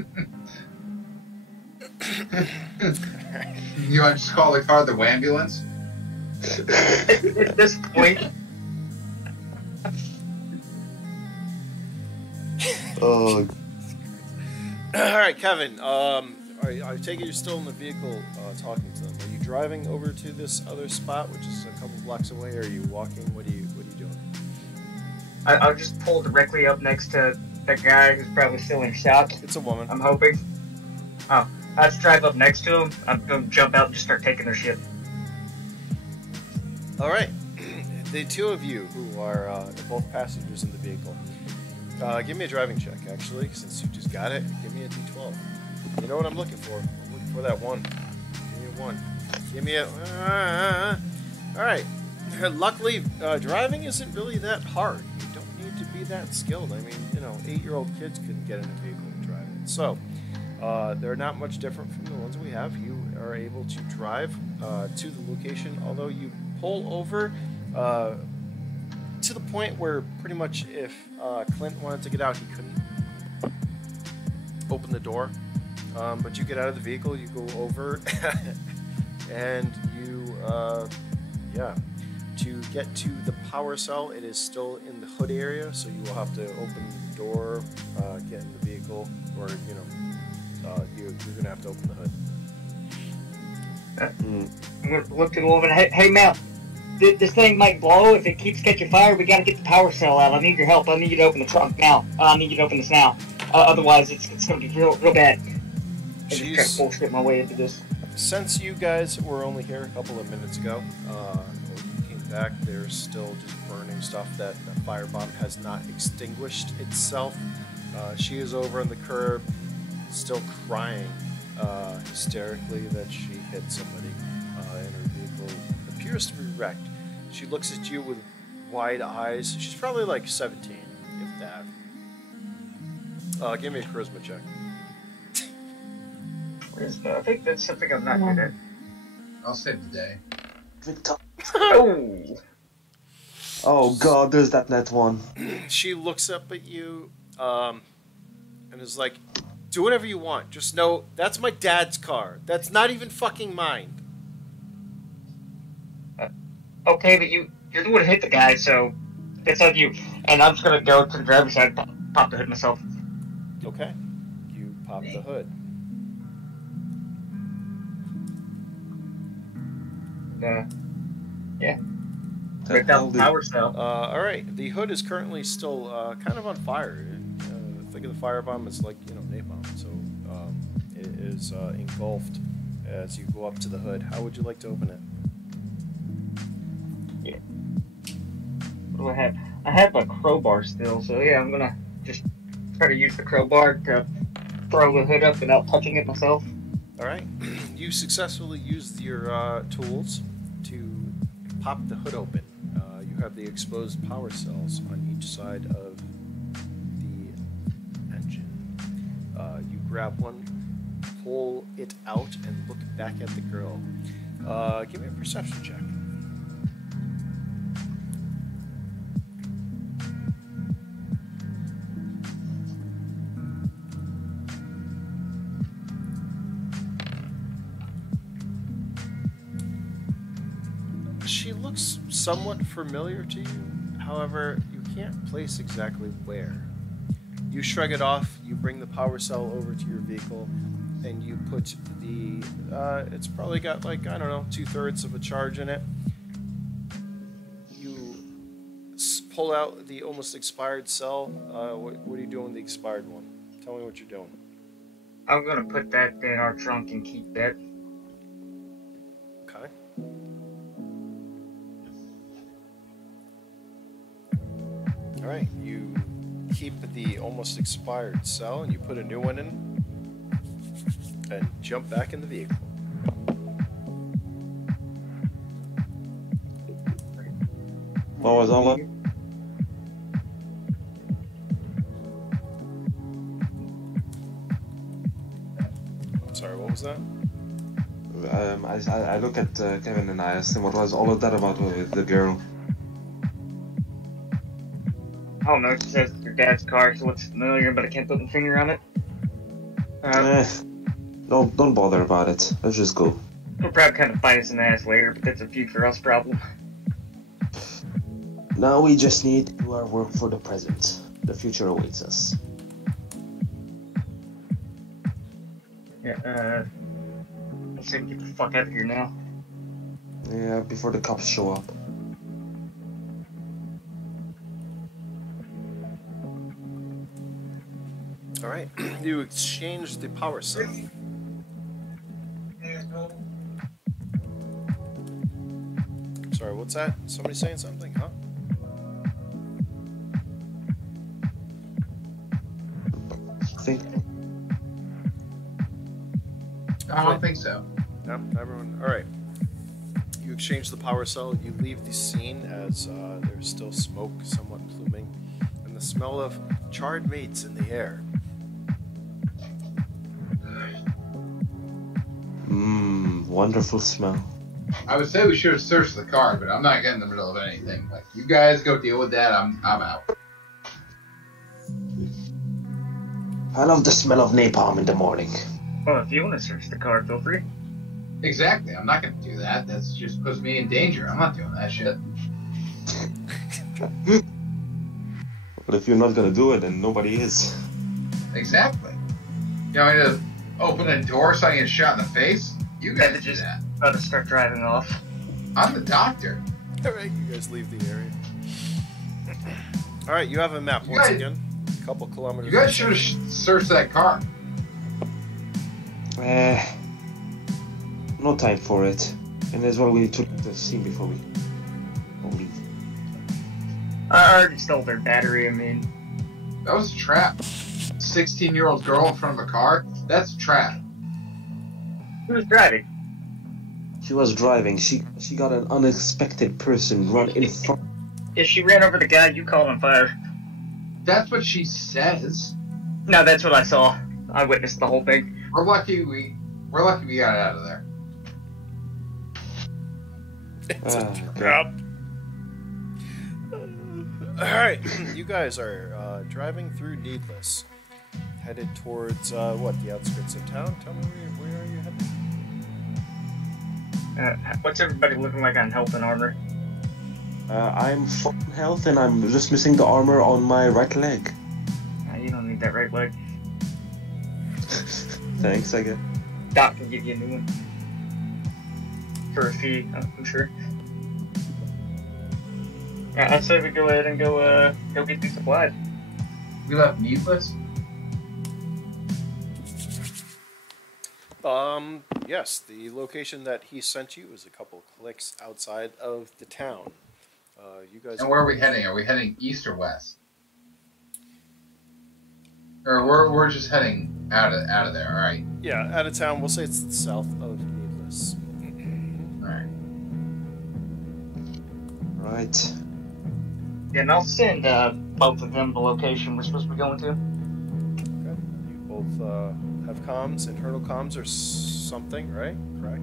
You want to just call the car the Wambulance? At this point, Oh. All right, Kevin. I take it you're still in the vehicle talking to them. Are you driving over to this other spot, which is a couple blocks away, or are you walking? What are you doing? I'll just pull directly up next to the guy who's probably still in shock. It's a woman. I'm hoping. Oh, I'll just drive up next to him. I'm gonna jump out and just start taking their shit. All right. The two of you who are both passengers in the vehicle, give me a driving check, actually, since you just got it. Give me a D12. You know what I'm looking for? I'm looking for that one. Give me a 1. Give me a... all right. Luckily, driving isn't really that hard. You don't need to be that skilled. I mean, 8-year-old kids couldn't get in a vehicle and drive it. So, they're not much different from the ones we have. You are able to drive to the location, although you pull over to the point where pretty much if Klent wanted to get out, he couldn't open the door. But you get out of the vehicle, you go over, and you, to get to the power cell, it is still in the hood area, so you will have to open the door, get in the vehicle, or, you're going to have to open the hood. I'm gonna look to the woman. Hey, ma'am, this thing might blow. If it keeps catching fire, we gotta get the power cell out. I need your help. I need you to open the trunk now. I need you to open this now. Otherwise, it's gonna be real bad. I just try to bullshit my way into this. Since you guys were only here a couple of minutes ago, when you came back, there's still just burning stuff that the firebomb has not extinguished itself. She is over on the curb, still crying hysterically that she hit somebody, and her vehicle appears to be wrecked. She looks at you with wide eyes. She's probably like 17, if that. Give me a charisma check. I think that's something I'm not good at. I'll save the day. Oh! Oh god, there's that net one. She looks up at you and is like, do whatever you want. Just know that's my dad's car. That's not even fucking mine. Okay, but you're the one who hit the guy, so it's on you. And I'm just gonna go to the driver's side and pop the hood myself. Okay. You pop the hood. Yeah. Break down the power cell. Alright, the hood is currently still kind of on fire. Think of the firebomb as like, napalm. So it is engulfed as you go up to the hood. How would you like to open it? Yeah. What do I have? I have a crowbar still, so yeah, I'm gonna just try to use the crowbar to throw the hood up without touching it myself. Alright, you successfully used your tools to pop the hood open. You have the exposed power cells on each side of the engine. You grab one, pull it out, and look back at the girl. Give me a perception check. She looks somewhat familiar to you, however, you can't place exactly where. You shrug it off, you bring the power cell over to your vehicle, and you put the, it's probably got like, I don't know, 2/3 of a charge in it. You pull out the almost expired cell. What are you doing with the expired one? Tell me what you're doing. I'm gonna put that in our trunk and keep that. Okay. Alright, you keep the almost expired cell and you put a new one in and jump back in the vehicle. What was all that? Sorry, what was that? I look at Kevin and I asked him what was all of that about with the girl. I don't know, it says it's your dad's car, so it's familiar, but I can't put my finger on it. No, don't bother about it. Let's just go. We'll probably kind of bite us in the ass later, but that's a future us problem. Now we just need to do our work for the present. The future awaits us. Yeah, let's see if we get the fuck out of here now. Yeah, before the cops show up. Alright, you exchange the power cell. Sorry, what's that? Somebody saying something, huh? Think. I don't think so. No, everyone. Alright. You exchange the power cell, you leave the scene as there's still smoke somewhat pluming, and the smell of charred meats in the air. Wonderful smell. I would say we should have searched the car, but I'm not getting in the middle of anything. Like, you guys go deal with that. I'm out. I love the smell of napalm in the morning. Well, if you want to search the car, feel free. Exactly. I'm not going to do that. That's just puts me in danger. I'm not doing that shit. But if you're not gonna do it, then nobody is. Exactly. You want me to open a door so I get shot in the face? You guys do that. About to start driving off. I'm the doctor. Alright, you guys leave the area. Alright, you have a map You once guys- again. A couple kilometers. You guys should have searched that car. No time for it. And as well, we need to leave the scene before we leave. I already stole their battery, I mean. That was a trap. 16-year-old girl in front of a car? That's a trap. Who was driving? She was driving. She got an unexpected person run in front. If she ran over the guy, you called on fire. That's what she says. No, that's what I saw. I witnessed the whole thing. We're lucky we got out of there. It's a trap. Alright, you guys are driving through Needless. Headed towards, the outskirts of town? Tell me where are you headed? What's everybody looking like on health and armor? I'm full health and I'm just missing the armor on my right leg. You don't need that right leg. Thanks, I guess. Doc can give you a new one. For a fee, I'm sure. I'd say we go ahead and go get these supplies. We left Needless? Yes, the location that he sent you is a couple clicks outside of the town. You guys. And where are we heading? Are we heading east or west? Or we're just heading out of there, alright. Yeah, out of town. We'll say it's south of Needless. Alright. Right. Yeah, and I'll send both of them the location we're supposed to be going to. Okay. You both have comms, internal comms, or something, right? Correct.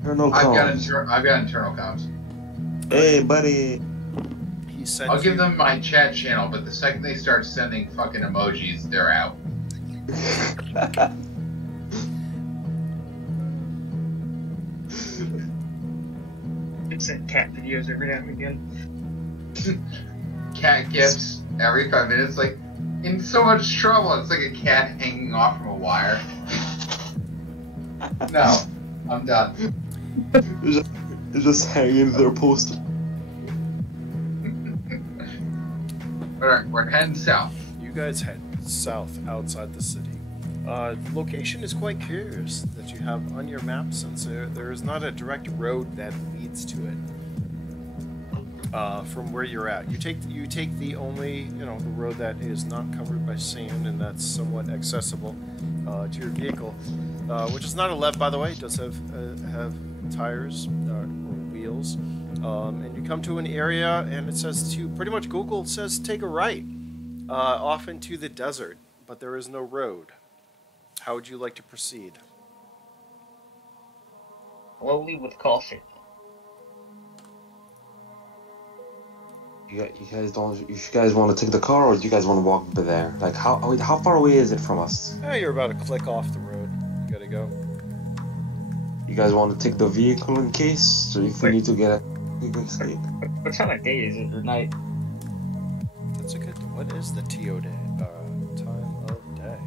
Internal I've got comms. internal comms. Hey, buddy. He sent. I'll give them my chat channel, but the second they start sending fucking emojis, they're out. I'd send cat videos every now and again. Cat gifts every 5 minutes, like, in so much trouble. It's like a cat hanging off from a wire. No, I'm done. They're just hanging their poster. We're heading south. You guys head south outside the city. The location is quite curious that you have on your map, since there is not a direct road that leads to it. From where you're at, you take the only the road that is not covered by sand and that's somewhat accessible to your vehicle, which is not a lev, by the way. It does have tires or wheels, and you come to an area and it says pretty much Google says take a right off into the desert, but there is no road. How would you like to proceed? Slowly with caution. You guys don't. You guys want to take the car, or do you guys want to walk over there? Like how far away is it from us? You're about a click off the road. You gotta go. You guys want to take the vehicle in case, so if we need to get a good sleep? What time of day is it? Or night? That's a good. What is the TO day? Time of day.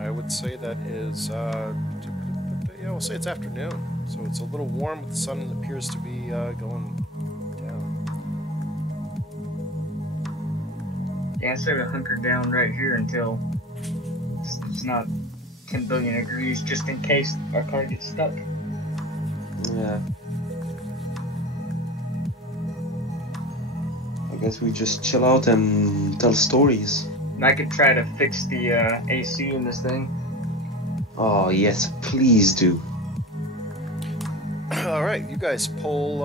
I would say that is. Yeah, we'll say it's afternoon. So it's a little warm, but the sun appears to be going down. Yeah, I say we hunker down right here until it's not 10 billion degrees, just in case our car gets stuck. Yeah. I guess we just chill out and tell stories. And I could try to fix the AC in this thing. Oh yes, please do. All right, you guys pull.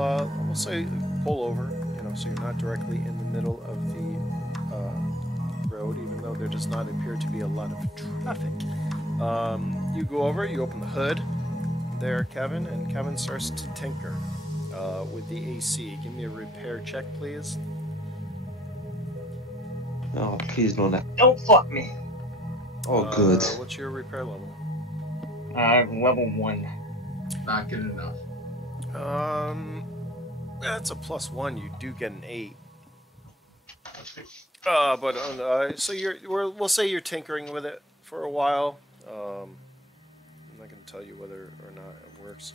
We'll say pull over. You know, so you're not directly in the middle of the road, even though there does not appear to be a lot of traffic. You go over. You open the hood. There, Kevin, and Kevin starts to tinker with the AC. Give me a repair check, please. Oh, please don't. Don't fuck me. Oh, good. What's your repair level? Level 1. Not good enough. That's a +1. You do get an 8. So we'll say you're tinkering with it for a while. I'm not going to tell you whether or not it works.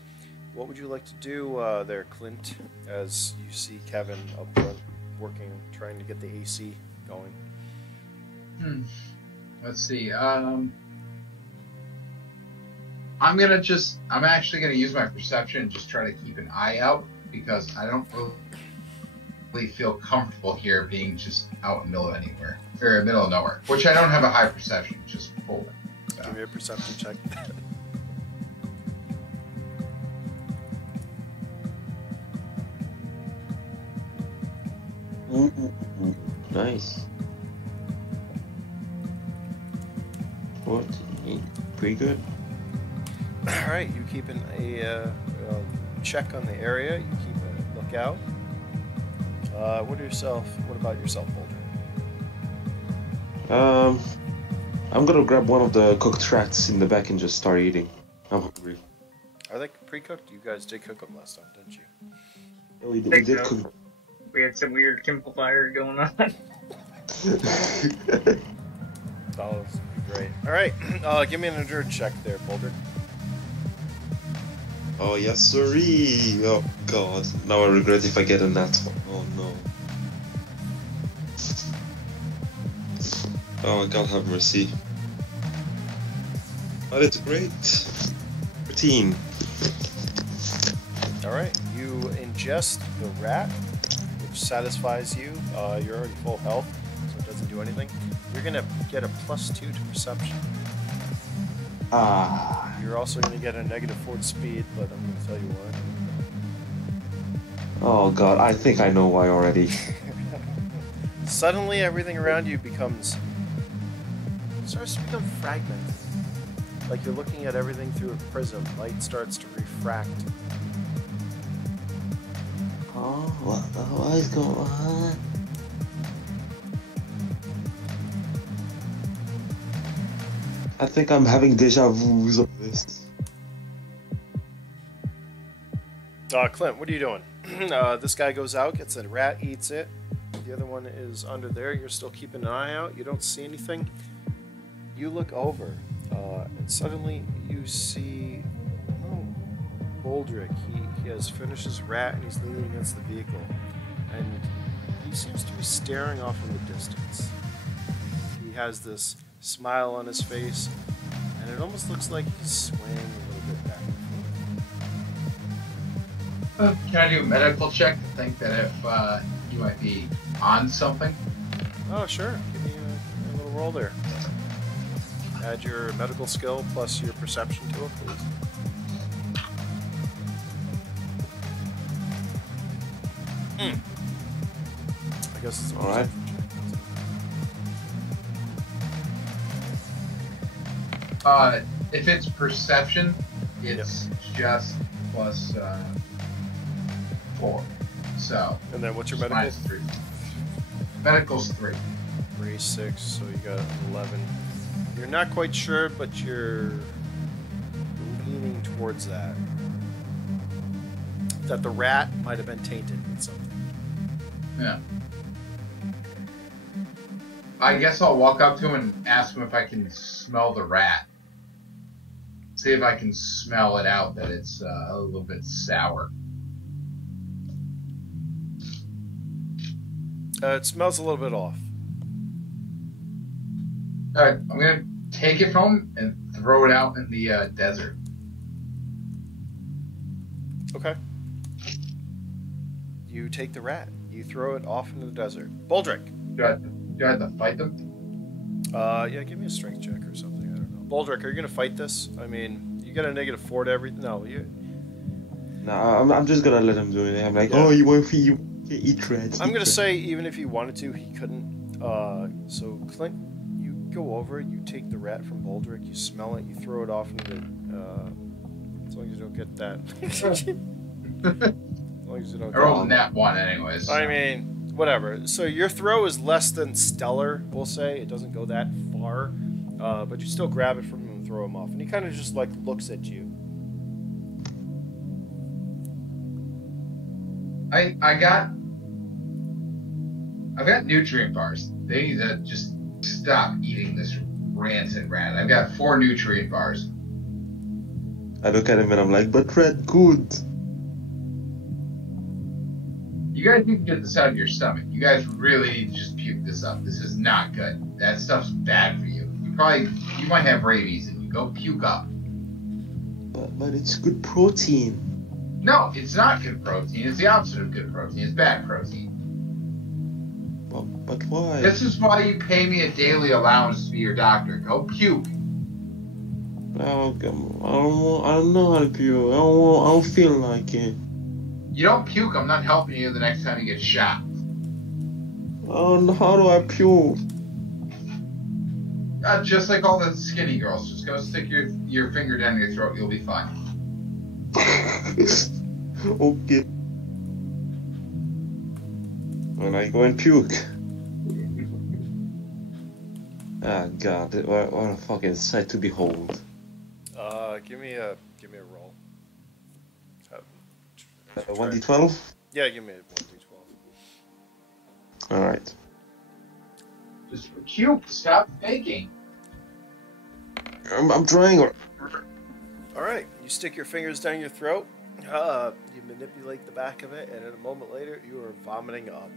What would you like to do there, Clint? As you see Kevin up front working, trying to get the AC going. Let's see. I'm actually gonna use my perception and just try to keep an eye out, because I don't really feel comfortable here being just out in the middle of anywhere, or middle of nowhere. Which I don't have a high perception, just full. So. Give me a perception check. Nice. What? Pretty good. All right, you keeping a check on the area. You keep a lookout. What about yourself, Baldrick? I'm gonna grab one of the cooked rats in the back and just start eating. I'm hungry. Are they pre-cooked? You guys did cook them last time, didn't you? Yeah, we did so. cook. We had some weird chemical fire going on. That was great. All right, give me an endurance check there, Baldrick. Oh yes, sirree. Oh god. Now I regret if I get a nat one. Oh no. Oh, God have mercy. That is great. 13. Alright, you ingest the rat, which satisfies you. You're already full health, so it doesn't do anything. You're going to get a +2 to perception. Ah. You're also going to get a -4 to speed, but I'm going to tell you why. Oh god, I think I know why already. Suddenly, everything around you starts to become fragmented. Like you're looking at everything through a prism. Light starts to refract. Oh, what is going on? I think I'm having deja vus of this. Clint, what are you doing? This guy goes out, gets a rat, eats it. The other one is under there. You're still keeping an eye out. You don't see anything. You look over, and suddenly you see Baldrick. He has finished his rat, and he's leaning against the vehicle. And he seems to be staring off in the distance. He has this smile on his face, and it almost looks like he's swaying a little bit back and forth. Can I do a medical check to think that if you might be on something? Oh, sure. Give me a little roll there. Add your medical skill plus your perception to it, please. I guess it's all right. If it's perception, it's just +4. So. And then what's your just medical? -3. Medical's 3. 3, 6, so you got 11. You're not quite sure, but you're leaning towards that. That the rat might have been tainted with something. Yeah. I guess I'll walk up to him and ask him if I can smell the rat. See if I can smell it out that it's a little bit sour. It smells a little bit off. Alright, I'm gonna take it from him and throw it out in the desert. Okay. You take the rat. You throw it off into the desert. Baldrick. Do I have to fight them? Yeah, give me a strength check or something. I don't know. Baldrick, are you gonna fight this? I mean, you got a -4 to everything. No, you. No, I'm just gonna let him do it. I'm like, Yeah. oh, you want to eat rats. I'm gonna say even if he wanted to, he couldn't. So Clint, you go over, you take the rat from Baldrick, you smell it, you throw it off into the. As long as you don't get that. As long as you don't. I rolled a nat 1 anyways. I mean, whatever. So your throw is less than stellar, we'll say. It doesn't go that far, but you still grab it from him and throw him off, and he kind of just like looks at you. I've got nutrient bars. They need to just stop eating this rancid rat. I've got 4 nutrient bars. I look at him and I'm like, but rat good. You guys need to get this out of your stomach. You guys really need to just puke this up. This is not good. That stuff's bad for you. You might have rabies and you go puke up. But it's good protein. No, it's not good protein. It's the opposite of good protein. It's bad protein. But why? This is why you pay me a daily allowance to be your doctor. Go puke. Oh, come on. I don't know how to puke. I don't feel like it. You don't puke, I'm not helping you the next time you get shot. Oh, how do I puke? Just like all the skinny girls. Just go stick your finger down your throat. You'll be fine. Okay. When I go and puke. Ah, God, what a fucking sight to behold. Give me a roll. 1d12? Yeah, give me a 1d12. Alright. Just puke. Stop faking. I'm trying. All right, you stick your fingers down your throat. You manipulate the back of it, and a moment later, you are vomiting up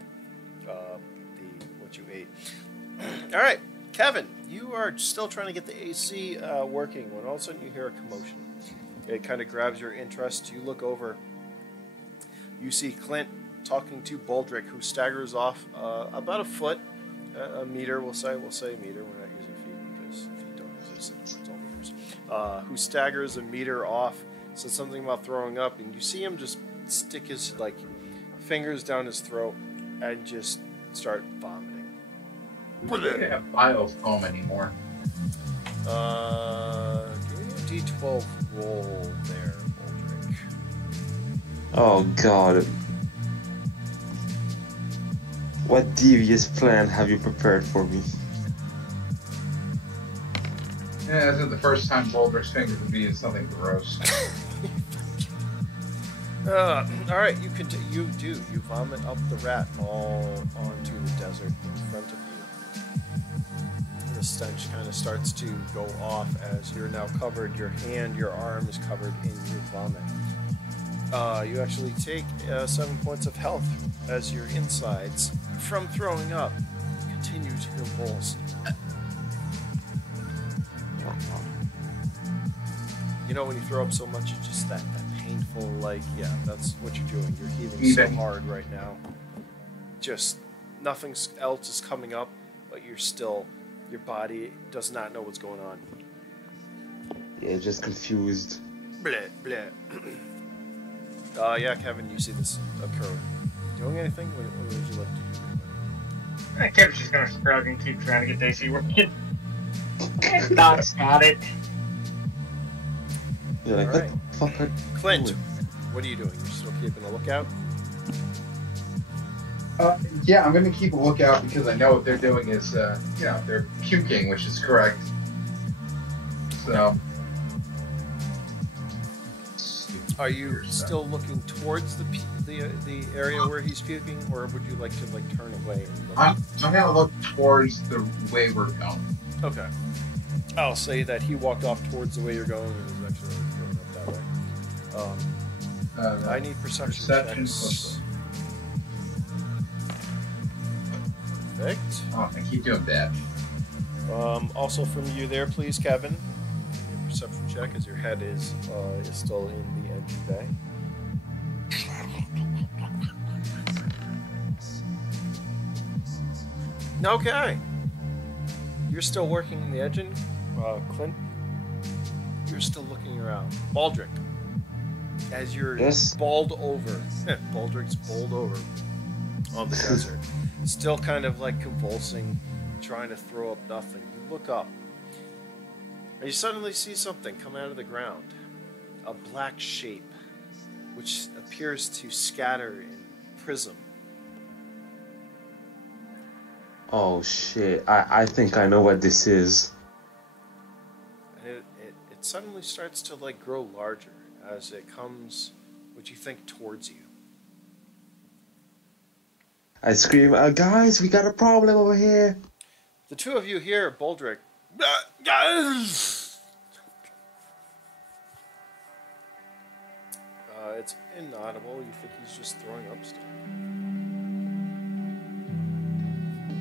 what you ate. All right, Kevin, you are still trying to get the AC working when all of a sudden you hear a commotion. It kind of grabs your interest. You look over. You see Clint talking to Baldrick, who staggers off about a foot, a meter. We'll say a meter. We're not using feet because feet don't exist anymore. It's all meters. Who staggers a meter off. Says something about throwing up, and you see him just stick his fingers down his throat and just start vomiting. We don't have biofoam anymore. Give me a D12 roll there, Baldrick. Oh, God. What devious plan have you prepared for me? Yeah, this is the first time Baldrick's fingers would be in something gross. All right, you vomit up the rat all onto the desert in front of you. The stench kind of starts to go off as you're now covered. Your arm is covered in your vomit. You actually take 7 points of health as your insides from throwing up continue to convulse. You know when you throw up so much, it's just that painful, that's what you're doing. You're heaving so hard right now. Just nothing else is coming up, but your body does not know what's going on. Yeah, just confused. Bleh, bleh. Yeah, Kevin, you see this occur. Doing anything? What would you like to do? Kevin's just gonna shrug and keep trying to get the AC working. Doc's got it. You're like, All right. what the fuck are you Clint, doing? what are you doing? You're still keeping a lookout? Yeah, I'm going to keep a lookout because I know what they're doing is, they're puking, which is correct. So. Are you still looking towards the area where he's puking, or would you like to turn away? And look? I'm gonna look towards the way we're going. Okay. I'll say that he walked off towards the way you're going and is actually going up that way. I need perception checks. Perfect. Oh, I keep doing bad. Also from you there, please, Kevin. Your perception check as your head is still in the engine bay. Okay. You're still working in the engine, Clint. You're still looking around. Baldrick, as you're balled over, Baldrick's bowled over on the desert, still kind of convulsing, trying to throw up nothing. You look up, and you suddenly see something come out of the ground. A black shape, which appears to scatter in prism. Oh shit, I think I know what this is. And it suddenly starts to grow larger as it comes, what you think, towards you. I scream, guys, we got a problem over here. The two of you hear Baldrick. It's inaudible. You think he's just throwing up stuff.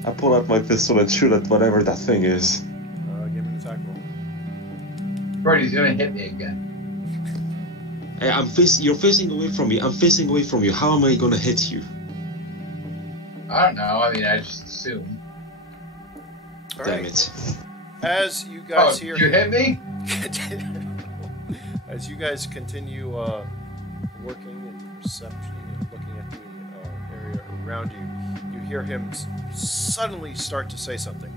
I pull out my pistol and shoot at whatever that thing is. Give me an attack roll. Right, he's gonna hit me again. Hey, you're facing away from me. I'm facing away from you. How am I gonna hit you? I don't know. I mean, I just assume. Damn it. As you guys hear... you hit me? As you guys continue working in perception and looking at the area around you, you hear him suddenly start to say something.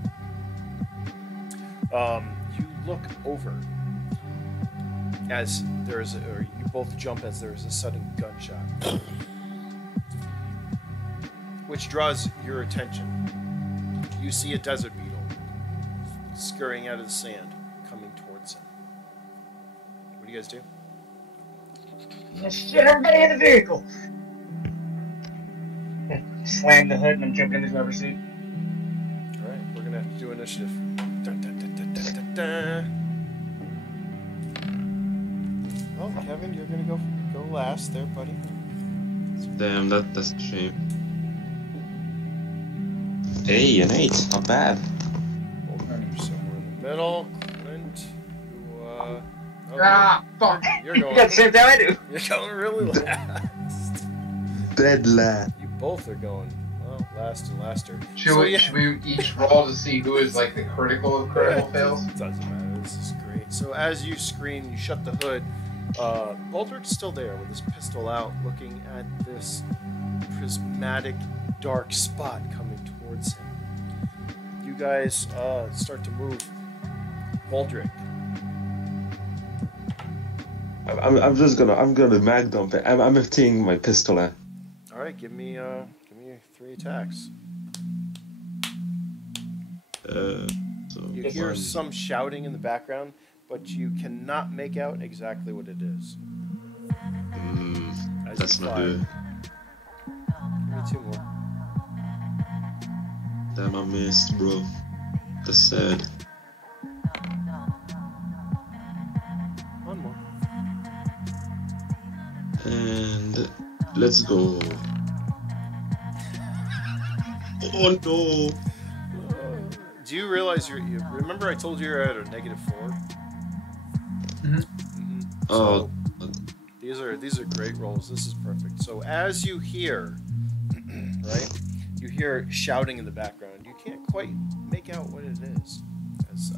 You look over as or you both jump as there is a sudden gunshot, which draws your attention. You see a desert beetle scurrying out of the sand, coming towards him. What do you guys do? Let's get everybody in the vehicle. Slam the hood and I'm jumping in the driver's seat. Alright, we're gonna have to do initiative. Dun, dun, dun, dun, dun, dun, dun. Oh, Kevin, you're gonna go last there, buddy. Damn, that's a shame. Hey, an 8, not bad. You're somewhere in the middle. Clint, you, Fuck! You're going. That's the same time I do. You're going really last. Dead lad. You both are going, last and laster. Should we each roll to see who is the critical of critical fails? It doesn't matter. This is great. So as you scream, you shut the hood. Baldrick's still there with his pistol out, looking at this prismatic, dark spot coming towards him. You guys start to move. Baldrick. I'm gonna mag dump it. I'm emptying my pistol. All right, give me 3 attacks. You hear some shouting in the background, but you cannot make out exactly what it is. That's not good. Give me 2 more. Damn, I missed, bro. That's sad. 1 more. And let's go. Oh no! Do you realize you remember I told you you're at a -4? Mm-hmm. So, these are great rolls. This is perfect. So as you hear, right, you hear shouting in the background. You can't quite make out what it is. As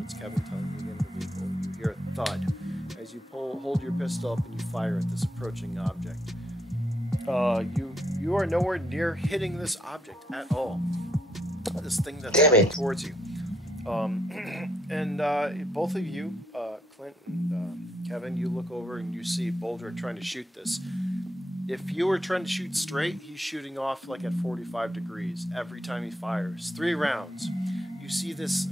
it's Kevin telling you in the vehicle. You hear a thud as you hold your pistol up and you fire at this approaching object. You are nowhere near hitting this object at all. This thing that's coming towards you. And both of you, Clint and Kevin, you look over and you see Baldrick trying to shoot this. If you were trying to shoot straight, he's shooting off like at 45 degrees every time he fires. 3 rounds. You see this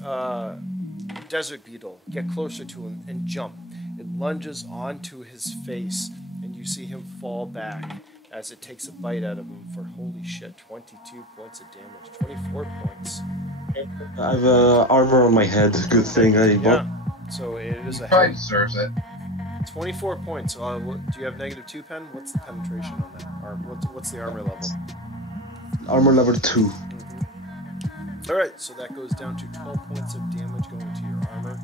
desert beetle get closer to him and jump. It lunges onto his face, and you see him fall back as it takes a bite out of him for, holy shit, 22 points of damage. 24 points. I have armor on my head. Good thing I bought. Yeah. So it is a Probably head. deserves it. 24 points. Do you have -2 pen? What's the penetration on that? Or what's the armor level? Armor level 2. Mm-hmm. All right, so that goes down to 12 points of damage going to your armor,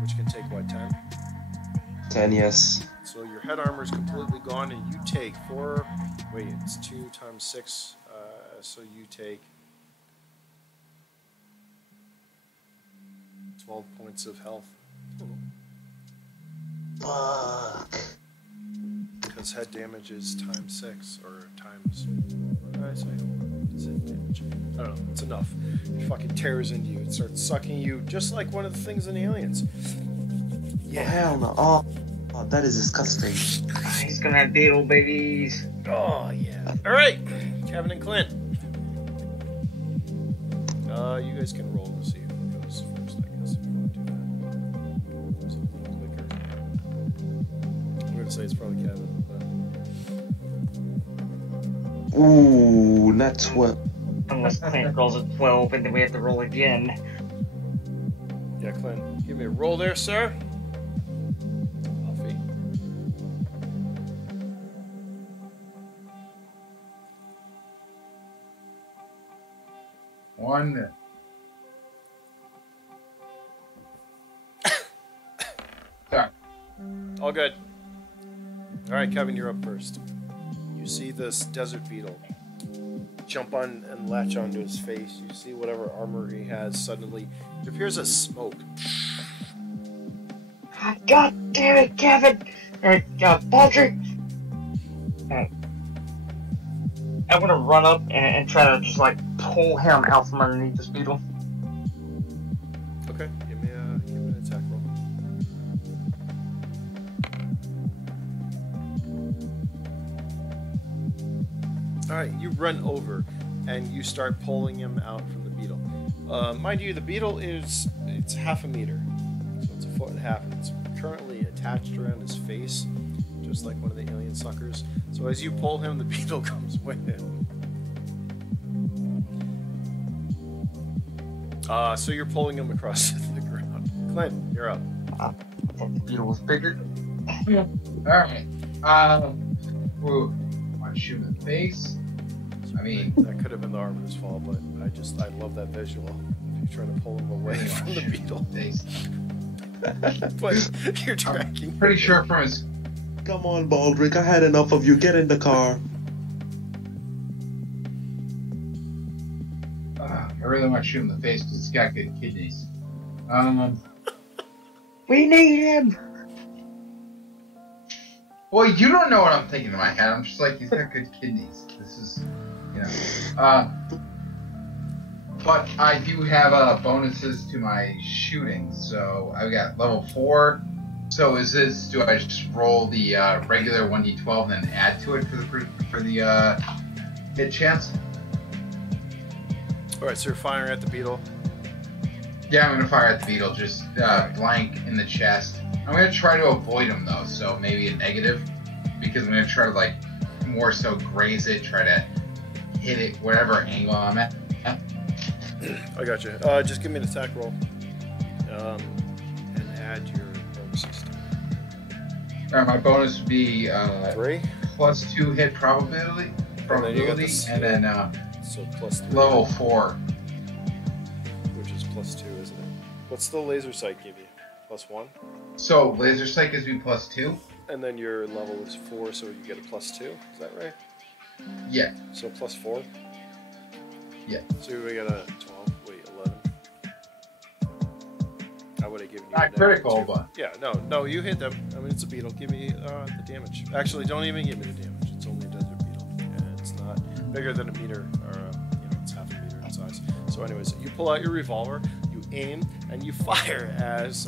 which can take what, 10? 10, yes. So your head armor is completely gone, and you take 4. Wait, it's 2 times 6. So you take 12 points of health. Fuck. Because head damage is times 6 or times. What did I say? Is it damage? I don't know. It's enough. It fucking tears into you. It starts sucking you, just like one of the things in Aliens. Yeah. Oh, hell no. Oh, that is disgusting. He's gonna have beetle babies. Oh yeah. All right, Kevin and Clint. You guys can roll to see who goes first, I guess, if you want to do that. It's a little quicker. I'm gonna say it's probably Kevin. But... Ooh, not 12. Unless Clint rolls a 12 and then we have to roll again. Yeah, Clint, give me a roll there, sir. Coffee. One. Sorry. All good. All right, Kevin, you're up first. You see this desert beetle jump on and latch onto his face. You see whatever armor he has suddenly. It appears as smoke. God damn it, Kevin! Baldrick! I'm gonna run up and try to just like pull him out from underneath this beetle. Okay, give me an attack roll. Alright, you run over and you start pulling him out from the beetle. Mind you, the beetle it's half a meter. So it's 1.5 feet, and it's currently attached around his face, just like one of the alien suckers. So as you pull him, the beetle comes with him. So you're pulling him across the ground. Clint, you're up. The beetle was bigger. Alright. Ooh. Want to shoot him in the face? I mean, That could have been the armor's fault, but I love that visual. If you're trying to pull him away from the beetle. face. But you're tracking. Pretty sure from his. Come on, Baldrick. I had enough of you. Get in the car. I really want to shoot him in the face because he's got good kidneys. We need him! Well, you don't know what I'm thinking in my head. I'm just like, he's got good kidneys. This is, but I do have bonuses to my shooting. So I've got level 4. So do I just roll the regular 1d12 and then add to it for the hit chance? Alright, so you're firing at the beetle. Yeah, I'm gonna fire at the beetle, just blank in the chest. I'm gonna try to avoid him though, so maybe a negative, because I'm gonna try to like more so graze it, try to hit it whatever angle I'm at. I got you. Just give me an attack roll. And add your bonuses to it. Alright, my bonus would be 3. +2 hit probability, and then So +3. level 4. Which is +2, isn't it? What's the laser sight give you? +1? So laser sight gives me +2. And then your level is 4, so you get a +2. Is that right? Yeah. So +4? Yeah. So we got a 12. Wait, 11. I would have given you. Not a critical, -2. but Yeah, no, you hit them. I mean, it's a beetle. Give me the damage. Actually, don't even give me the damage. It's only a desert beetle, and it's not bigger than a meter, or it's half a meter in size. So, anyways, you pull out your revolver, you aim, and you fire as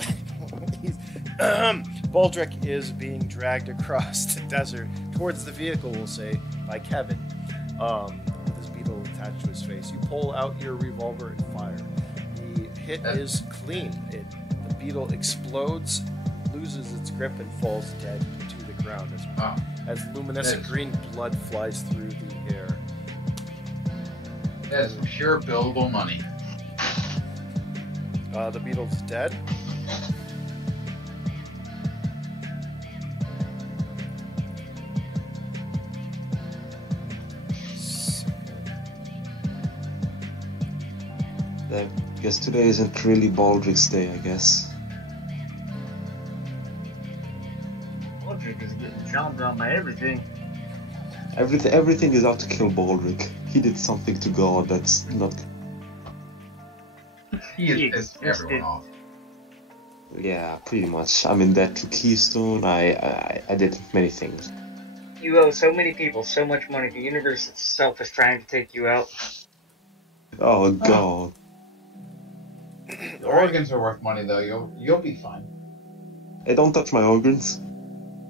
Baldrick is being dragged across the desert towards the vehicle, we'll say, by Kevin, with his beetle attached to his face. You pull out your revolver and fire. The hit is clean. The beetle explodes, loses its grip, and falls dead to the ground as luminescent green blood flies through the air. That is pure billable money. The beetle's dead. I guess today isn't really Baldrick's day, I guess. Baldrick is getting chomped on by everything. Everything is out to kill Baldrick. He did something to God that's not... He has pissed everyone off. Yeah, pretty much. I mean, that to Keystone, I did many things. You owe so many people so much money. The universe itself is trying to take you out. Oh, God. The organs are worth money, though. You'll be fine. Hey, don't touch my organs.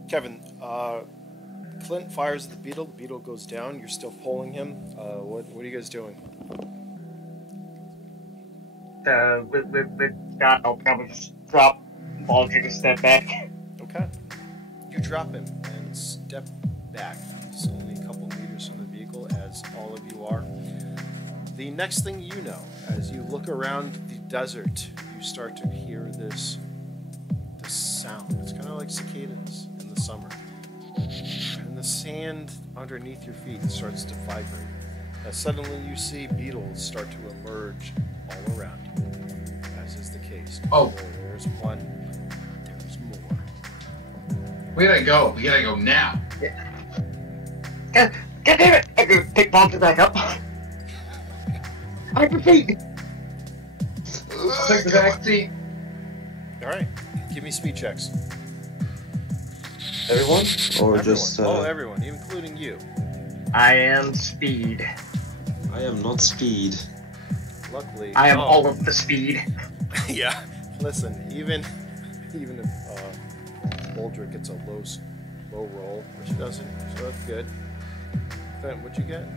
Kevin, Klent fires at the beetle. The beetle goes down. You're still pulling him. What are you guys doing? With God, I'll probably just drop Baldrick a step back. Okay. You drop him and step back. He's only a couple meters from the vehicle, as all of you are. The next thing you know, as you look around the desert, you start to hear this sound. It's kind of like cicadas in the summer. And the sand underneath your feet starts to vibrate. As suddenly you see beetles start to emerge all around you, as is the case. Oh. There's one. There's more. We gotta go. We gotta go now. Yeah. God damn it! I could pick Baldrick back up. I repeat. I'll take the back seat. Alright. Give me speed checks. Everyone? Or Everyone. just... Everyone, including you. I am speed. I am not speed. Luckily... I am all of the speed. Yeah. Listen, even if Baldrick gets a low roll, which he doesn't, so that's good. Then what'd you get?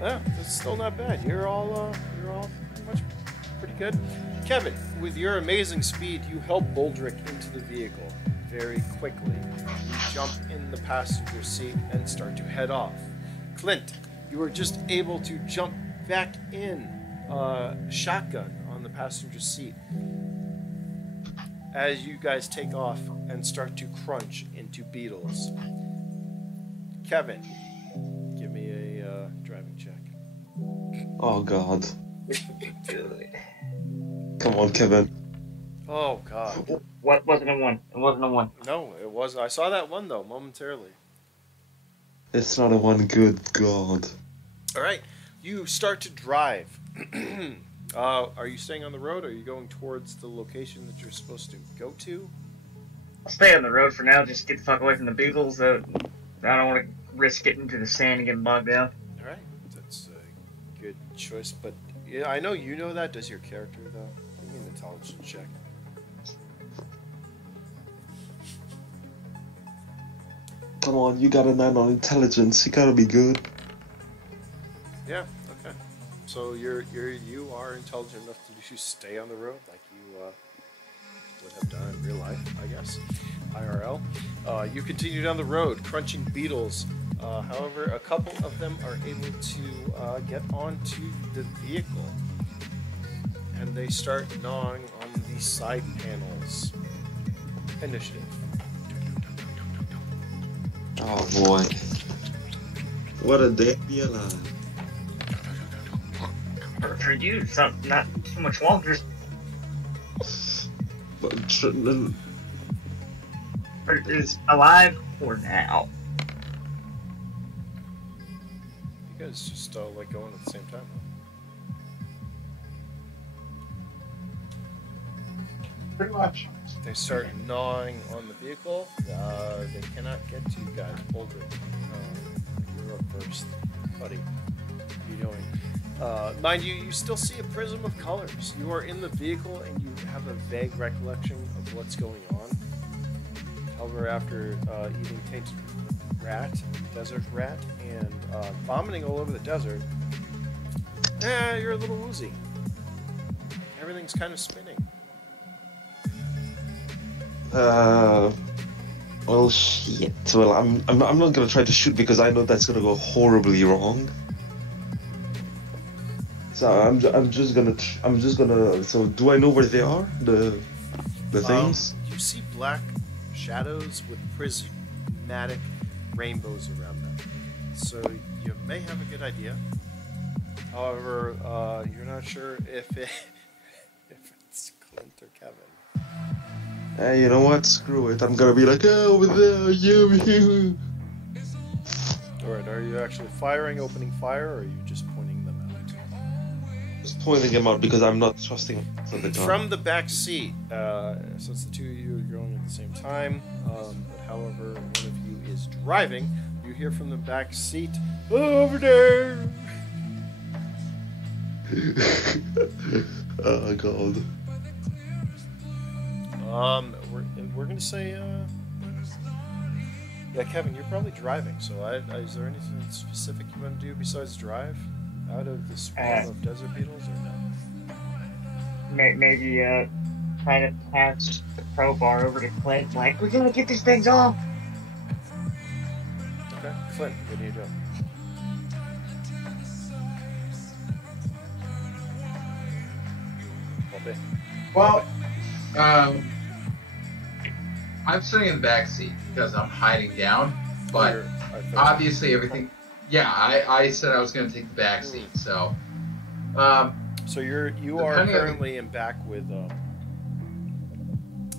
Yeah, that's still not bad. You're all pretty much pretty good. Kevin, with your amazing speed, you help Baldrick into the vehicle very quickly. You jump in the passenger seat and start to head off. Klent, you are just able to jump back in shotgun on the passenger seat as you guys take off and start to crunch into beetles. Kevin, give me a driving check. Oh, God. Come on, Kevin. Oh, God. What wasn't a one? It wasn't a one. No, it was. I saw that one, though, momentarily. It's not a one, good God. All right. You start to drive. Are you staying on the road, or are you going towards the location that you're supposed to go to? I'll stay on the road for now. Just get the fuck away from the beetles. I don't want to risk getting into the sand and getting bogged down. All right. That's a good choice. But yeah, I know you know that. Does your character, though? Give me an intelligence check. Come on, you got a 9 on intelligence. You gotta be good. Yeah. Okay. So you are intelligent enough to stay on the road like you would have done in real life, I guess. IRL. You continue down the road, crunching beetles. However, a couple of them are able to get onto the vehicle, and they start gnawing on the side panels. Initiative. Oh boy. What a day to be alive. For you, it's not too much longer. But Is alive or now? You guys just like going at the same time, huh? Pretty much. They start gnawing on the vehicle. They cannot get to you guys. Baldrick, you're up first. Buddy, what are you doing? Mind you, you still see a prism of colors. You are in the vehicle and you have a vague recollection of what's going on. However, after eating tainted rat, desert rat, and vomiting all over the desert, you're a little woozy. Everything's kind of spinning. Well, shit. Well, I'm not gonna try to shoot because I know that's gonna go horribly wrong. So I'm just gonna. So do I know where they are? The things. You see black shadows with prismatic rainbows around them. So you may have a good idea. However, you're not sure if it's Klent or Kevin. Hey, you know what? Screw it. I'm gonna be like, oh, over there, you. Alright, are you actually opening fire, or are you just pointing them out? Just pointing him out because I'm not trusting him at the time. From the back seat, since the two of you are going at the same time, but however, one of you is driving, you hear from the back seat, over there! Oh, God. We're gonna say, yeah, Kevin, you're probably driving. So, is there anything specific you want to do besides drive out of the swarm of desert beetles, or no? Maybe try to patch the crowbar over to Clint. Like, we gotta get these things off. Okay, Clint, what are you doing? Well, I'm sitting in the back seat because I'm hiding down, but obviously everything. Yeah, I said I was going to take the back seat, so. So you are currently in back with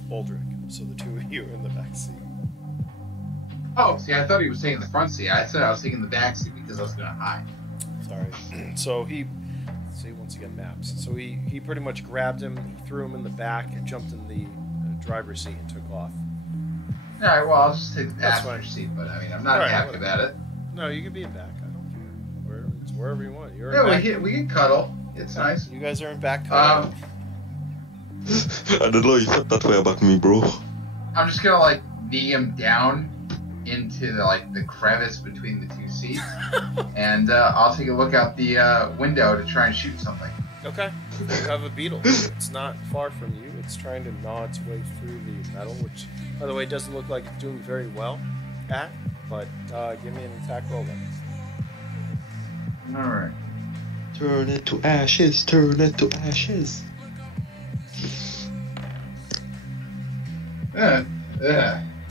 Baldrick. So the two of you are in the back seat. Oh, see, I thought he was taking the front seat. I said I was taking the back seat because I was going to hide. Sorry. So he. See, once again, maps. So he pretty much grabbed him, he threw him in the back, and jumped in the driver's seat and took off. All right, well, I'll just take the passenger seat, but I mean, I'm not happy about it. No, you can be in back. I don't care. It's wherever you want. You're yeah, in back. we can cuddle. It's nice. You guys are in back cuddling. I don't know. You felt that way about me, bro. I'm just gonna like knee him down into the crevice between the two seats, and I'll take a look out the window to try and shoot something. Okay. You have a beetle. It's not far from you. It's trying to gnaw its way through the metal, which, by the way, doesn't look like it's doing very well at. But give me an attack roll then. All right. Turn it to ashes. Turn it to ashes. I'm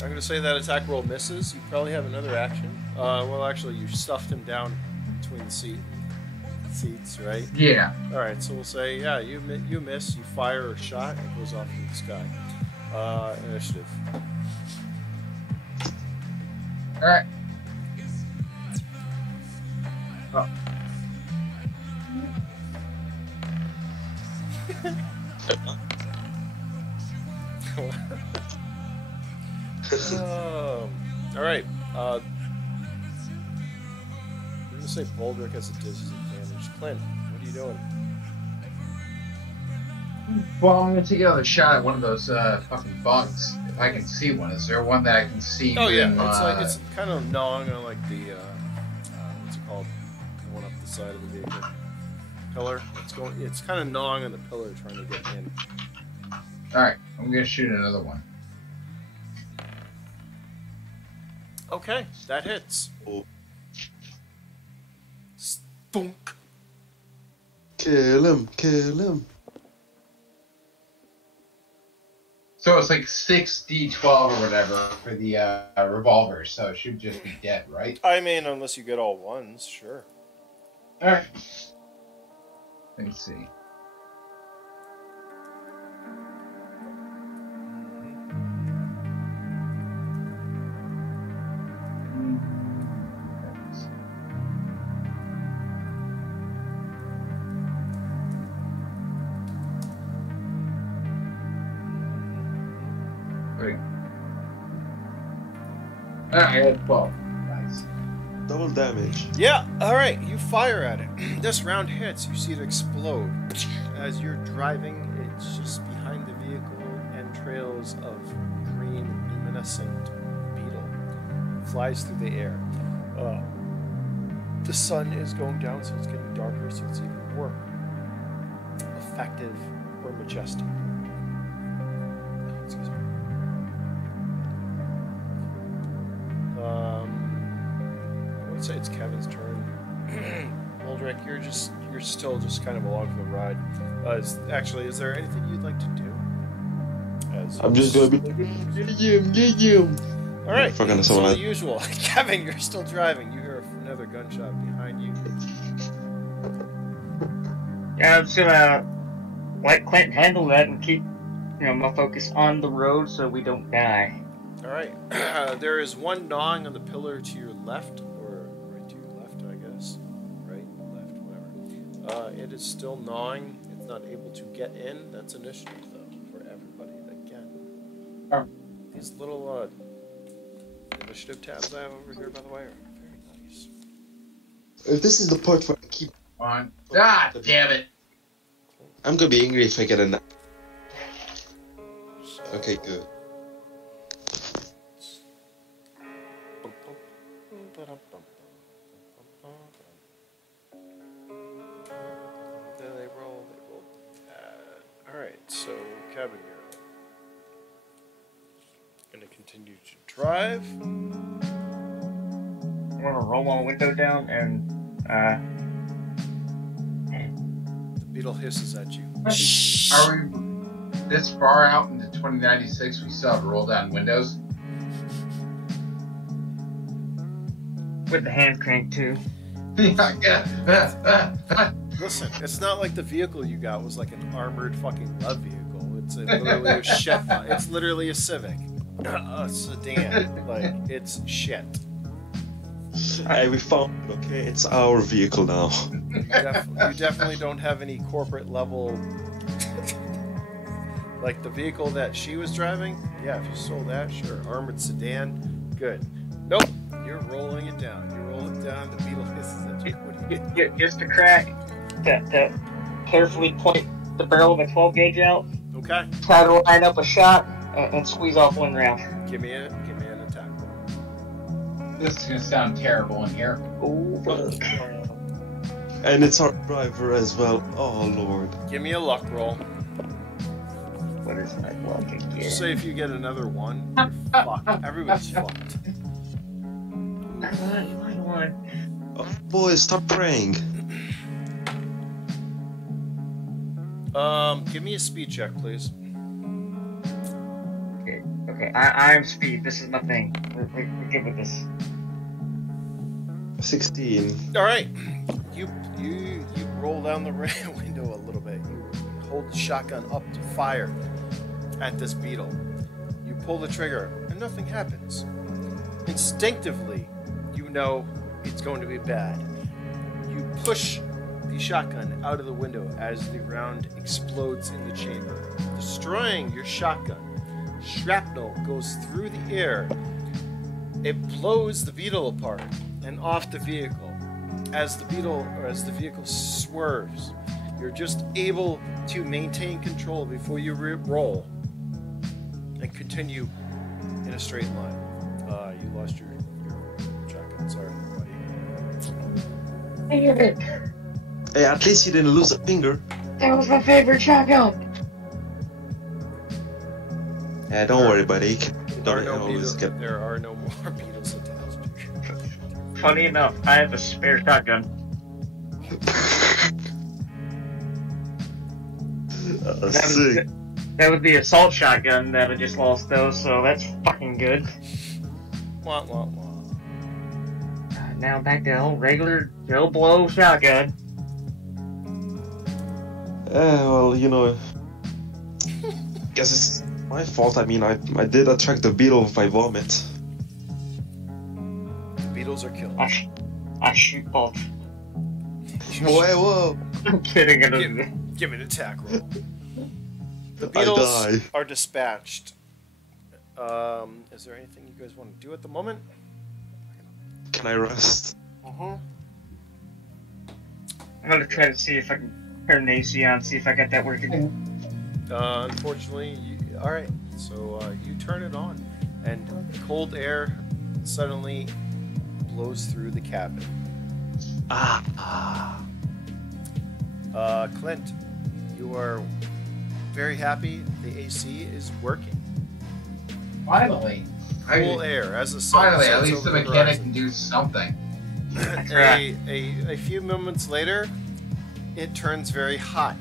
going to say that attack roll misses. You probably have another action. Well, actually, you stuffed him down between the seats, right? Yeah. All right, so we'll say, yeah, you miss, you fire a shot, and it goes off in the sky. Initiative. All right. Oh. All right. We're gonna say Baldrick has a disadvantage. Clint, what are you doing? Well, I'm gonna take another shot at one of those fucking bugs. If I can see one, is there one that I can see? Oh yeah, it's kind of gnawing on like the what's it called? The one up the side of the vehicle. Pillar. It's kind of gnawing on the pillar, trying to get in. All right, I'm gonna shoot another one. Okay, that hits. Oh. Stunk. Kill him. Kill him. So it's like 6d12 or whatever for the revolver, so it should just be dead, right? I mean, unless you get all ones, sure. All right. Let's see. Alright, I had 12. Nice. double damage. Yeah, alright, you fire at it. This round hits, you see it explode. As you're driving, it's just behind the vehicle and trails of green luminescent beetle flies through the air. The sun is going down, so it's getting darker, so it's even more effective or majestic. Excuse me. I would say it's Kevin's turn. Baldrick, you're still just kind of along for the ride. Is there anything you'd like to do? I'm just gonna be like, get him. All right, Fucking so the usual. Kevin, you're still driving. You hear another gunshot behind you. Yeah, I'm just gonna let Klent handle that and keep, my focus on the road so we don't die. All right. There is one gnawing on the pillar to your left, or right to your left, I guess. Right, left, whatever. It is still gnawing. It's not able to get in. That's initiative, though, for everybody. Again. Oh. These little initiative tabs I have over here, by the way, are very nice. This is the part where I keep. On. Ah, damn it! I'm gonna be angry if I get a. Okay, good. Then they roll. Alright, so Kevin, you're gonna continue to drive. I'm gonna roll my window down and, The beetle hisses at you. Are we this far out into 2096? We still have roll down windows. with the hand crank too. Listen, it's not like the vehicle you got was like an armored fucking love vehicle. It's literally a shit. It's literally a Civic, a sedan. Like it's shit. Hey, we found it, okay? It's our vehicle now. You definitely don't have any corporate level. Like the vehicle that she was driving. Yeah, if you sold that, sure. Armored sedan, good. Nope, you're rolling it down. You roll it down. The beetle hisses at you. What do you do? Just to crack, to carefully point the barrel of a 12 gauge out. Okay. Try to line up a shot and squeeze off one round. Give me an attack roll. This is gonna sound terrible in here. Oh, fuck. And it's our driver as well. Oh, Lord. Give me a luck roll. What is my luck again? Just say if you get another one, you're fucked. Everyone's fucked. Come on. Oh, boys, stop praying. Give me a speed check, please. Okay. I'm speed. This is my thing. We're good with this. 16. All right. You roll down the window a little bit. You hold the shotgun up to fire at this beetle. You pull the trigger, and nothing happens. Instinctively, you know it's going to be bad. You push the shotgun out of the window as the round explodes in the chamber, destroying your shotgun. Shrapnel goes through the air. It blows the beetle apart and off the vehicle. As the vehicle swerves, you're just able to maintain control before you roll and continue in a straight line. You lost your shotgun. Sorry, buddy. Hey, at least you didn't lose a finger. That was my favorite shotgun. Yeah, don't worry, buddy. There are no more beetles attached. Funny enough, I have a spare shotgun. That was the assault shotgun that I just lost though, so that's fucking good. Wah, wah, wah. Now back to the old regular Joe Blow shotgun. Well, guess it's my fault. I mean, I did attract the beetle with my vomit. Beetles are killed. I shoot both. Whoa! I'm kidding. Give me an attack roll. The beetles are dispatched. Is there anything you guys want to do at the moment? Can I rest? Uh-huh. I'm gonna try to see if I can turn the AC on, see if I got that working. Unfortunately, all right. So you turn it on, and cold air suddenly blows through the cabin. Klent, you are very happy. The AC is working. Finally. Cool air as the sun Finally, at sets least the over mechanic horizon. can do something. A few moments later, it turns very hot.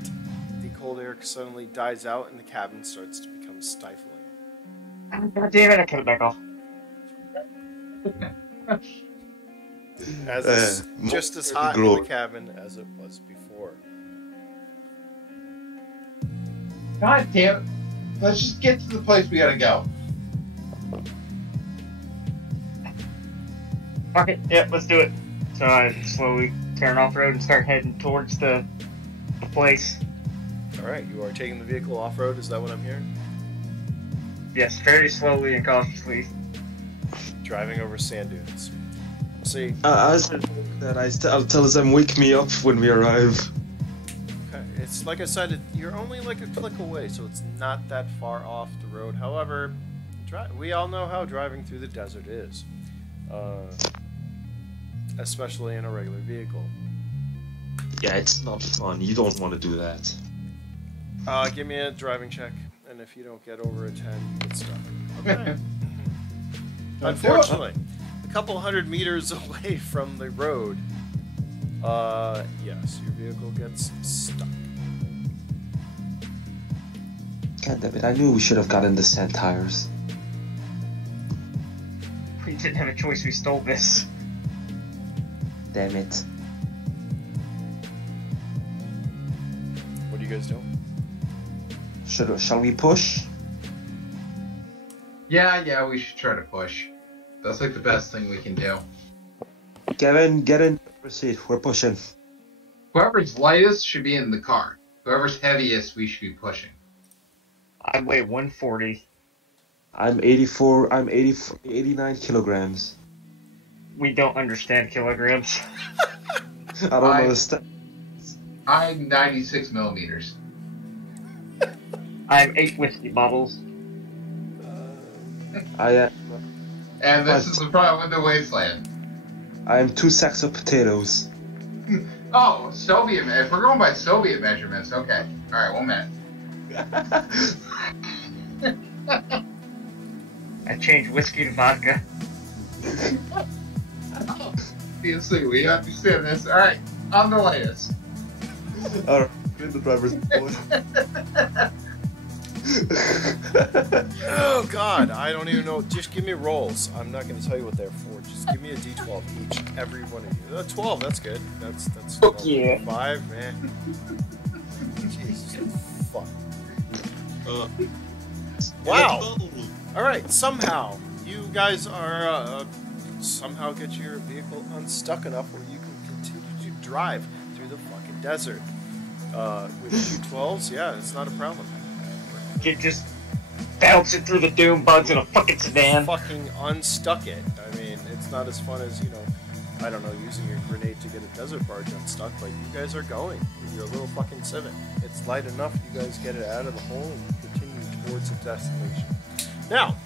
The cold air suddenly dies out, and the cabin starts to become stifling. God damn it, I cut it back off. As it's just as hot in the cabin as it was before. God damn it. Let's just get to the place we gotta go. Okay, yeah, let's do it. So I slowly turn off road and start heading towards the place. Alright, you are taking the vehicle off-road, is that what I'm hearing? Yes, very slowly and cautiously. Driving over sand dunes. See, I said that I'll tell them wake me up when we arrive. okay, it's like I said, you're only like a click away, so it's not that far off the road. However, we all know how driving through the desert is. Especially in a regular vehicle. Yeah, it's not fun. You don't want to do that. Give me a driving check, and if you don't get over a 10, you get stuck. Okay. Unfortunately, a couple hundred meters away from the road, yes, your vehicle gets stuck. God damn it, I knew we should have gotten the sand tires. We didn't have a choice, we stole this. Damn it. What are you guys doing? Shall we push? Yeah, we should try to push. That's like the best thing we can do. Kevin, get in. Proceed. We're pushing. Whoever's lightest should be in the car. Whoever's heaviest, we should be pushing. I weigh 140. I'm 84. I'm 89 kilograms. We don't understand kilograms. I don't understand. I'm 96 millimeters. I'm 8 whiskey bottles. I And this is the problem with the wasteland. am 2 sacks of potatoes. Oh, Soviet. If we're going by Soviet measurements, okay. All right, 1 minute. I changed whiskey to vodka. Obviously, we understand this. All right, on the latest. Alright, in the driver's voice. Oh God, I don't even know. Just give me rolls. I'm not going to tell you what they're for. Just give me a D12 each, every one of you. 12. That's good. That's. Fuck yeah. 5, man. Jesus, fuck. Wow. All right. Somehow, you guys are somehow get your vehicle unstuck enough where you can continue to drive through the fucking desert. With 212s, yeah, it's not a problem. You're just bouncing through the dune bugs in a fucking sedan. Fucking unstuck it. I mean, it's not as fun as, I don't know, using your grenade to get a desert barge unstuck, but you guys are going with your little fucking Civic. It's light enough, you guys get it out of the hole and you continue towards the destination. Now,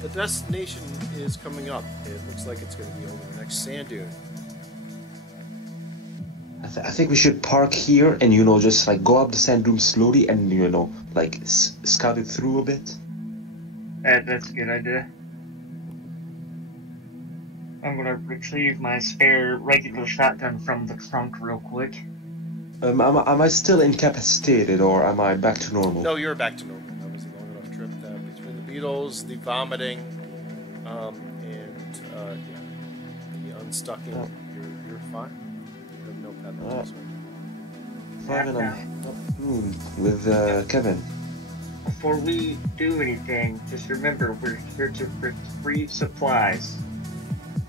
the destination is coming up. It looks like it's going to be over the next sand dune. I think we should park here and, just like go up the sand dune slowly and, like scout it through a bit. That's a good idea. I'm gonna retrieve my spare regular shotgun from the trunk real quick. Am I still incapacitated or am I back to normal? No, you're back to normal. That was a long enough trip. Between the beetles, the vomiting, and the unstucking, you're fine. You have no penalties. Fine, and I'm with Kevin. Before we do anything, just remember we're here to retrieve supplies.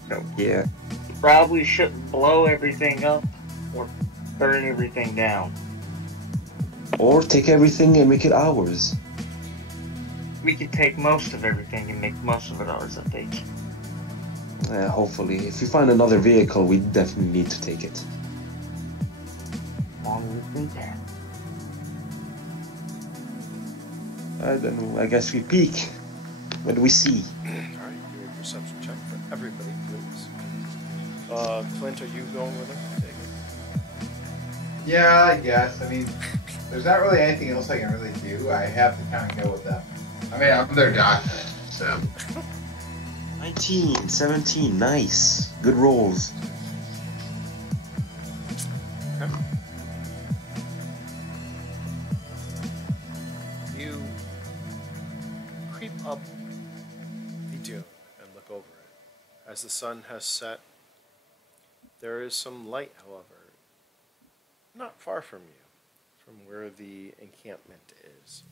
So Yeah. you probably shouldn't blow everything up or burn everything down. Or take everything and make it ours. We could take most of everything and make most of it ours, I think. Hopefully. If we find another vehicle, we definitely need to take it. Long as we can. I don't know. I guess we peek. What do we see? Alright, give me a perception check for everybody, please. Klent, are you going with him? Take it. Yeah, I guess. I mean, there's not really anything else I can really do. I have to kind of go with them. I mean, I'm their doctor, so. 19, 17, nice. Good rolls. Okay. You creep up the dune and look over it. As the sun has set, there is some light, however, not far from you, from where the encampment is.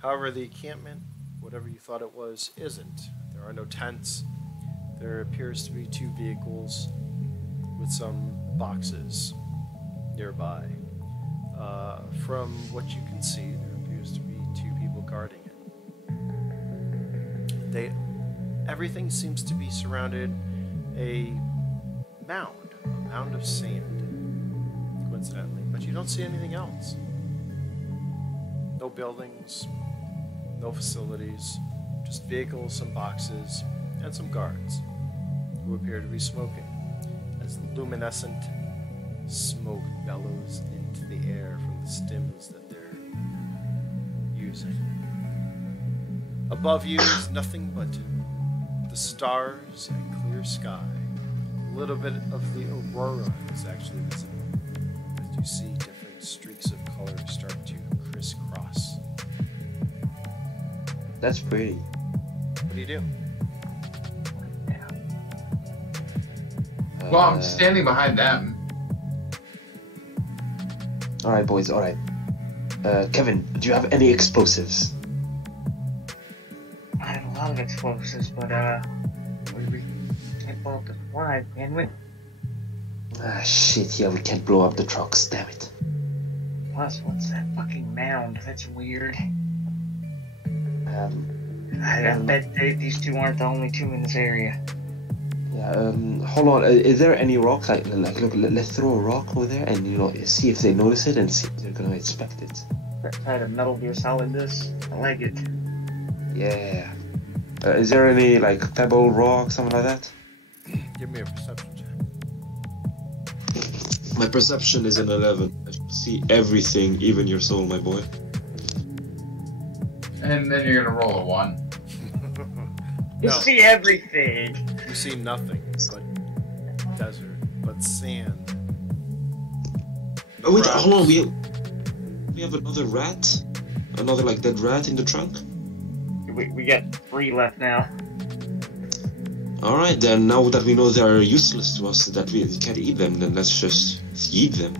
However, the encampment, whatever you thought it was, isn't. There are no tents. There appears to be 2 vehicles with some boxes nearby. From what you can see, there appears to be 2 people guarding it. Everything seems to be surrounded a mound of sand, coincidentally, but you don't see anything else. No buildings, no facilities, just vehicles, some boxes, and some guards who appear to be smoking as luminescent smoke bellows into the air from the stims that they're using. Above you is nothing but the stars and clear sky. A little bit of the aurora is actually visible as you see different streaks of color start to crisscross. That's pretty. What do you do? Well, I'm standing behind them. Alright, boys, alright. Kevin, do you have any explosives? I have a lot of explosives, but we can't blow up the supply, can we? Ah, shit, yeah, we can't blow up the trucks, damn it. Plus, what's that fucking mound? That's weird. I Um, bet these 2 aren't the only 2 in this area. Yeah, hold on. Is there any rocks? Like, look, let's throw a rock over there and, see if they notice it and see if they're gonna inspect it. Try to Metal Gear Solid this. I like it. Yeah. Is there any, like, pebble, rock, something like that? Give me a perception check. My perception is an 11. I see everything, even your soul, my boy. And then you're gonna roll a 1. You No. see everything. You see nothing but desert, but sand. Oh, wait, Rats. hold on. We have another rat? Another, like, dead rat in the trunk? We got 3 left now. Alright, then, now that we know they're useless to us, that we can't eat them, then let's just eat them.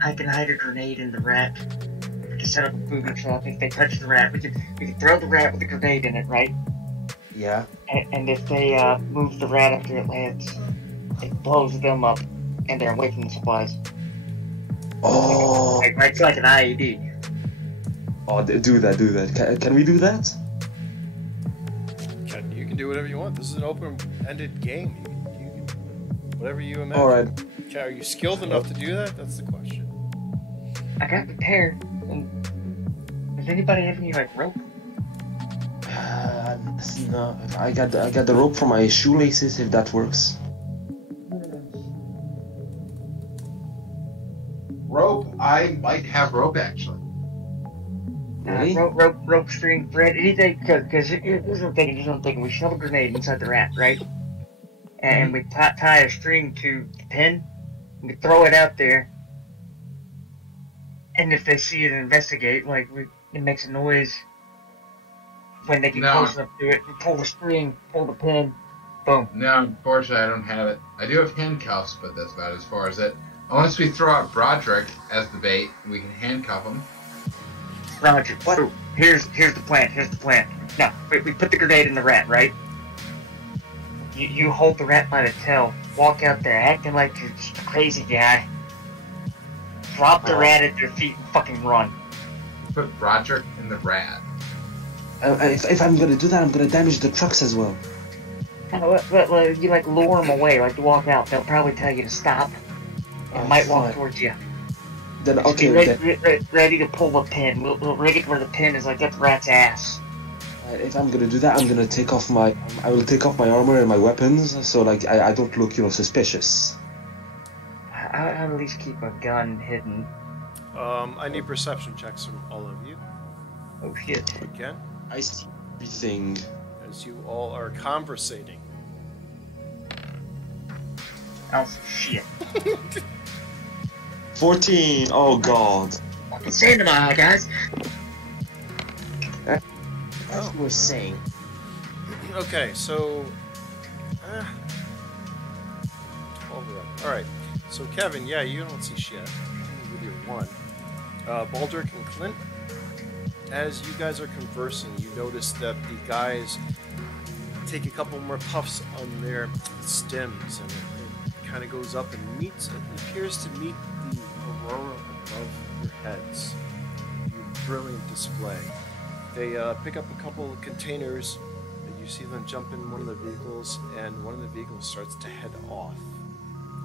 I can hide a grenade in the rat. To set up a booby trap. If they touch the rat, we can throw the rat with a grenade in it, right? Yeah. And if they move the rat after it lands, it blows them up, and they're away from the supplies. Oh! It's like an IED. Oh, do that. Can we do that? You can do whatever you want. This is an open-ended game. You can whatever you imagine. Alright. Okay, are you skilled enough to do that? That's the question. I got prepared. Does anybody have any like rope? No, I got the rope from my shoelaces, if that works. Rope? I might have rope, actually. Really? Rope, string, thread, anything. Because here's what I'm thinking. We shove a grenade inside the rat, right? And we tie a string to the pin. We throw it out there. And if they see it and investigate, it makes a noise when they get close enough to it. We pull the string, pull the pin, boom. No, unfortunately, I don't have it. I do have handcuffs, but that's about as far as it. Unless we throw out Baldrick as the bait, we can handcuff him. Roger. What? Here's the plan. Now, we put the grenade in the rat, right? You hold the rat by the tail, walk out there acting like you're just a crazy guy. Drop the rat at their feet and fucking run. Put Broderick in the rat. If I'm gonna do that, I'm gonna damage the trucks as well. But you like lure them away, like to walk out. They'll probably tell you to stop. And might walk fine. towards you. Then Just okay, be ready to pull the pin. We'll rig it where the pin is like that rat's ass. if I'm gonna do that, I'm gonna take off my. I will take off my armor and my weapons, so like I don't look, suspicious. I'll at least keep a gun hidden. I need perception checks from all of you. Oh shit. Again, I see everything. as you all are conversating. Oh shit. 14. Oh god. Fucking stand in my eye, guys. As you were saying. Okay, so 12 of them. All right. So Kevin, yeah, you don't see shit with your one. Baldrick and Klent, as you guys are conversing, you notice that the guys take a couple more puffs on their stems, and it kind of goes up and meets. It appears to meet the aurora above your heads. You brilliant display. They pick up a couple of containers, and you see them jump in one of the vehicles, and one of the vehicles starts to head off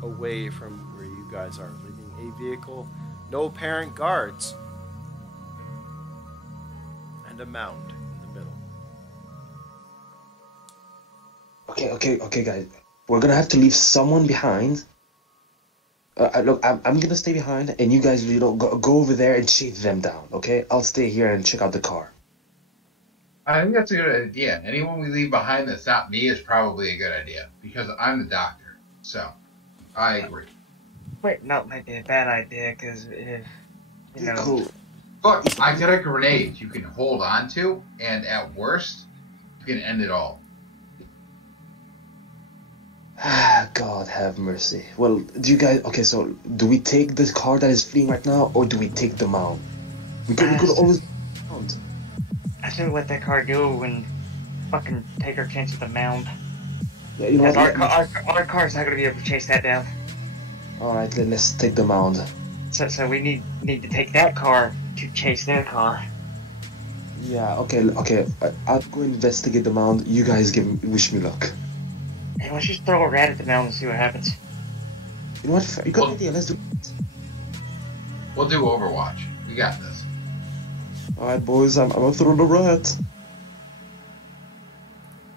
away from where you guys are, leaving a vehicle, no apparent guards, and a mound in the middle. Okay, guys. We're gonna have to leave someone behind. Look, I'm gonna stay behind, and you guys, go over there and chase them down. Okay, I'll stay here and check out the car. I think that's a good idea. Anyone we leave behind that's not me is probably a good idea, because I'm the doctor. So, I agree. Wait, no, it might be a bad idea, because if, you know... Cool. Look, I got a grenade you can hold on to, and at worst, you can end it all. God have mercy. Well, do you guys... Okay, so do we take this car that is fleeing right now, or do we take the mound? We could always... I should let that car go and fucking take our chance at the mound. Yeah, you know what? Our car's not gonna be able to chase that down. Alright, then let's take the mound. So we need to take that car to chase their car. Yeah, okay. I'll go investigate the mound. You guys wish me luck. Hey, let's just throw a rat at the mound and see what happens. You know what? You got an idea. Let's do it. We'll do Overwatch. We got this. Alright, boys, I'm gonna throw the rat.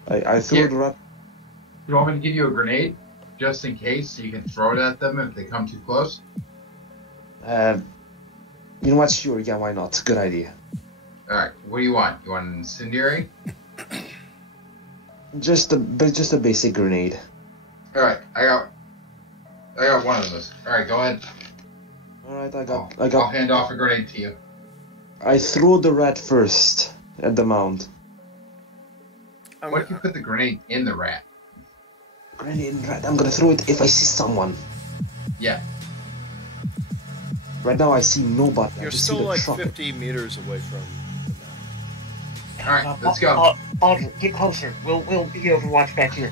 I threw the rat. You want me to give you a grenade? Just in case, so you can throw it at them if they come too close? You know what? Sure, yeah, why not? Good idea. Alright, what do you want? You want an incendiary? Just a basic grenade. Alright, I got one of those. Alright, go ahead. Alright, I'll hand off a grenade to you. I threw the rat first at the mound. What if you put the grenade in the rat? Grenade in the rat. I'm gonna throw it if I see someone. Yeah. Right now I see nobody. You're I just still see the like truck. 50 meters away from the mound. Alright, let's go. Baldrick, get closer. We'll be Overwatch back here.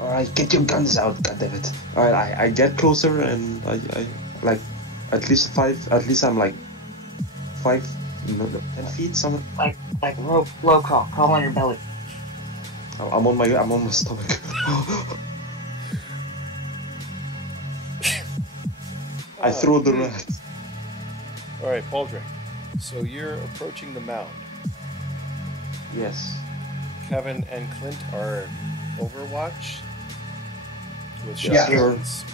Alright, get your guns out, goddammit. Alright, I get closer and I like at least I'm like 10 feet, something. Like low crawl on your belly. I'm on my stomach. I throw the rat. Alright, Baldrick. So you're approaching the mound. Yes. Kevin and Klent are Overwatch with Yeah. shotguns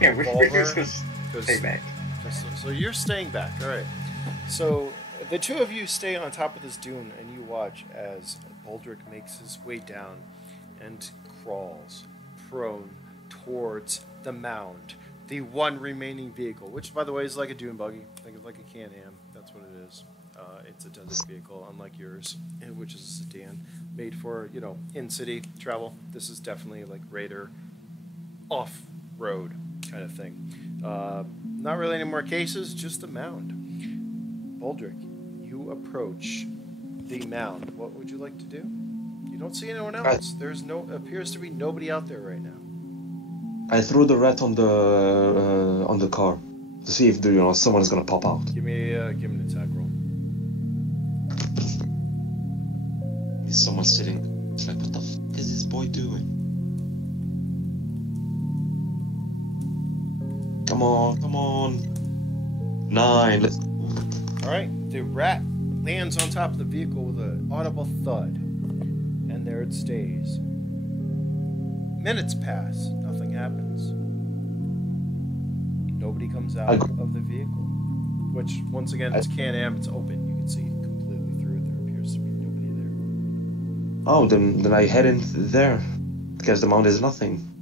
Yeah, and we're revolver. just stay back. So you're staying back. All right. So the two of you stay on top of this dune, and you watch as Baldrick makes his way down and crawls prone towards the mound, the one remaining vehicle, which, by the way, is like a dune buggy. Think of like a Can-Am. That's what it is. It's a desert vehicle, unlike yours, which is a sedan, made for, in-city travel. This is definitely like Raider off-road kind of thing. Not really any more cases, just a mound. Baldrick, you approach the mound. What would you like to do? You don't see anyone else. Appears to be nobody out there right now. I threw the rat on the car to see if someone is gonna pop out. Give me an attack roll. Is someone sitting? It's like, what the fuck is this boy doing? Come on, come on. 9. Let's. All right, the rat lands on top of the vehicle with an audible thud, and there it stays. Minutes pass, nothing happens. Nobody comes out of the vehicle, which, once again, it's Can-Am, it's open. You can see completely through it. There appears to be nobody there. Oh, then I head in there, because the mound is nothing.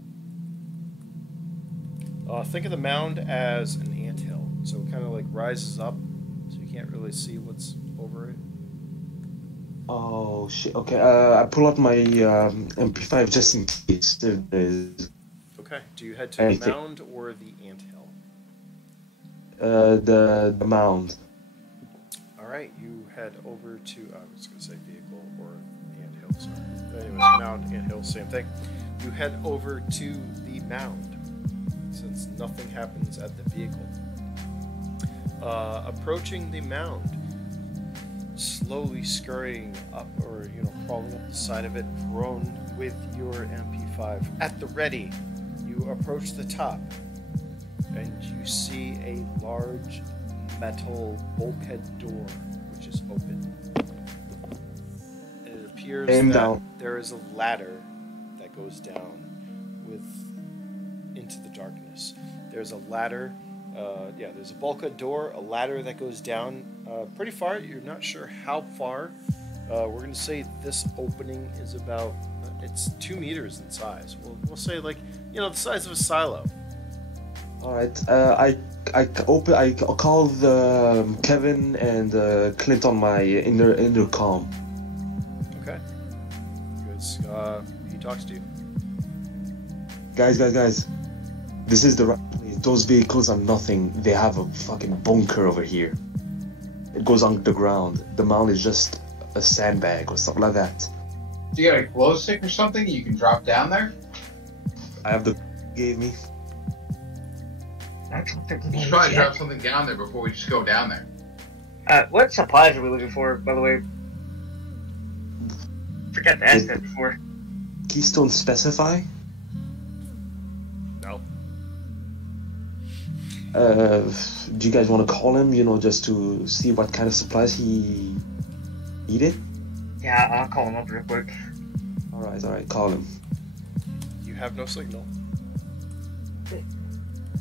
Think of the mound as an anthill, so it kind of like rises up, so you can't really see what's over it. Oh shit. Okay. I pull out my MP5 just in case there is. Okay. Do you head to anything. the mound or the anthill? The mound. All right. You head over to. I was going to say vehicle or anthill. Sorry. Anyways, mound, anthill, same thing. You head over to the mound, since nothing happens at the vehicle. Approaching the mound, slowly scurrying up, or crawling up the side of it, prone with your MP5 at the ready. You approach the top, and you see a large metal bulkhead door, which is open. And it appears that there is a ladder that goes down into the darkness. There's a ladder. There's a bulkhead door, a ladder that goes down pretty far. You're not sure how far. We're going to say this opening is about, it's 2 meters in size. We'll say the size of a silo. All right. I call Kevin and Klent on my intercom. Okay. Good. He talks to you. Guys. This is the right place. Those vehicles are nothing. They have a fucking bunker over here. It goes underground. The mound is just a sandbag or something like that. Do you got a glow stick or something you can drop down there? I have the gave me. We should probably drop something down there before we just go down there. What supplies are we looking for, by the way? Forgot to ask that before. Keystone specify? No. Do you guys want to call him, just to see what kind of supplies he needed? Yeah, I'll call him up real quick. Alright, call him. You have no signal.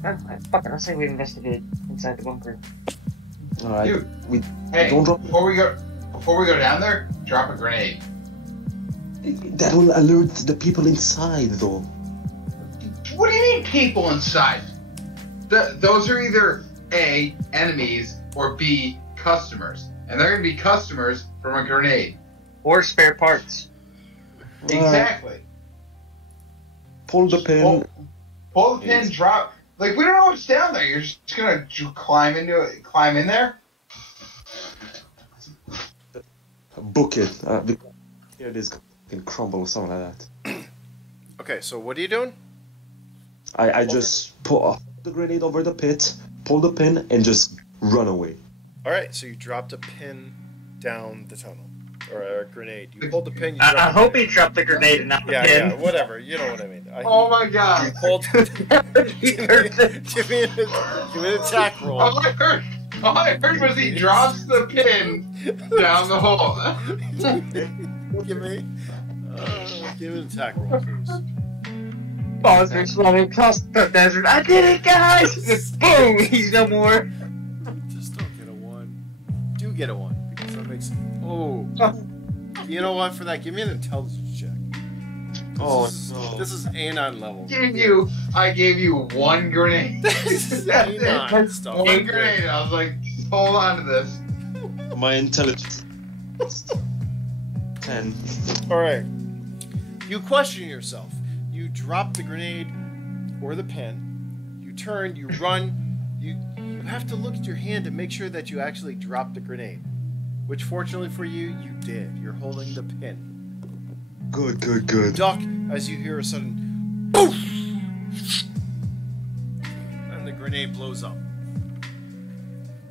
I'll say we investigate inside the bunker. Alright. Dude, hey, don't drop. before we go down there, drop a grenade. That will alert the people inside, though. What do you mean, people inside? Those are either A, enemies, or B, customers. And they're going to be customers from a grenade. Or spare parts. Exactly. Pull the pin. Pull the pin, drop. We don't know what's down there. You're just going to climb in there? Book it. Here it is. Can crumble or something like that. Okay, so what are you doing? I just put the grenade over the pit, pull the pin, and just run away. Alright, so you dropped a pin down the tunnel. Or a grenade. You pulled the pin, I hope he dropped the grenade and not the pin. Yeah, whatever. You know what I mean. Oh my god. You pulled... give me an attack roll. All I heard was he drops the pin down the hole. Give me an attack roll, please. Baldrick running across the desert. I did it, guys! Boom! He's no more. Just don't get a 1. Do get a 1, because that makes it... Oh. You know what, for that, give me an intelligence check. This is A9 level. I gave you 1 grenade. This is A9 stuff. 1 grenade. I was like, just hold on to this. My intelligence. 10. Alright. You question yourself. You drop the grenade or the pin. You turn, you run. You have to look at your hand to make sure that you actually dropped the grenade. Which, fortunately for you, you did. You're holding the pin. Good. You duck as you hear a sudden poof! And the grenade blows up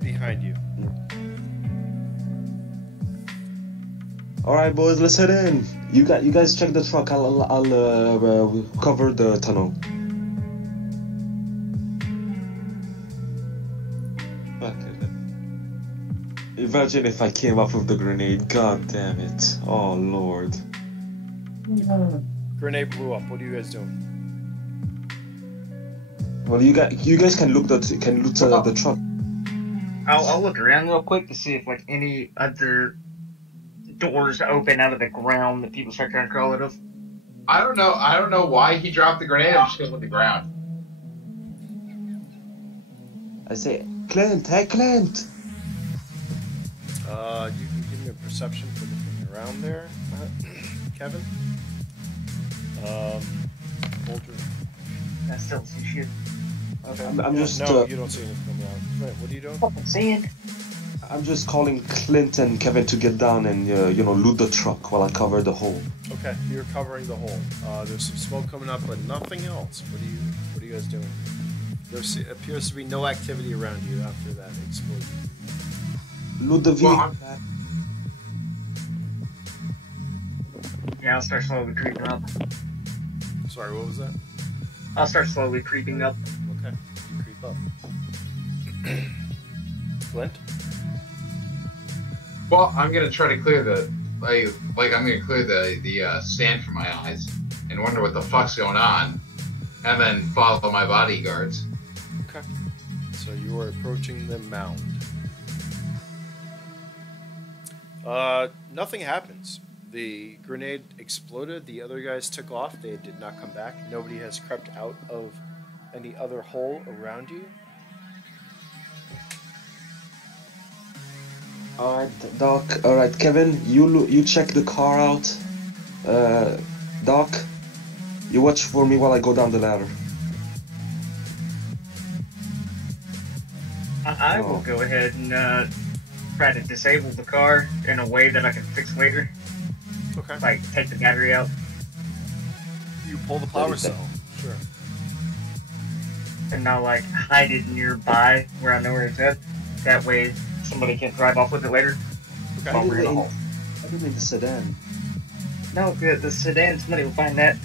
behind you. All right, boys, let's head in. You guys check the truck. I'll cover the tunnel. Fuck it. Imagine if I came up with the grenade. God damn it! Oh Lord. Grenade blew up. What are you guys doing? Well, you guys can loot the truck. I'll look around real quick to see if like any other doors open out of the ground that people start trying to crawl out of. I don't know why he dropped the grenade. I'm still on the ground. I say, Klent, hey Klent. You can give me a perception for looking around there, Kevin. Baldrick. I still see shit. Okay. I'm just. No, you don't see anything around. Wait, what are you doing? Fucking sand. I'm just calling Clint and Kevin to get down and loot the truck while I cover the hole. Okay, you're covering the hole. There's some smoke coming up, but nothing else. What are you guys doing? There appears to be no activity around you after that explosion. Loot the vehicle. Yeah, I'll start slowly creeping up. Sorry, what was that? I'll start slowly creeping up. Okay, you creep up. Flint? Well, I'm gonna try to clear the I'm gonna clear the sand from my eyes and wonder what the fuck's going on, and then follow my bodyguards. Okay. So you are approaching the mound. Nothing happens. The grenade exploded. The other guys took off. They did not come back. Nobody has crept out of any other hole around you. Alright, Doc. Alright, Kevin, you check the car out. Doc, you watch for me while I go down the ladder. I will go ahead and try to disable the car in a way that I can fix later. Okay. Like, take the battery out. You pull the power cell. Sure. And now, like, hide it nearby where I know where it's at. That way, somebody can drive off with it later. Okay. While we're in the hole. I didn't mean the sedan. No, the sedan, somebody will find that.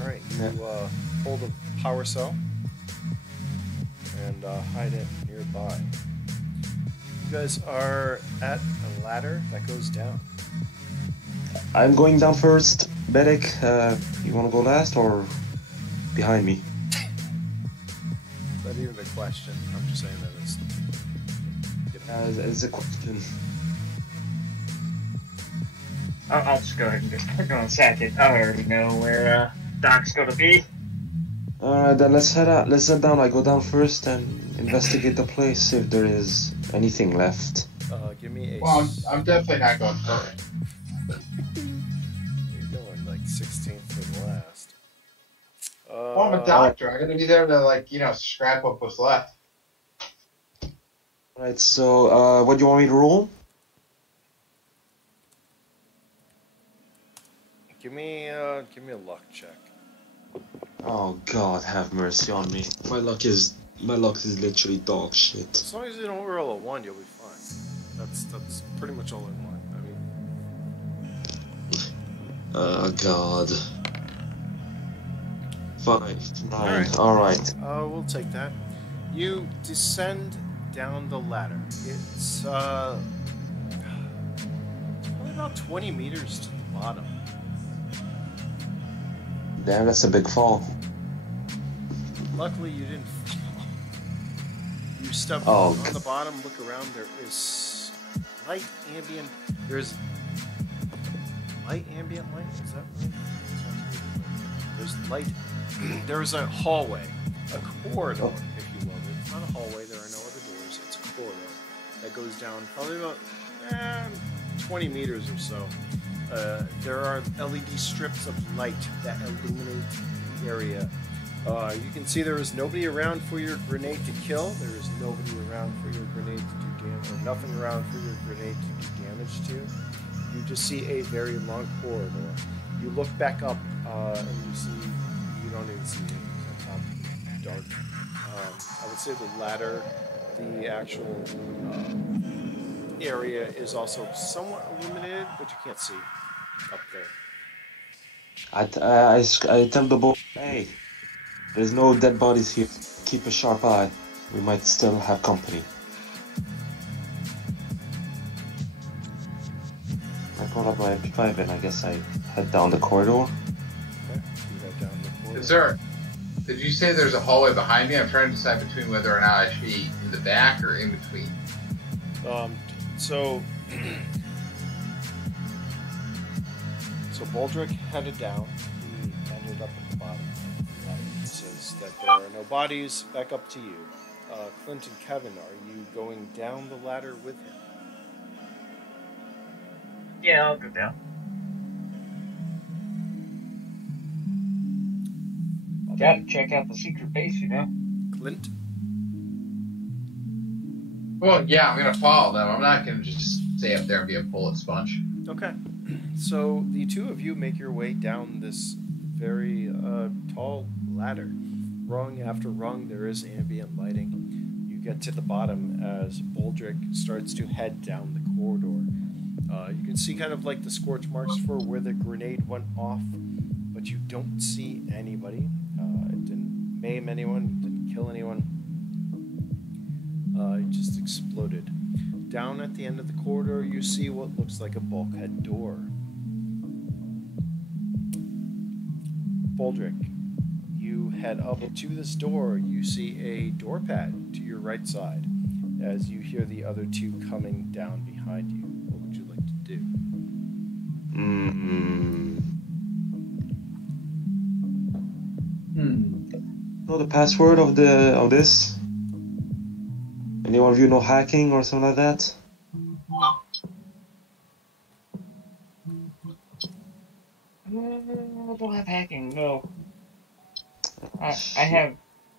Alright, you pull the power cell and hide it nearby. You guys are at a ladder that goes down. I'm going down first. Bedic, you want to go last or behind me? Not even a question. I'm just saying that It's a question. I'll just go ahead and just go and sack it. I already know where Doc's gonna be. Alright, then let's head out. Let's head down. I go down first and investigate the place, see if there is anything left. Give me a... Well, I'm definitely not going first. You're going like 16th for the last. Well, I'm a doctor. I'm gonna be there to scrap up what's left. Alright, so what do you want me to roll? Give me a luck check. Oh God, have mercy on me. My luck is literally dog shit. As long as you don't roll a 1, you'll be fine. That's pretty much all I want. I mean... God. 5, 9, Alright. alright. We'll take that. You descend down the ladder. It's probably about 20 meters to the bottom. Damn, that's a big fall. Luckily, you didn't fall. You step Oh, on the bottom, look around. There is light ambient. There's light ambient light. Is that right? There's light. There's a hallway, a corridor, if you will. It's not a hallway. There are no other doors. It's a corridor that goes down probably about 20 meters or so. There are LED strips of light that illuminate the area. You can see there is nobody around for your grenade to kill. There is nobody around for your grenade to do damage, or nothing around for your grenade to do damage to. You just see a very long corridor. You look back up and you don't even see it. It's on top, dark. I would say the ladder, the actual area is also somewhat illuminated, but you can't see up there. I tell the boy, hey, there's no dead bodies here. Keep a sharp eye. We might still have company. I pull up my MP5 and I guess I head down the corridor. Okay, you head down the corridor. Sir, did you say there's a hallway behind me? I'm trying to decide between whether or not I should be in the back or in between. So Baldrick headed down. He ended up at the bottom. It says that there are no bodies. Back up to you. Klent and Kevin, are you going down the ladder with him? Yeah, I'll go down. Gotta check out the secret base, you know? Klent? Well, yeah, I'm gonna follow them. I'm not gonna just stay up there and be a bullet sponge. Okay. So the two of you make your way down this very tall ladder. Rung after rung, there is ambient lighting. You get to the bottom as Baldrick starts to head down the corridor. You can see kind of like the scorch marks for where the grenade went off, but you don't see anybody. It didn't maim anyone, didn't kill anyone. It just exploded. Down at the end of the corridor, you see what looks like a bulkhead door. Baldrick, you head up to this door. You see a door pad to your right side as you hear the other two coming down behind you. What would you like to do? Know the password of this? Anyone of you know hacking or something like that? I don't have hacking, no. I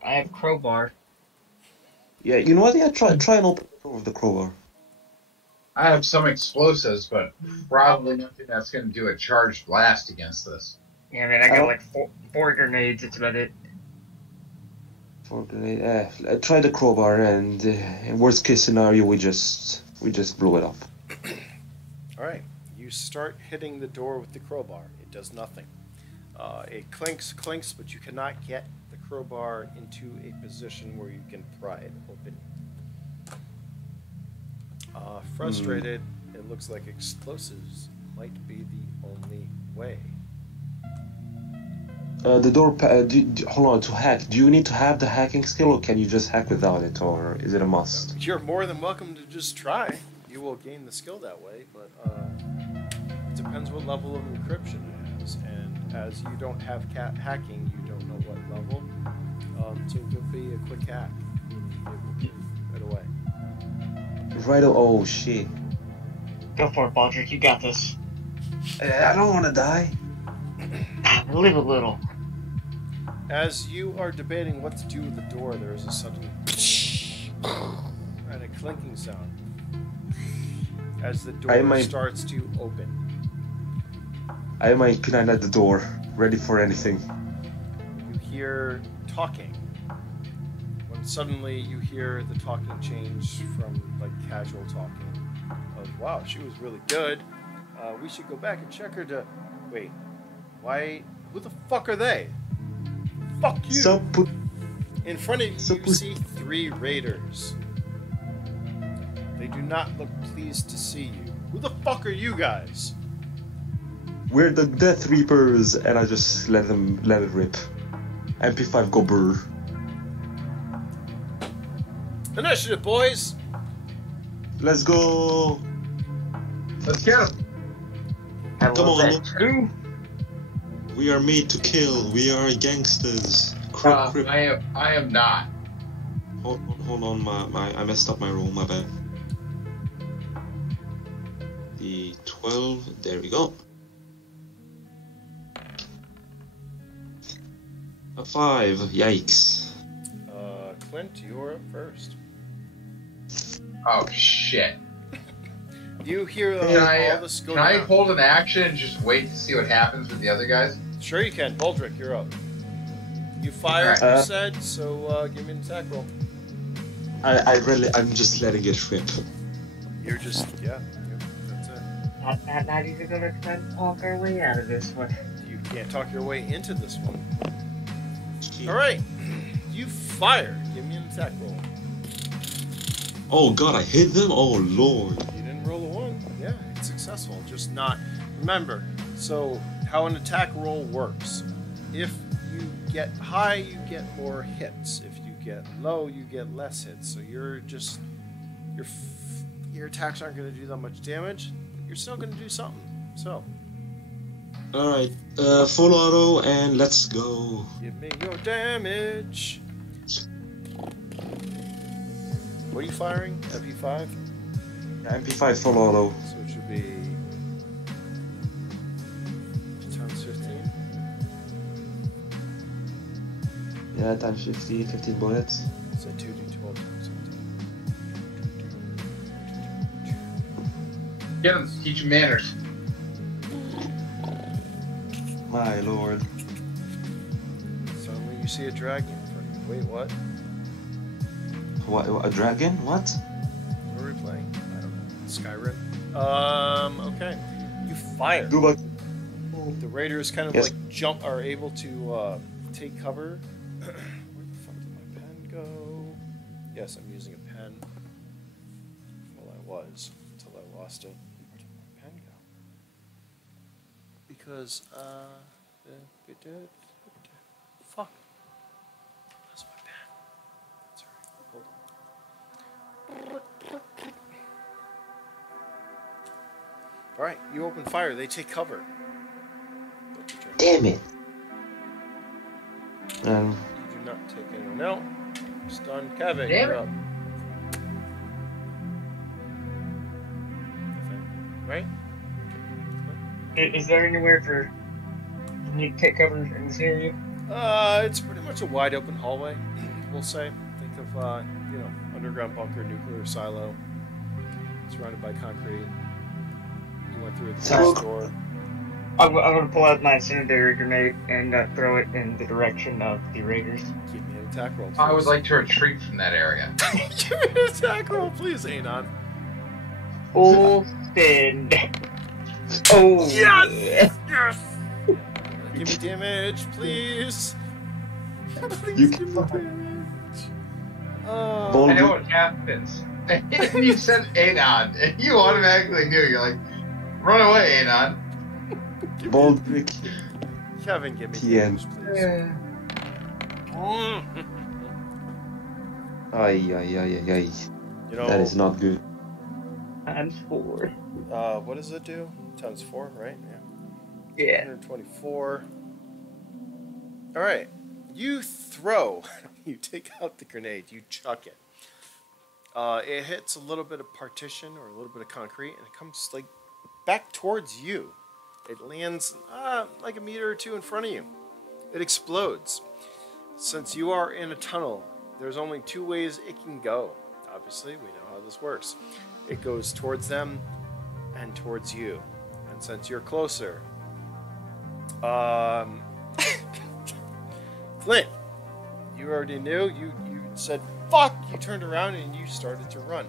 have crowbar. Yeah, you know what? Yeah, try and open the door with the crowbar. I have some explosives, but probably nothing that's gonna do a charged blast against this. Yeah, I mean, I got like four grenades, that's about it. Try the crowbar, and in worst case scenario, we just blow it up. All right, you start hitting the door with the crowbar. It does nothing. It clinks, but you cannot get the crowbar into a position where you can pry it open. Frustrated, it looks like explosives might be the only way. The door. Hold on. To hack, do you need to have the hacking skill, or can you just hack without it, or is it a must? You're more than welcome to just try. You will gain the skill that way, but it depends what level of encryption it has. And as you don't have hacking, you don't know what level. So it could be a quick hack. It will be right away. Right. Oh shit. Go for it, Baldrick, you got this. I don't want to die. Live a little. As you are debating what to do with the door, there is a sudden and a clinking sound as the door starts to open. I am behind at the door, ready for anything. You hear talking. When suddenly you hear the talking change from like casual talking of "Wow, she was really good. We should go back and check her." To wait, why? Who the fuck are they? Fuck you! In front of you, you see three raiders. They do not look pleased to see you. Who the fuck are you guys? We're the Death Reapers, and I just let it rip. MP5 go brr. Initiative, boys! Let's go! Let's get him! Come on, look. Two. We are made to kill. We are gangsters. I am not. Hold on, I messed up my roll, my bad. The 12, there we go. A 5, yikes. Klent, you're up first. Oh shit. You hear all this going on. Can I hold an action and just wait to see what happens with the other guys? Sure you can. Baldrick, you're up. You fired, you said, so give me an attack roll. I'm just letting it rip. You're just, yeah, that's it. Not even gonna try to talk our way out of this one. You can't talk your way into this one. Alright, you fire. Give me an attack roll. Oh god, I hit them? Oh lord. You didn't roll a 1. Yeah, it's successful. Just not. Remember, so how an attack roll works. If you get high, you get more hits. If you get low, you get less hits. So you're just. Your attacks aren't going to do that much damage. But you're still going to do something. So. Alright, full auto and let's go. Give me your damage. What are you firing? MP5? Yeah, MP5 full auto. So it should be times 15. Yeah, times 15 bullets. So 2d12 times 15. Get him. Teach him manners. My lord. Suddenly you see a dragon in front of you. Wait, what? What, a dragon? What? What are we playing? I don't know. Skyrim? Okay. You fire. Do like. The raiders kind of Yes. like are able to take cover. Where the fuck did my pen go? Yes, I'm using a pen. Well, I was until I lost it. Where did my pen go? Because fuck. That's my pen. That's alright. Hold on. Alright, you open fire, they take cover. Damn it. You do not take anyone out. Stun Kevin, Damn you're it. up. Right? Is there anywhere for you to take cover in this area? It's pretty much a wide open hallway, we'll say. Think of, underground bunker, nuclear silo. Surrounded by concrete. You went through the Sounds- first door. I'm gonna pull out my incendiary grenade and throw it in the direction of the raiders. Give me an attack roll, please. I would like to retreat from that area. Give me an attack roll, please, Anon. Full send. Oh Yes! yeah. Yes! Give me damage, please. Please You give me damage. Ball- I know what happens. You said Anon, and you automatically knew. You're like, run away, Anon. Baldrick. Kevin, give me TN. damage, please. Ay. You know, That is not good. Times 4. what does it do? Times 4, right? Yeah. 124. All right. You throw. You take out the grenade. You chuck it. It hits a little bit of partition or a little bit of concrete, and it comes like back towards you. It lands like a meter or two in front of you. It explodes. Since you are in a tunnel, there's only 2 ways it can go. Obviously, we know how this works. It goes towards them and towards you. And since you're closer, Klent, you already knew. You said, fuck! You turned around and you started to run.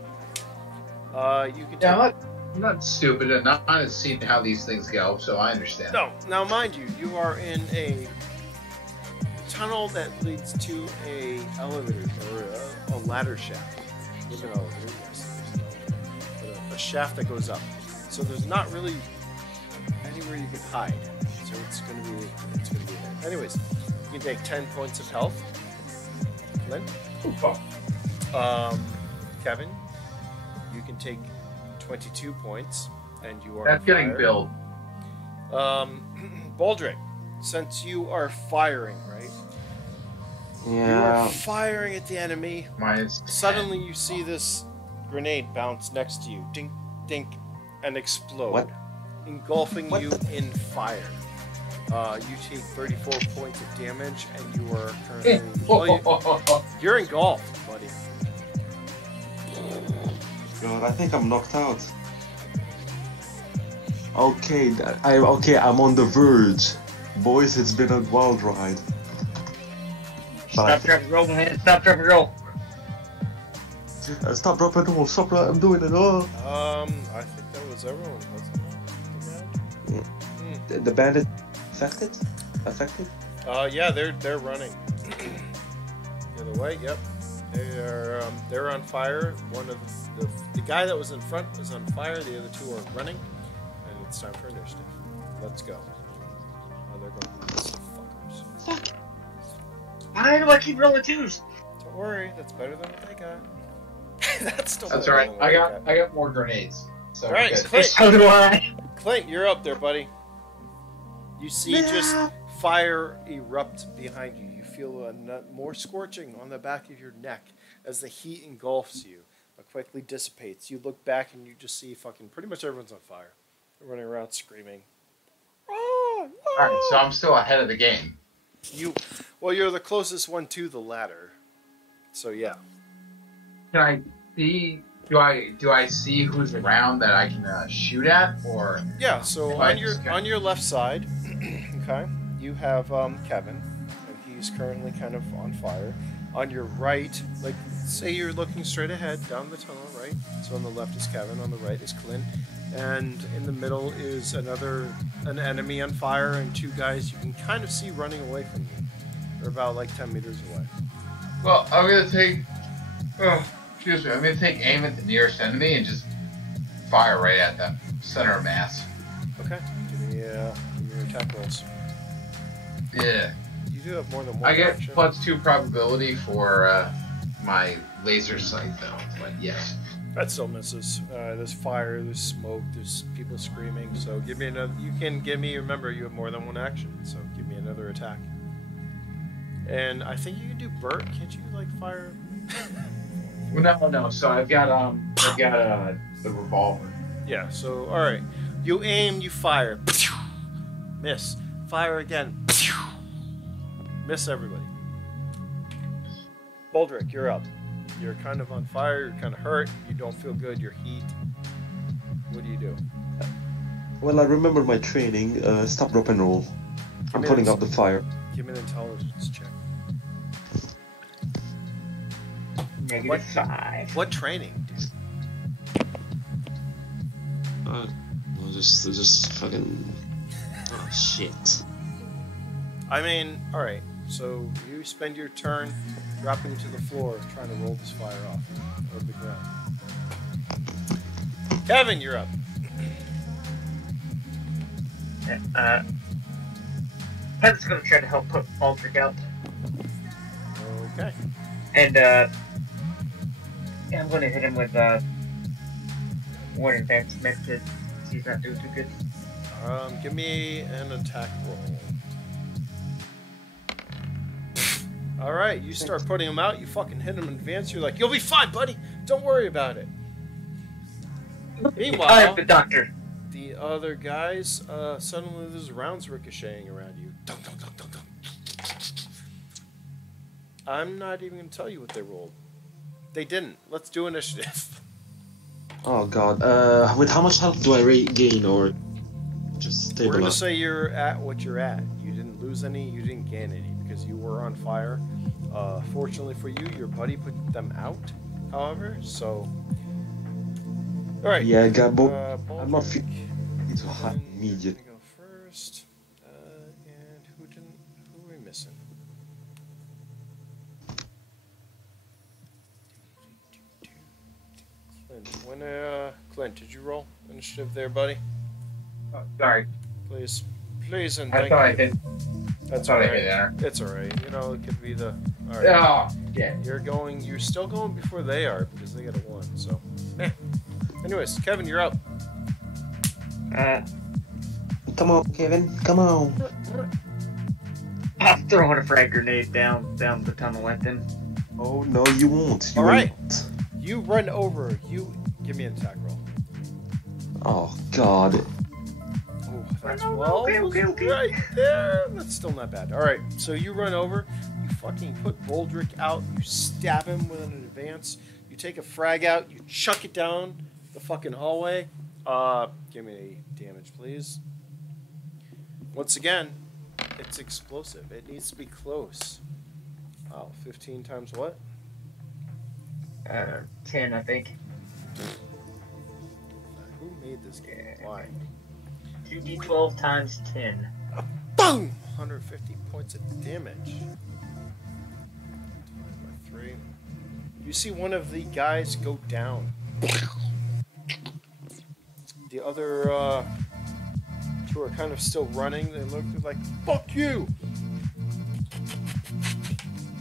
You can Yeah, I'm not stupid. I'm not seeing how these things go, so I understand. No, now mind you, you are in a tunnel that leads to a elevator or a ladder shaft. There's an elevator, yes, there's an elevator, but a shaft that goes up. So there's not really anywhere you can hide. So it's gonna be there. Anyways, you can take 10 points of health. Klent. Kevin, you can take 22 points, and you are. That's getting billed. Baldrick, since you are firing, right? You Yeah. are firing at the enemy. Minus 10. Suddenly, you see this grenade bounce next to you, dink, dink, and explode, What? engulfing What you the- in fire. You take 34 points of damage, and you are currently. Well, you're engulfed, buddy. God, I think I'm knocked out. Okay, I'm on the verge. Boys, it's been a wild ride. Stop, drop, roll, man. Stop, drop, roll. Stop dropping the whole stop! I'm doing it. Oh. I think that was everyone. Wasn't it? The bandit affected? Affected? Yeah, they're running. The other way. Yep. They're on fire. One of the guy that was in front is on fire. The other two are running, and it's time for initiative. Let's go. Oh, they're going to be some fuckers. Fuck. Why do I keep rolling twos? Don't worry, that's better than what they got. That's still. That's better all right. than what I got more grenades. So All right, we're good. Clint. So do I. Clint, you're up there, buddy. You see just fire erupt behind you. You feel a more scorching on the back of your neck as the heat engulfs you, but quickly dissipates. You look back and you just see fucking pretty much everyone's on fire. They're running around screaming. All right, so I'm still ahead of the game. You're the closest one to the ladder. So yeah. Can I see? Do I see who's around that I can shoot at, or? Yeah. So Right, on your left side, okay, you have Kevin, and he's currently kind of on fire. On your right, like say you're looking straight ahead down the tunnel, right? So on the left is Kevin, on the right is Clint, and in the middle is an enemy on fire, and two guys you can kind of see running away from you. They're about like 10 meters away. Well, I'm gonna take. Excuse me. I'm gonna take aim at the nearest enemy and just fire right at them, center of mass. Okay. Give me your attack rolls. Yeah. You do have more than one. I get action. +2 probability for my laser sight though, but yes. That still misses. There's fire, there's smoke, there's people screaming. So give me another. You can give me. Remember, you have more than one action. So give me another attack. And I think you can do Burt. Can't you like fire? Well, no. So I've got the revolver. Yeah. So all right. You aim. You fire. Miss. Fire again. Miss everybody. Baldrick, you're up. You're kind of on fire. You're kind of hurt. You don't feel good. You're heat. What do you do? Well, I remember my training. Stop, drop, and roll. I'm putting out the fire. Give me an intelligence check. -5. What training, dude? Well, just fucking. Oh shit. I mean, all right. So you spend your turn dropping to the floor, trying to roll this fire off of the ground. Kevin, you're up. Kevin's gonna try to help put Baldrick out, Okay. and I'm gonna hit him with one advancement to see he's not doing too good. Give me an attack roll. All right, you start putting him out. You fucking hit him in advance. You're like, you'll be fine, buddy. Don't worry about it. Meanwhile, I'm the doctor. the other guys, suddenly there's rounds ricocheting around you. Dunk, dunk, dunk, dunk, dunk. I'm not even going to tell you what they rolled. They didn't. Let's do initiative. Oh god. With how much health do I regain, or just stable We're going to up? say you're at what you're at. You didn't lose any, you didn't gain any, because you were on fire. Fortunately for you, your buddy put them out, however, so... Alright. Yeah, Gabo. I'm not Baldrick, feeling too hot Kevin, immediate. gonna go first. And who are we missing? Clint, did you roll initiative there, buddy? Oh, sorry. Please, and I thank thought I you. hit. That's thought I alright. hit enter. It's alright. You know, it could be the. Alright. Oh, yeah. You're still going before they are because they got a 1. So, anyways, Kevin, you're up. Come on, Kevin. Come on. I'm throwing a frag grenade down the tunnel at them. Oh no, you won't. You All right. won't. You run over. You give me an attack roll. Oh god. Oh, that's No, well. okay. Right there. That's still not bad. All right. So you run over. You fucking put Baldrick out. You stab him with an advance. You take a frag out. You chuck it down the fucking hallway. Give me damage, please. Once again, it's explosive. It needs to be close. Wow, 15 times what? 10, I think. Who made this game? Why? 2d12 times 10. Boom! 150 points of damage. Divided by 3. You see one of the guys go down. The other two are kind of still running. They look like, fuck you!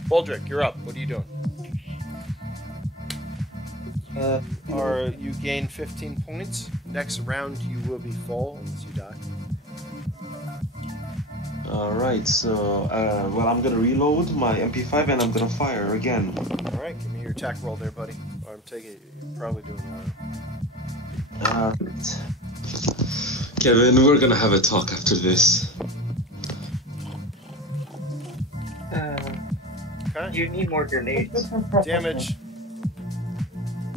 Baldrick, you're up. What are you doing? You gain 15 points. Next round you will be full unless you die. Alright, so, well, I'm gonna reload my MP5 and I'm gonna fire again. Alright, give me your attack roll there, buddy. Or I'm taking it, you're probably doing Alright. Kevin, we're gonna have a talk after this. Okay. You need more grenades. Damage.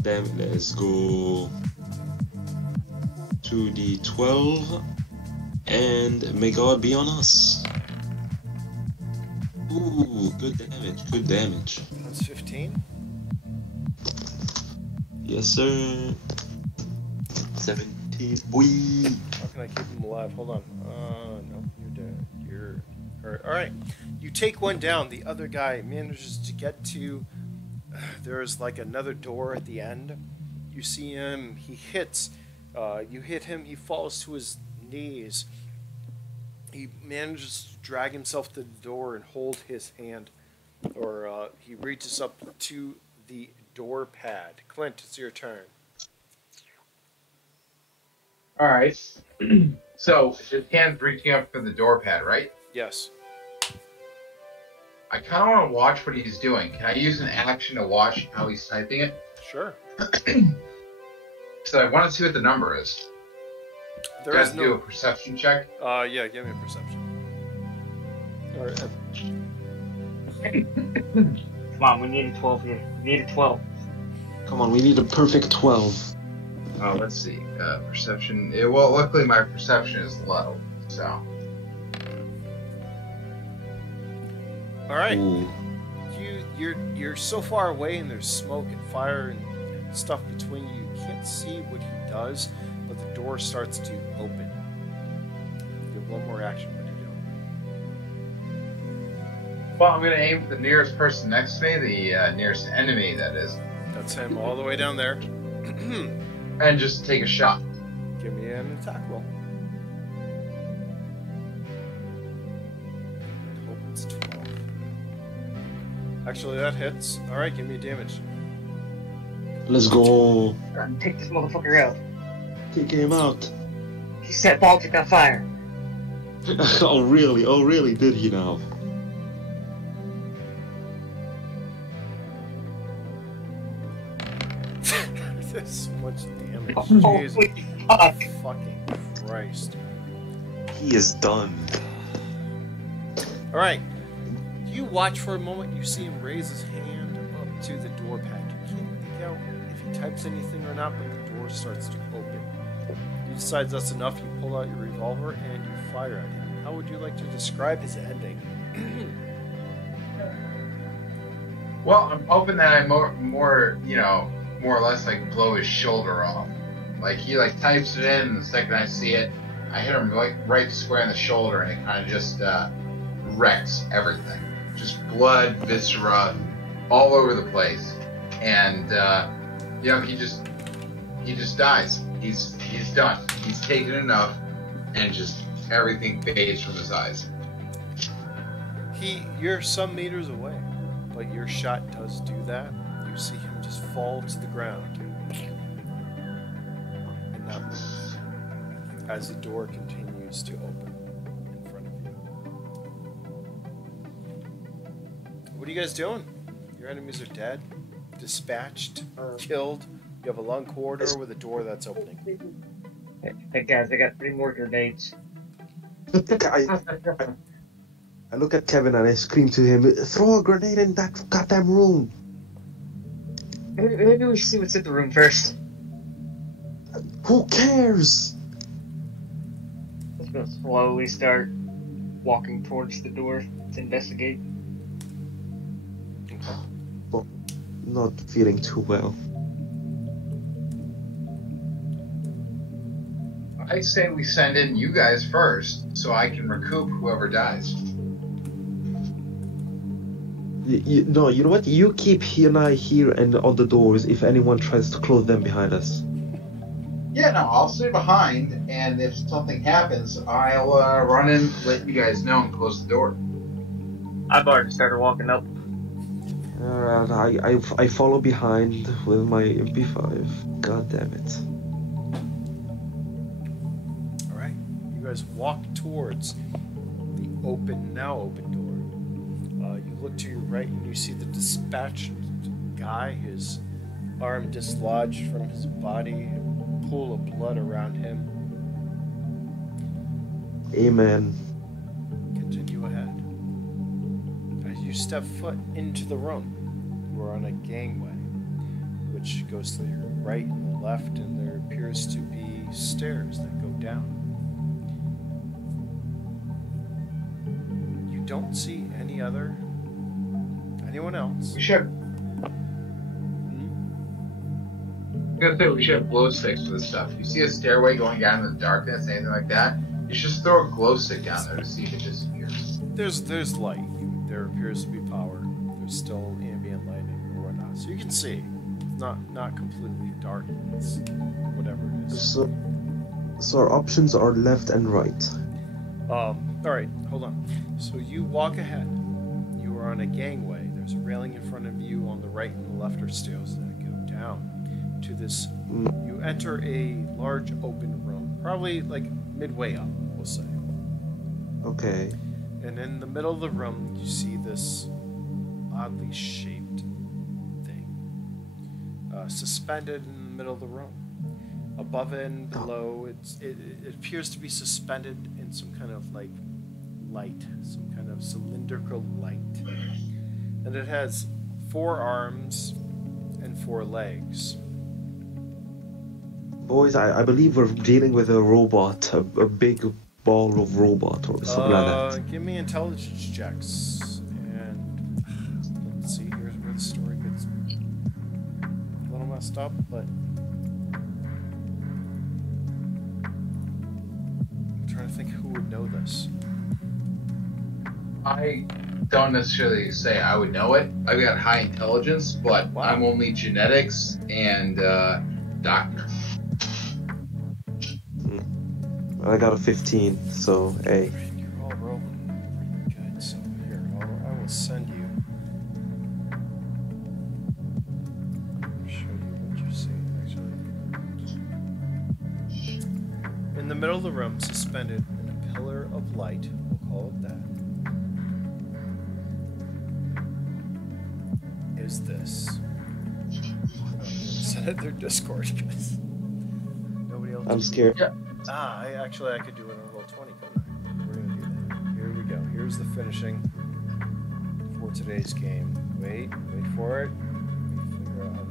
Damn, let's go 2d12 and may God be on us. Ooh, good damage, good damage. That's 15. Yes, sir. 17. Wee. How can I keep him alive? Hold on. No, you're dead. You're hurt. Alright. You take one down. The other guy manages to get to... There's like another door at the end. You see him. He hits. You hit him. He falls to his knees. He manages to drag himself to the door and hold his hand. Or he reaches up to the door pad. Klent, it's your turn. Alright. So, his hand's reaching up for the door pad, right? Yes. I kind of want to watch what he's doing. Can I use an action to watch how he's typing it? Sure. So I want to see what the number is. There Guys, is do a no... perception check. Yeah, give me a perception. Or, Come on, we need a 12 here. We need a 12. Come on, we need a perfect 12. Oh, let's see. Perception. Well, luckily my perception is low, so. all right. Ooh. You're so far away, and there's smoke and fire and stuff between you. You can't see what he does, but the door starts to open. You have one more action. What are you doing? Well, I'm going to aim for the nearest person next to me, the nearest enemy, that is, That's him all the way down there. and just take a shot. Give me an attack roll. Hope it's 12. Actually, that hits. All right, give me damage. Let's go. Take this motherfucker out. Kick him out. He set Baldrick on fire. Oh, really? Oh, really? Did he now? There's so much damage. Holy Jesus fuck. fucking Christ. He is done. All right. You watch for a moment. You see him raise his hand up to the door pad. You can't make out if he types anything or not, but the door starts to open. He decides that's enough. You pull out your revolver and you fire at him. How would you like to describe his ending? Well, I'm hoping that I more or less like blow his shoulder off. Like he like types it in, and the second I see it, I hit him like right square in the shoulder, and it kind of just wrecks everything. Just blood, viscera, all over the place, and he just dies. He's done. He's taken enough, and just everything fades from his eyes. You're some meters away, but your shot does do that. You see him just fall to the ground, and not move as the door continues to open in front of you. What are you guys doing? Your enemies are dead, dispatched, killed. You have a long corridor with a door that's opening. Hey guys, I got 3 more grenades. I look at Kevin and I scream to him, throw a grenade in that goddamn room. Maybe we should see what's in the room first. Who cares? Let's go slowly start walking towards the door to investigate. not feeling too well. I say we send in you guys first, so I can recoup whoever dies. No, you know what? You keep he and I here and on the doors if anyone tries to close them behind us. Yeah, no, I'll stay behind, and if something happens, I'll run in, let you guys know, and close the door. I've already started walking up. I follow behind with my MP5. God damn it. Alright, you guys walk towards the now open door. You look to your right and you see the dispatched guy, his arm dislodged from his body, a pool of blood around him. Amen. Continue ahead. As you step foot into the room, you are on a gangway, which goes to your right and the left, and there appears to be stairs that go down. You don't see anyone else. We should. I'm gonna say we should have glow sticks for this stuff. You see a stairway going down in the darkness, anything like that, you should just throw a glow stick down there to see if it disappears. There's light. There appears to be power. There's still ambient lighting or whatnot, so you can see. It's not completely dark. It's whatever it is. So our options are left and right. All right, hold on. So you walk ahead. You are on a gangway. There's a railing in front of you. On the right and the left are stairs that go down to this. You enter a large open room, probably like midway up, we'll say. Okay. And in the middle of the room, you see this oddly shaped thing suspended in the middle of the room. Above and below, it appears to be suspended in some kind of like light, some kind of cylindrical light. And it has 4 arms and 4 legs. Boys, I believe we're dealing with a robot, a big ball of robot or something like that. Give me intelligence checks. And let's see, here's where the story gets a little messed up, but I'm trying to think who would know this. I don't necessarily say I would know it. I've got high intelligence, but Wow. I'm only genetics and doctor. I got a 15, so hey. You're all rolling pretty good, so here, I will send you. Show you what you see, actually. In the middle of the room, suspended in a pillar of light, we'll call it that, is this. Send it through Discord, because nobody else. I'm scared. Yeah. I could do it on roll 20, couldn't I? We're gonna do that. Here we go. Here's the finishing for today's game. Wait for it. Let me figure out how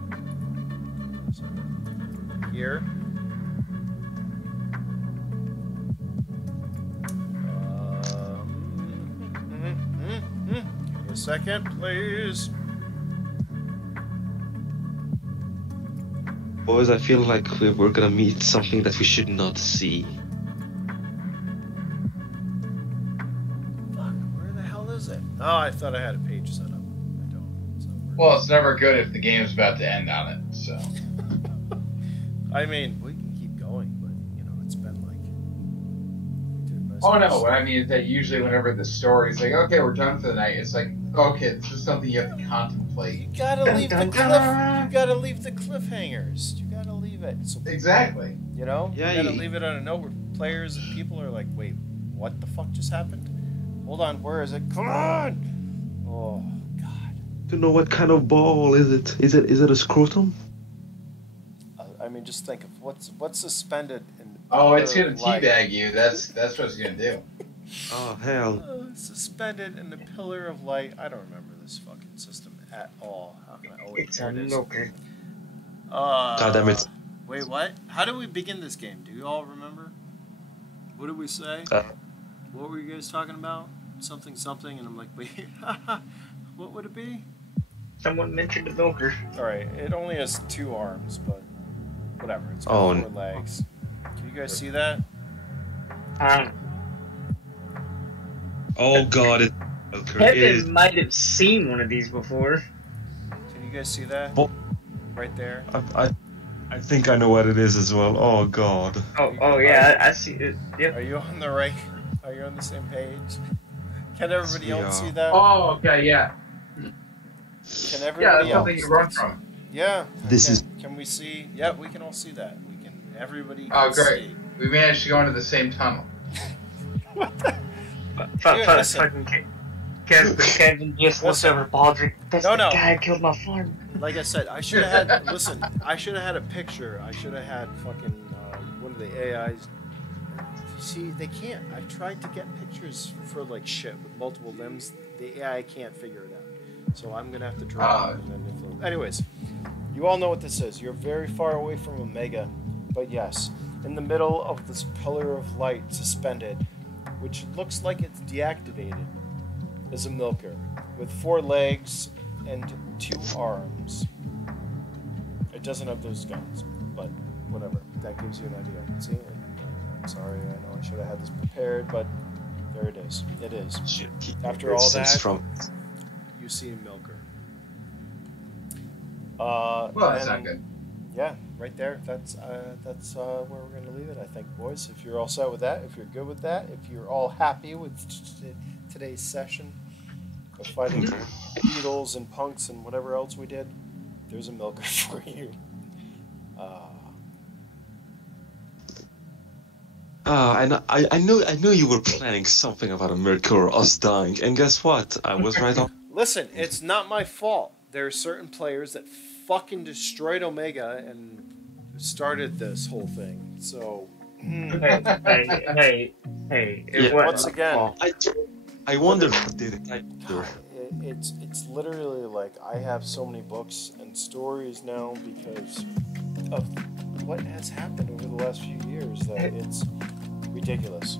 to. Here. Give me a second, please. Boys, I feel like we're gonna meet something that we should not see. Fuck, where the hell is it? Oh, I thought I had a page set up. I don't. So Well, it's never good if the game's about to end on it, so. I mean, we can keep going, but, you know, it's been like... Oh no, what I mean is that usually whenever the story's like, okay, we're done for the night, it's like, okay, this is something you have to contemplate. You gotta leave the cliff. You gotta leave the cliffhangers. You gotta leave it. So, Exactly. you know, Yeah, you gotta you- leave it on a note where players and people are like, wait, what the fuck just happened? Hold on, where is it? Come on! Oh God. To know what kind of ball is it? Is it a scrotum? I mean, just think of what's suspended in. Oh, it's gonna light. teabag you. That's what it's gonna do. Oh hell! Suspended in the pillar of light. I don't remember this fucking system at all. How can I? Oh, wait, It's here it is. okay. God damn it! Wait, what? How did we begin this game? Do you all remember? What did we say? What were you guys talking about? Something, and I'm like, wait, what would it be? someone mentioned the milker. Alright, it only has 2 arms, but whatever. It's got Oh, 4 legs. Can you guys see that? Oh god, it is. Kevin might have seen one of these before. Can you guys see that? Well, Right there? I think I know what it is as well. Oh god. Oh yeah, I see it. Yep. Are you on the right? Are you on the same page? Can everybody else see that? Oh, okay, yeah. Can Yeah, everybody that's else? something you run from. Yeah. This okay. is- Can we see? Yeah, we can all see that. We can. Everybody can Oh, great. see. We managed to go into the same tunnel. Listen. Kevin just looks Listen. over Baldrick. That's No, the no. guy who killed my farm. Like I said, I should have had. Listen, I should have had a picture. I should have had fucking one of the AIs. See, they can't. I've tried to get pictures for like shit with multiple limbs. The AI can't figure it out. So I'm gonna have to draw. it and then anyways, you all know what this is. You're very far away from Omega, but yes, in the middle of this pillar of light suspended, which looks like it's deactivated, is a milker with 4 legs and 2 arms. It doesn't have those guns, but whatever. That gives you an idea. See? I'm sorry, I know I should have had this prepared, but there it is. It is. After all that, you see a milker. Well, that's and- not good. Yeah, right there. That's where we're going to leave it, I think, boys. If you're all set with that, if you're good with that, if you're all happy with today's session of fighting beetles and punks and whatever else we did, there's a milker for you. I know you were planning something about a Mercury or us dying, and guess what? I was right on. Listen, it's not my fault. There are certain players that fucking destroyed Omega and started this whole thing. So, Hey. Yeah, once again, I wonder who did it. it's literally like I have so many books and stories now because of what has happened over the last few years that it's ridiculous.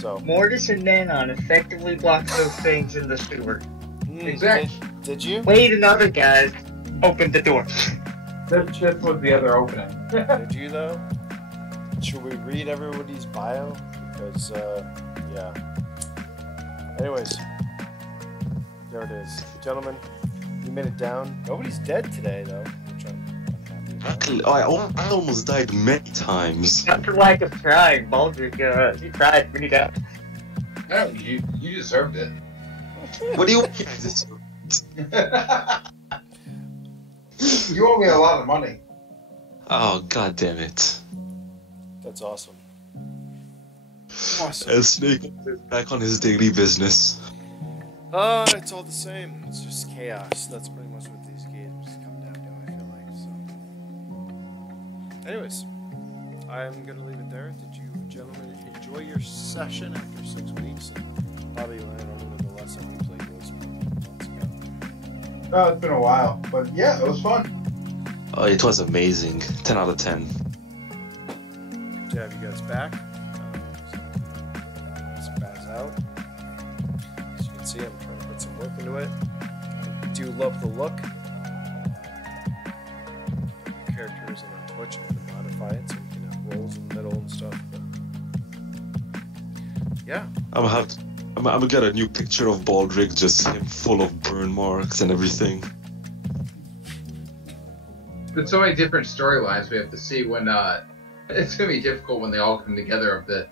So Mortis and Nanon effectively blocked those things in the sewer. Exactly. Did you? Wade and other guys opened the door. This was the other opening. Did you though? Should we read everybody's bio? Because yeah. Anyways, there it is, gentlemen. You made it down. Nobody's dead today though, which I'm happy about. Luckily, I almost died many times. Not for lack of trying, Baldrick, he tried many times. No, you deserved it. What do you? You owe me a lot of money. Oh god damn it! That's awesome. And Snake is back on his daily business. It's all the same. It's just chaos. That's pretty much what these games come down to, I feel like. So, anyways, I'm gonna leave it there. Did you gentlemen enjoy your session after 6 weeks? And probably land on one of the less we played was months ago. Oh, it's been a while, but yeah, it was fun. Oh, it was amazing. 10 out of 10. Good to have you guys back. Spaz out. As you can see, I'm trying to put some work into it. I do love the look. Character isn't on Twitch. I'm going to modify it so we can have rolls in the middle and stuff. But yeah. I'm gonna get a new picture of Baldrick, just him full of burn marks and everything. There's so many different storylines we have to see when it's gonna be difficult when they all come together of the,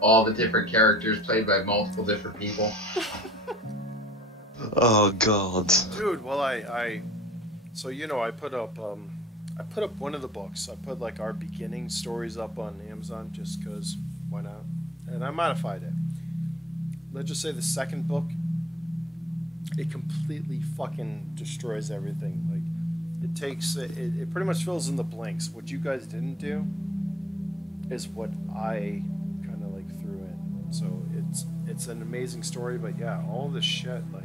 all the different characters played by multiple different people. Oh god. Dude, well so I put up one of the books. I put like our beginning stories up on Amazon just cause why not? And I modified it. Let's just say the second book, it completely fucking destroys everything. Like it pretty much fills in the blanks. What you guys didn't do is what I kind of like threw in. So it's an amazing story, but yeah, all this shit like,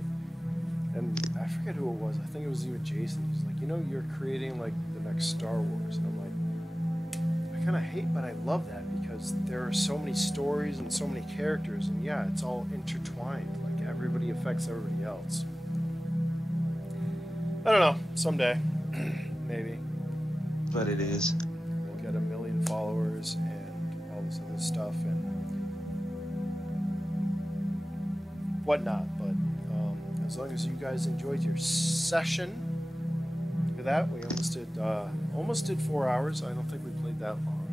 and I forget who it was. I think it was even Jason. He's like, you're creating like the next Star Wars, and I'm like, I kind of hate, but I love that because there are so many stories and so many characters, and yeah, it's all intertwined. Like everybody affects everybody else. I don't know. Someday, maybe But it is. we'll get 1 million followers and all this other stuff and whatnot. But as long as you guys enjoyed your session, look at that. We almost did 4 hours. I don't think we played that long.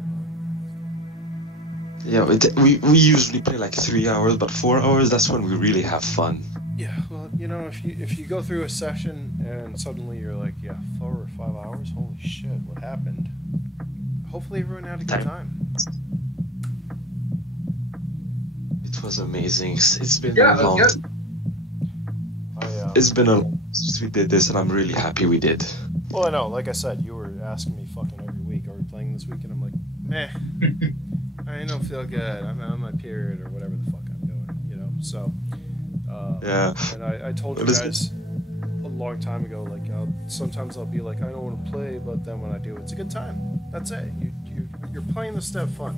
Yeah, we usually play like 3 hours, but 4 hours, that's when we really have fun. Yeah, well, you know, if you go through a session and suddenly you're like, yeah, 4 or 5 hours, holy shit, what happened? Hopefully everyone had a good time. It was amazing. It's been Yeah, a long. that's good. It's been a long since we did this, and I'm really happy we did. Well, I know, like I said, you were asking me fucking every week, are we playing this week? And I'm like, meh, I don't feel good. I'm on my period or whatever the fuck I'm doing, you know? So, Yeah. and I told you guys a long time ago, like, sometimes I'll be like, I don't want to play, but then when I do, it's a good time. That's it. You're playing this to have fun.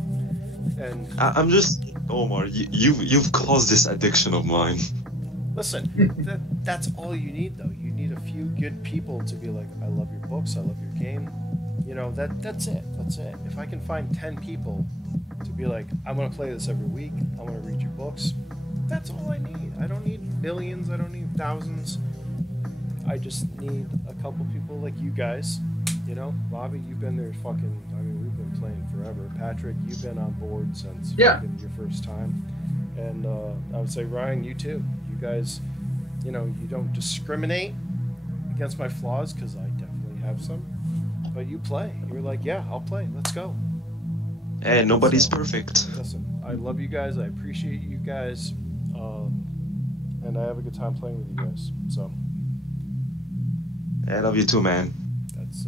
And I'm just Omar. You've caused this addiction of mine. listen, that's all you need, though. You need a few good people to be like, I love your books, I love your game. You know, that's it. That's it. If I can find 10 people to be like, I'm going to play this every week, I want to read your books, that's all I need. I don't need millions, I don't need thousands. I just need a couple people like you guys. You know, Bobby, you've been there fucking, I mean, we've been playing forever. Patrick, you've been on board since fucking your first time. And I would say, Ryan, you too. You guys, you know, you don't discriminate against my flaws, because I definitely have some. But you play. You're like, yeah, I'll play. Let's go. Hey, nobody's perfect. Listen, I love you guys. I appreciate you guys. And I have a good time playing with you guys. So. I love you too, man. That's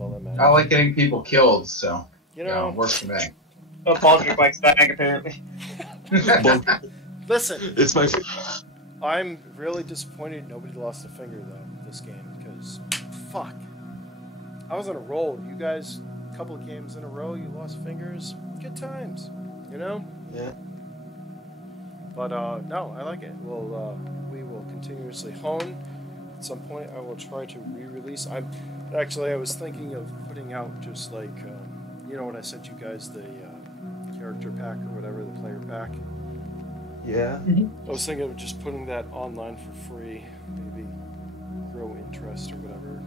all that matters. I like getting people killed, so You know, it works for me. Oh, Baldrick likes bang, apparently. listen, It's my. I'm really disappointed nobody lost a finger though this game, because fuck, I was on a roll. You guys, a couple of games in a row, you lost fingers. Good times, you know. Yeah. But no, I like it. We will continuously hone. At some point, I will try to re-release. I was thinking of putting out just like, you know, when I sent you guys the character pack or whatever, the player pack. Yeah. I was thinking of just putting that online for free, maybe grow interest or whatever.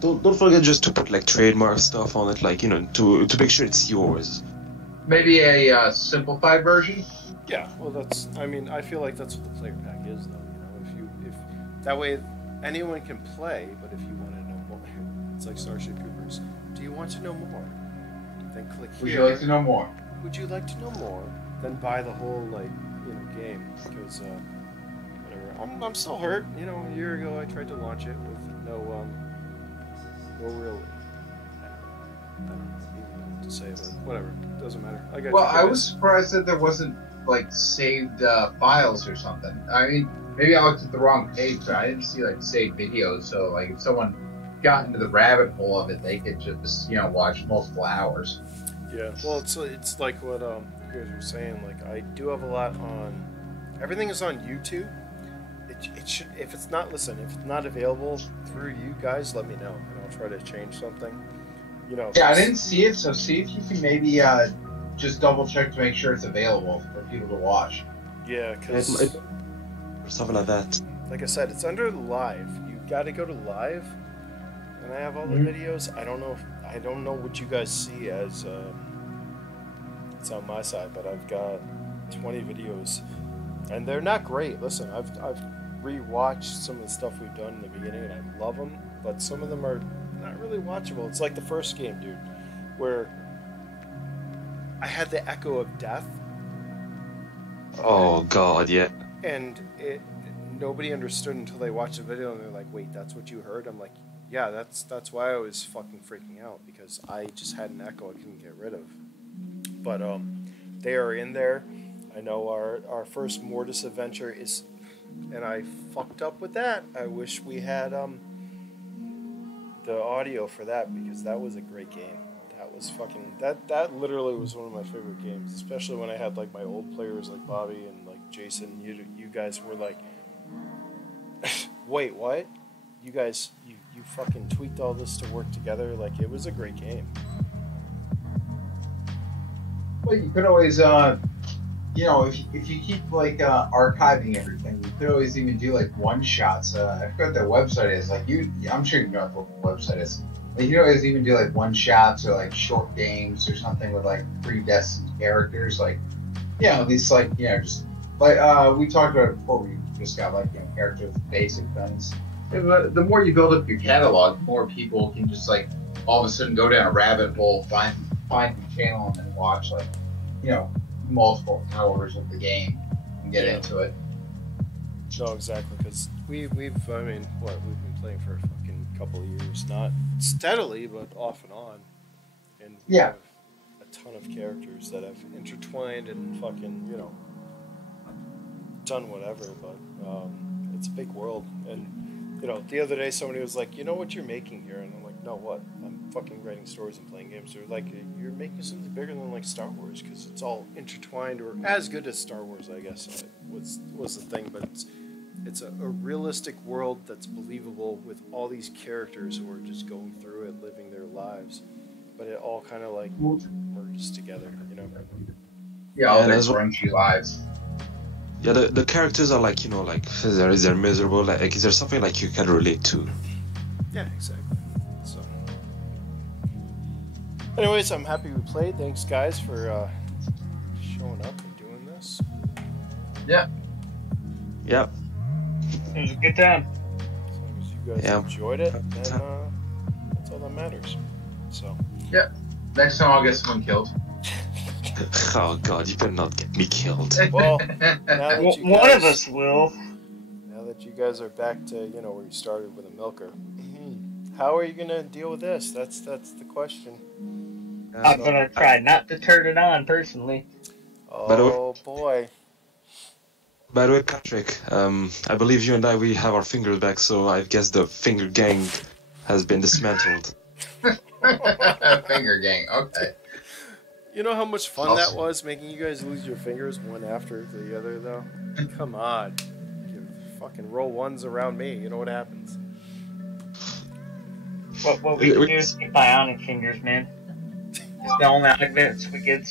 Don't forget just to put like trademark stuff on it, like, you know, to make sure it's yours. Maybe a simplified version. Yeah, well, that's. I mean, I feel like that's what the player pack is, though. You know, if that way anyone can play, but if you want to know more, it's like Starship Troopers. Do you want to know more? Then click here. Would you like to know more? Would you like to know more? Then buy the whole game, because whatever. I'm still hurt. You know, a year ago I tried to launch it with no real. I don't know what to say, but whatever. Doesn't matter. I got. Well, I was surprised that there wasn't like saved files or something. I mean, maybe I looked at the wrong page, but I didn't see like saved videos. So like, if someone got into the rabbit hole of it, they could just watch multiple hours. Yeah. Well, it's like what you guys were saying. Like, I do have a lot on. Everything is on YouTube. It should. If it's not available through you guys, let me know, and I'll try to change something. You know. Yeah, I didn't see it, so see if you can maybe just double check to make sure it's available for people to watch. Yeah, because Or something like that. like I said, it's under live. You got to go to live, and I have all the videos. I don't know what you guys see as it's on my side, but I've got 20 videos, and they're not great. Listen, I've rewatched some of the stuff we've done in the beginning, and I love them, but some of them are not really watchable. It's like the first game, dude, where I had the echo of death. Oh God, yeah. And nobody understood until they watched the video, and they're like, "Wait, that's what you heard?" I'm like, "Yeah, that's why I was fucking freaking out, because I just had an echo I couldn't get rid of." But they are in there. I know our first Mortis adventure is, and I fucked up with that. I wish we had the audio for that, because that was a great game. That was fucking that literally was one of my favorite games, especially when I had like my old players like Bobby and like Jason. You guys were like Wait, what? You guys, you fucking tweaked all this to work together? Like, it was a great game. Well, you could always, if you keep like archiving everything, you could always even do like one shots. I forgot what their website is. Like I'm sure you know what the website is. Like you could always even do like one shots or like short games or something with like predestined characters. Like, these like just like we talked about it before. We just got like characters with basic things. And the more you build up your catalog, the more people can just like all of a sudden go down a rabbit hole, find the channel, and then watch like multiple hours of the game and get into it. No, exactly, because we've been playing for a fucking couple of years, not steadily, but off and on, and we have a ton of characters that have intertwined and fucking done whatever, but it's a big world. And the other day somebody was like, what you're making here, and I'm like, no, what? I'm fucking writing stories and playing games. They're like, you're making something bigger than like Star Wars, because it's all intertwined, or as good as Star Wars, I guess was the thing. But it's a realistic world that's believable with all these characters who are just going through it, living their lives, but it all kind of like merges together, Yeah, all their crunchy lives. Yeah, the characters are like they're miserable. Like, is there something like you can relate to? Yeah, exactly. So, anyways, I'm happy we played. Thanks, guys, for showing up and doing this. Yeah. Yeah. It was a good time. As long as you guys enjoyed it, then that's all that matters. So. Yeah. Next time I'll get someone killed. Oh God, you better not get me killed. Well, now that you guys, one of us will. Now that you guys are back to where you started with a milker, how are you gonna deal with this? That's the question. I'm gonna try not to turn it on personally. Oh boy. By the way, Patrick, I believe you and we have our fingers back, so I guess the finger gang has been dismantled. Finger gang, okay. You know how much fun that was, making you guys lose your fingers one after the other, though? Come on. You fucking roll ones around me, you know what happens. What we can do is get bionic fingers, man. It's the only augments we get.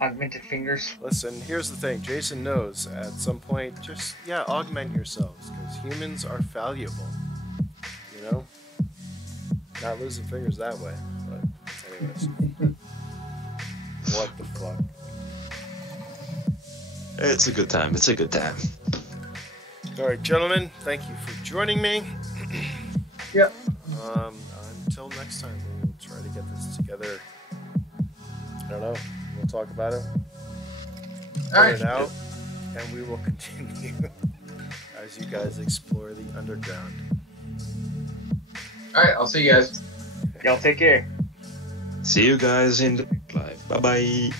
Augmented fingers. Listen, here's the thing. Jason knows at some point, just, augment yourselves, because humans are fallible. Not losing fingers that way, but anyways. What the fuck? It's a good time. It's a good time. All right, gentlemen, thank you for joining me. Yep. Until next time, we'll try to get this together. I don't know. We'll talk about it. Figure it out, and we will continue as you guys explore the underground. All right, I'll see you guys. Y'all take care. See you guys in the live. Bye bye.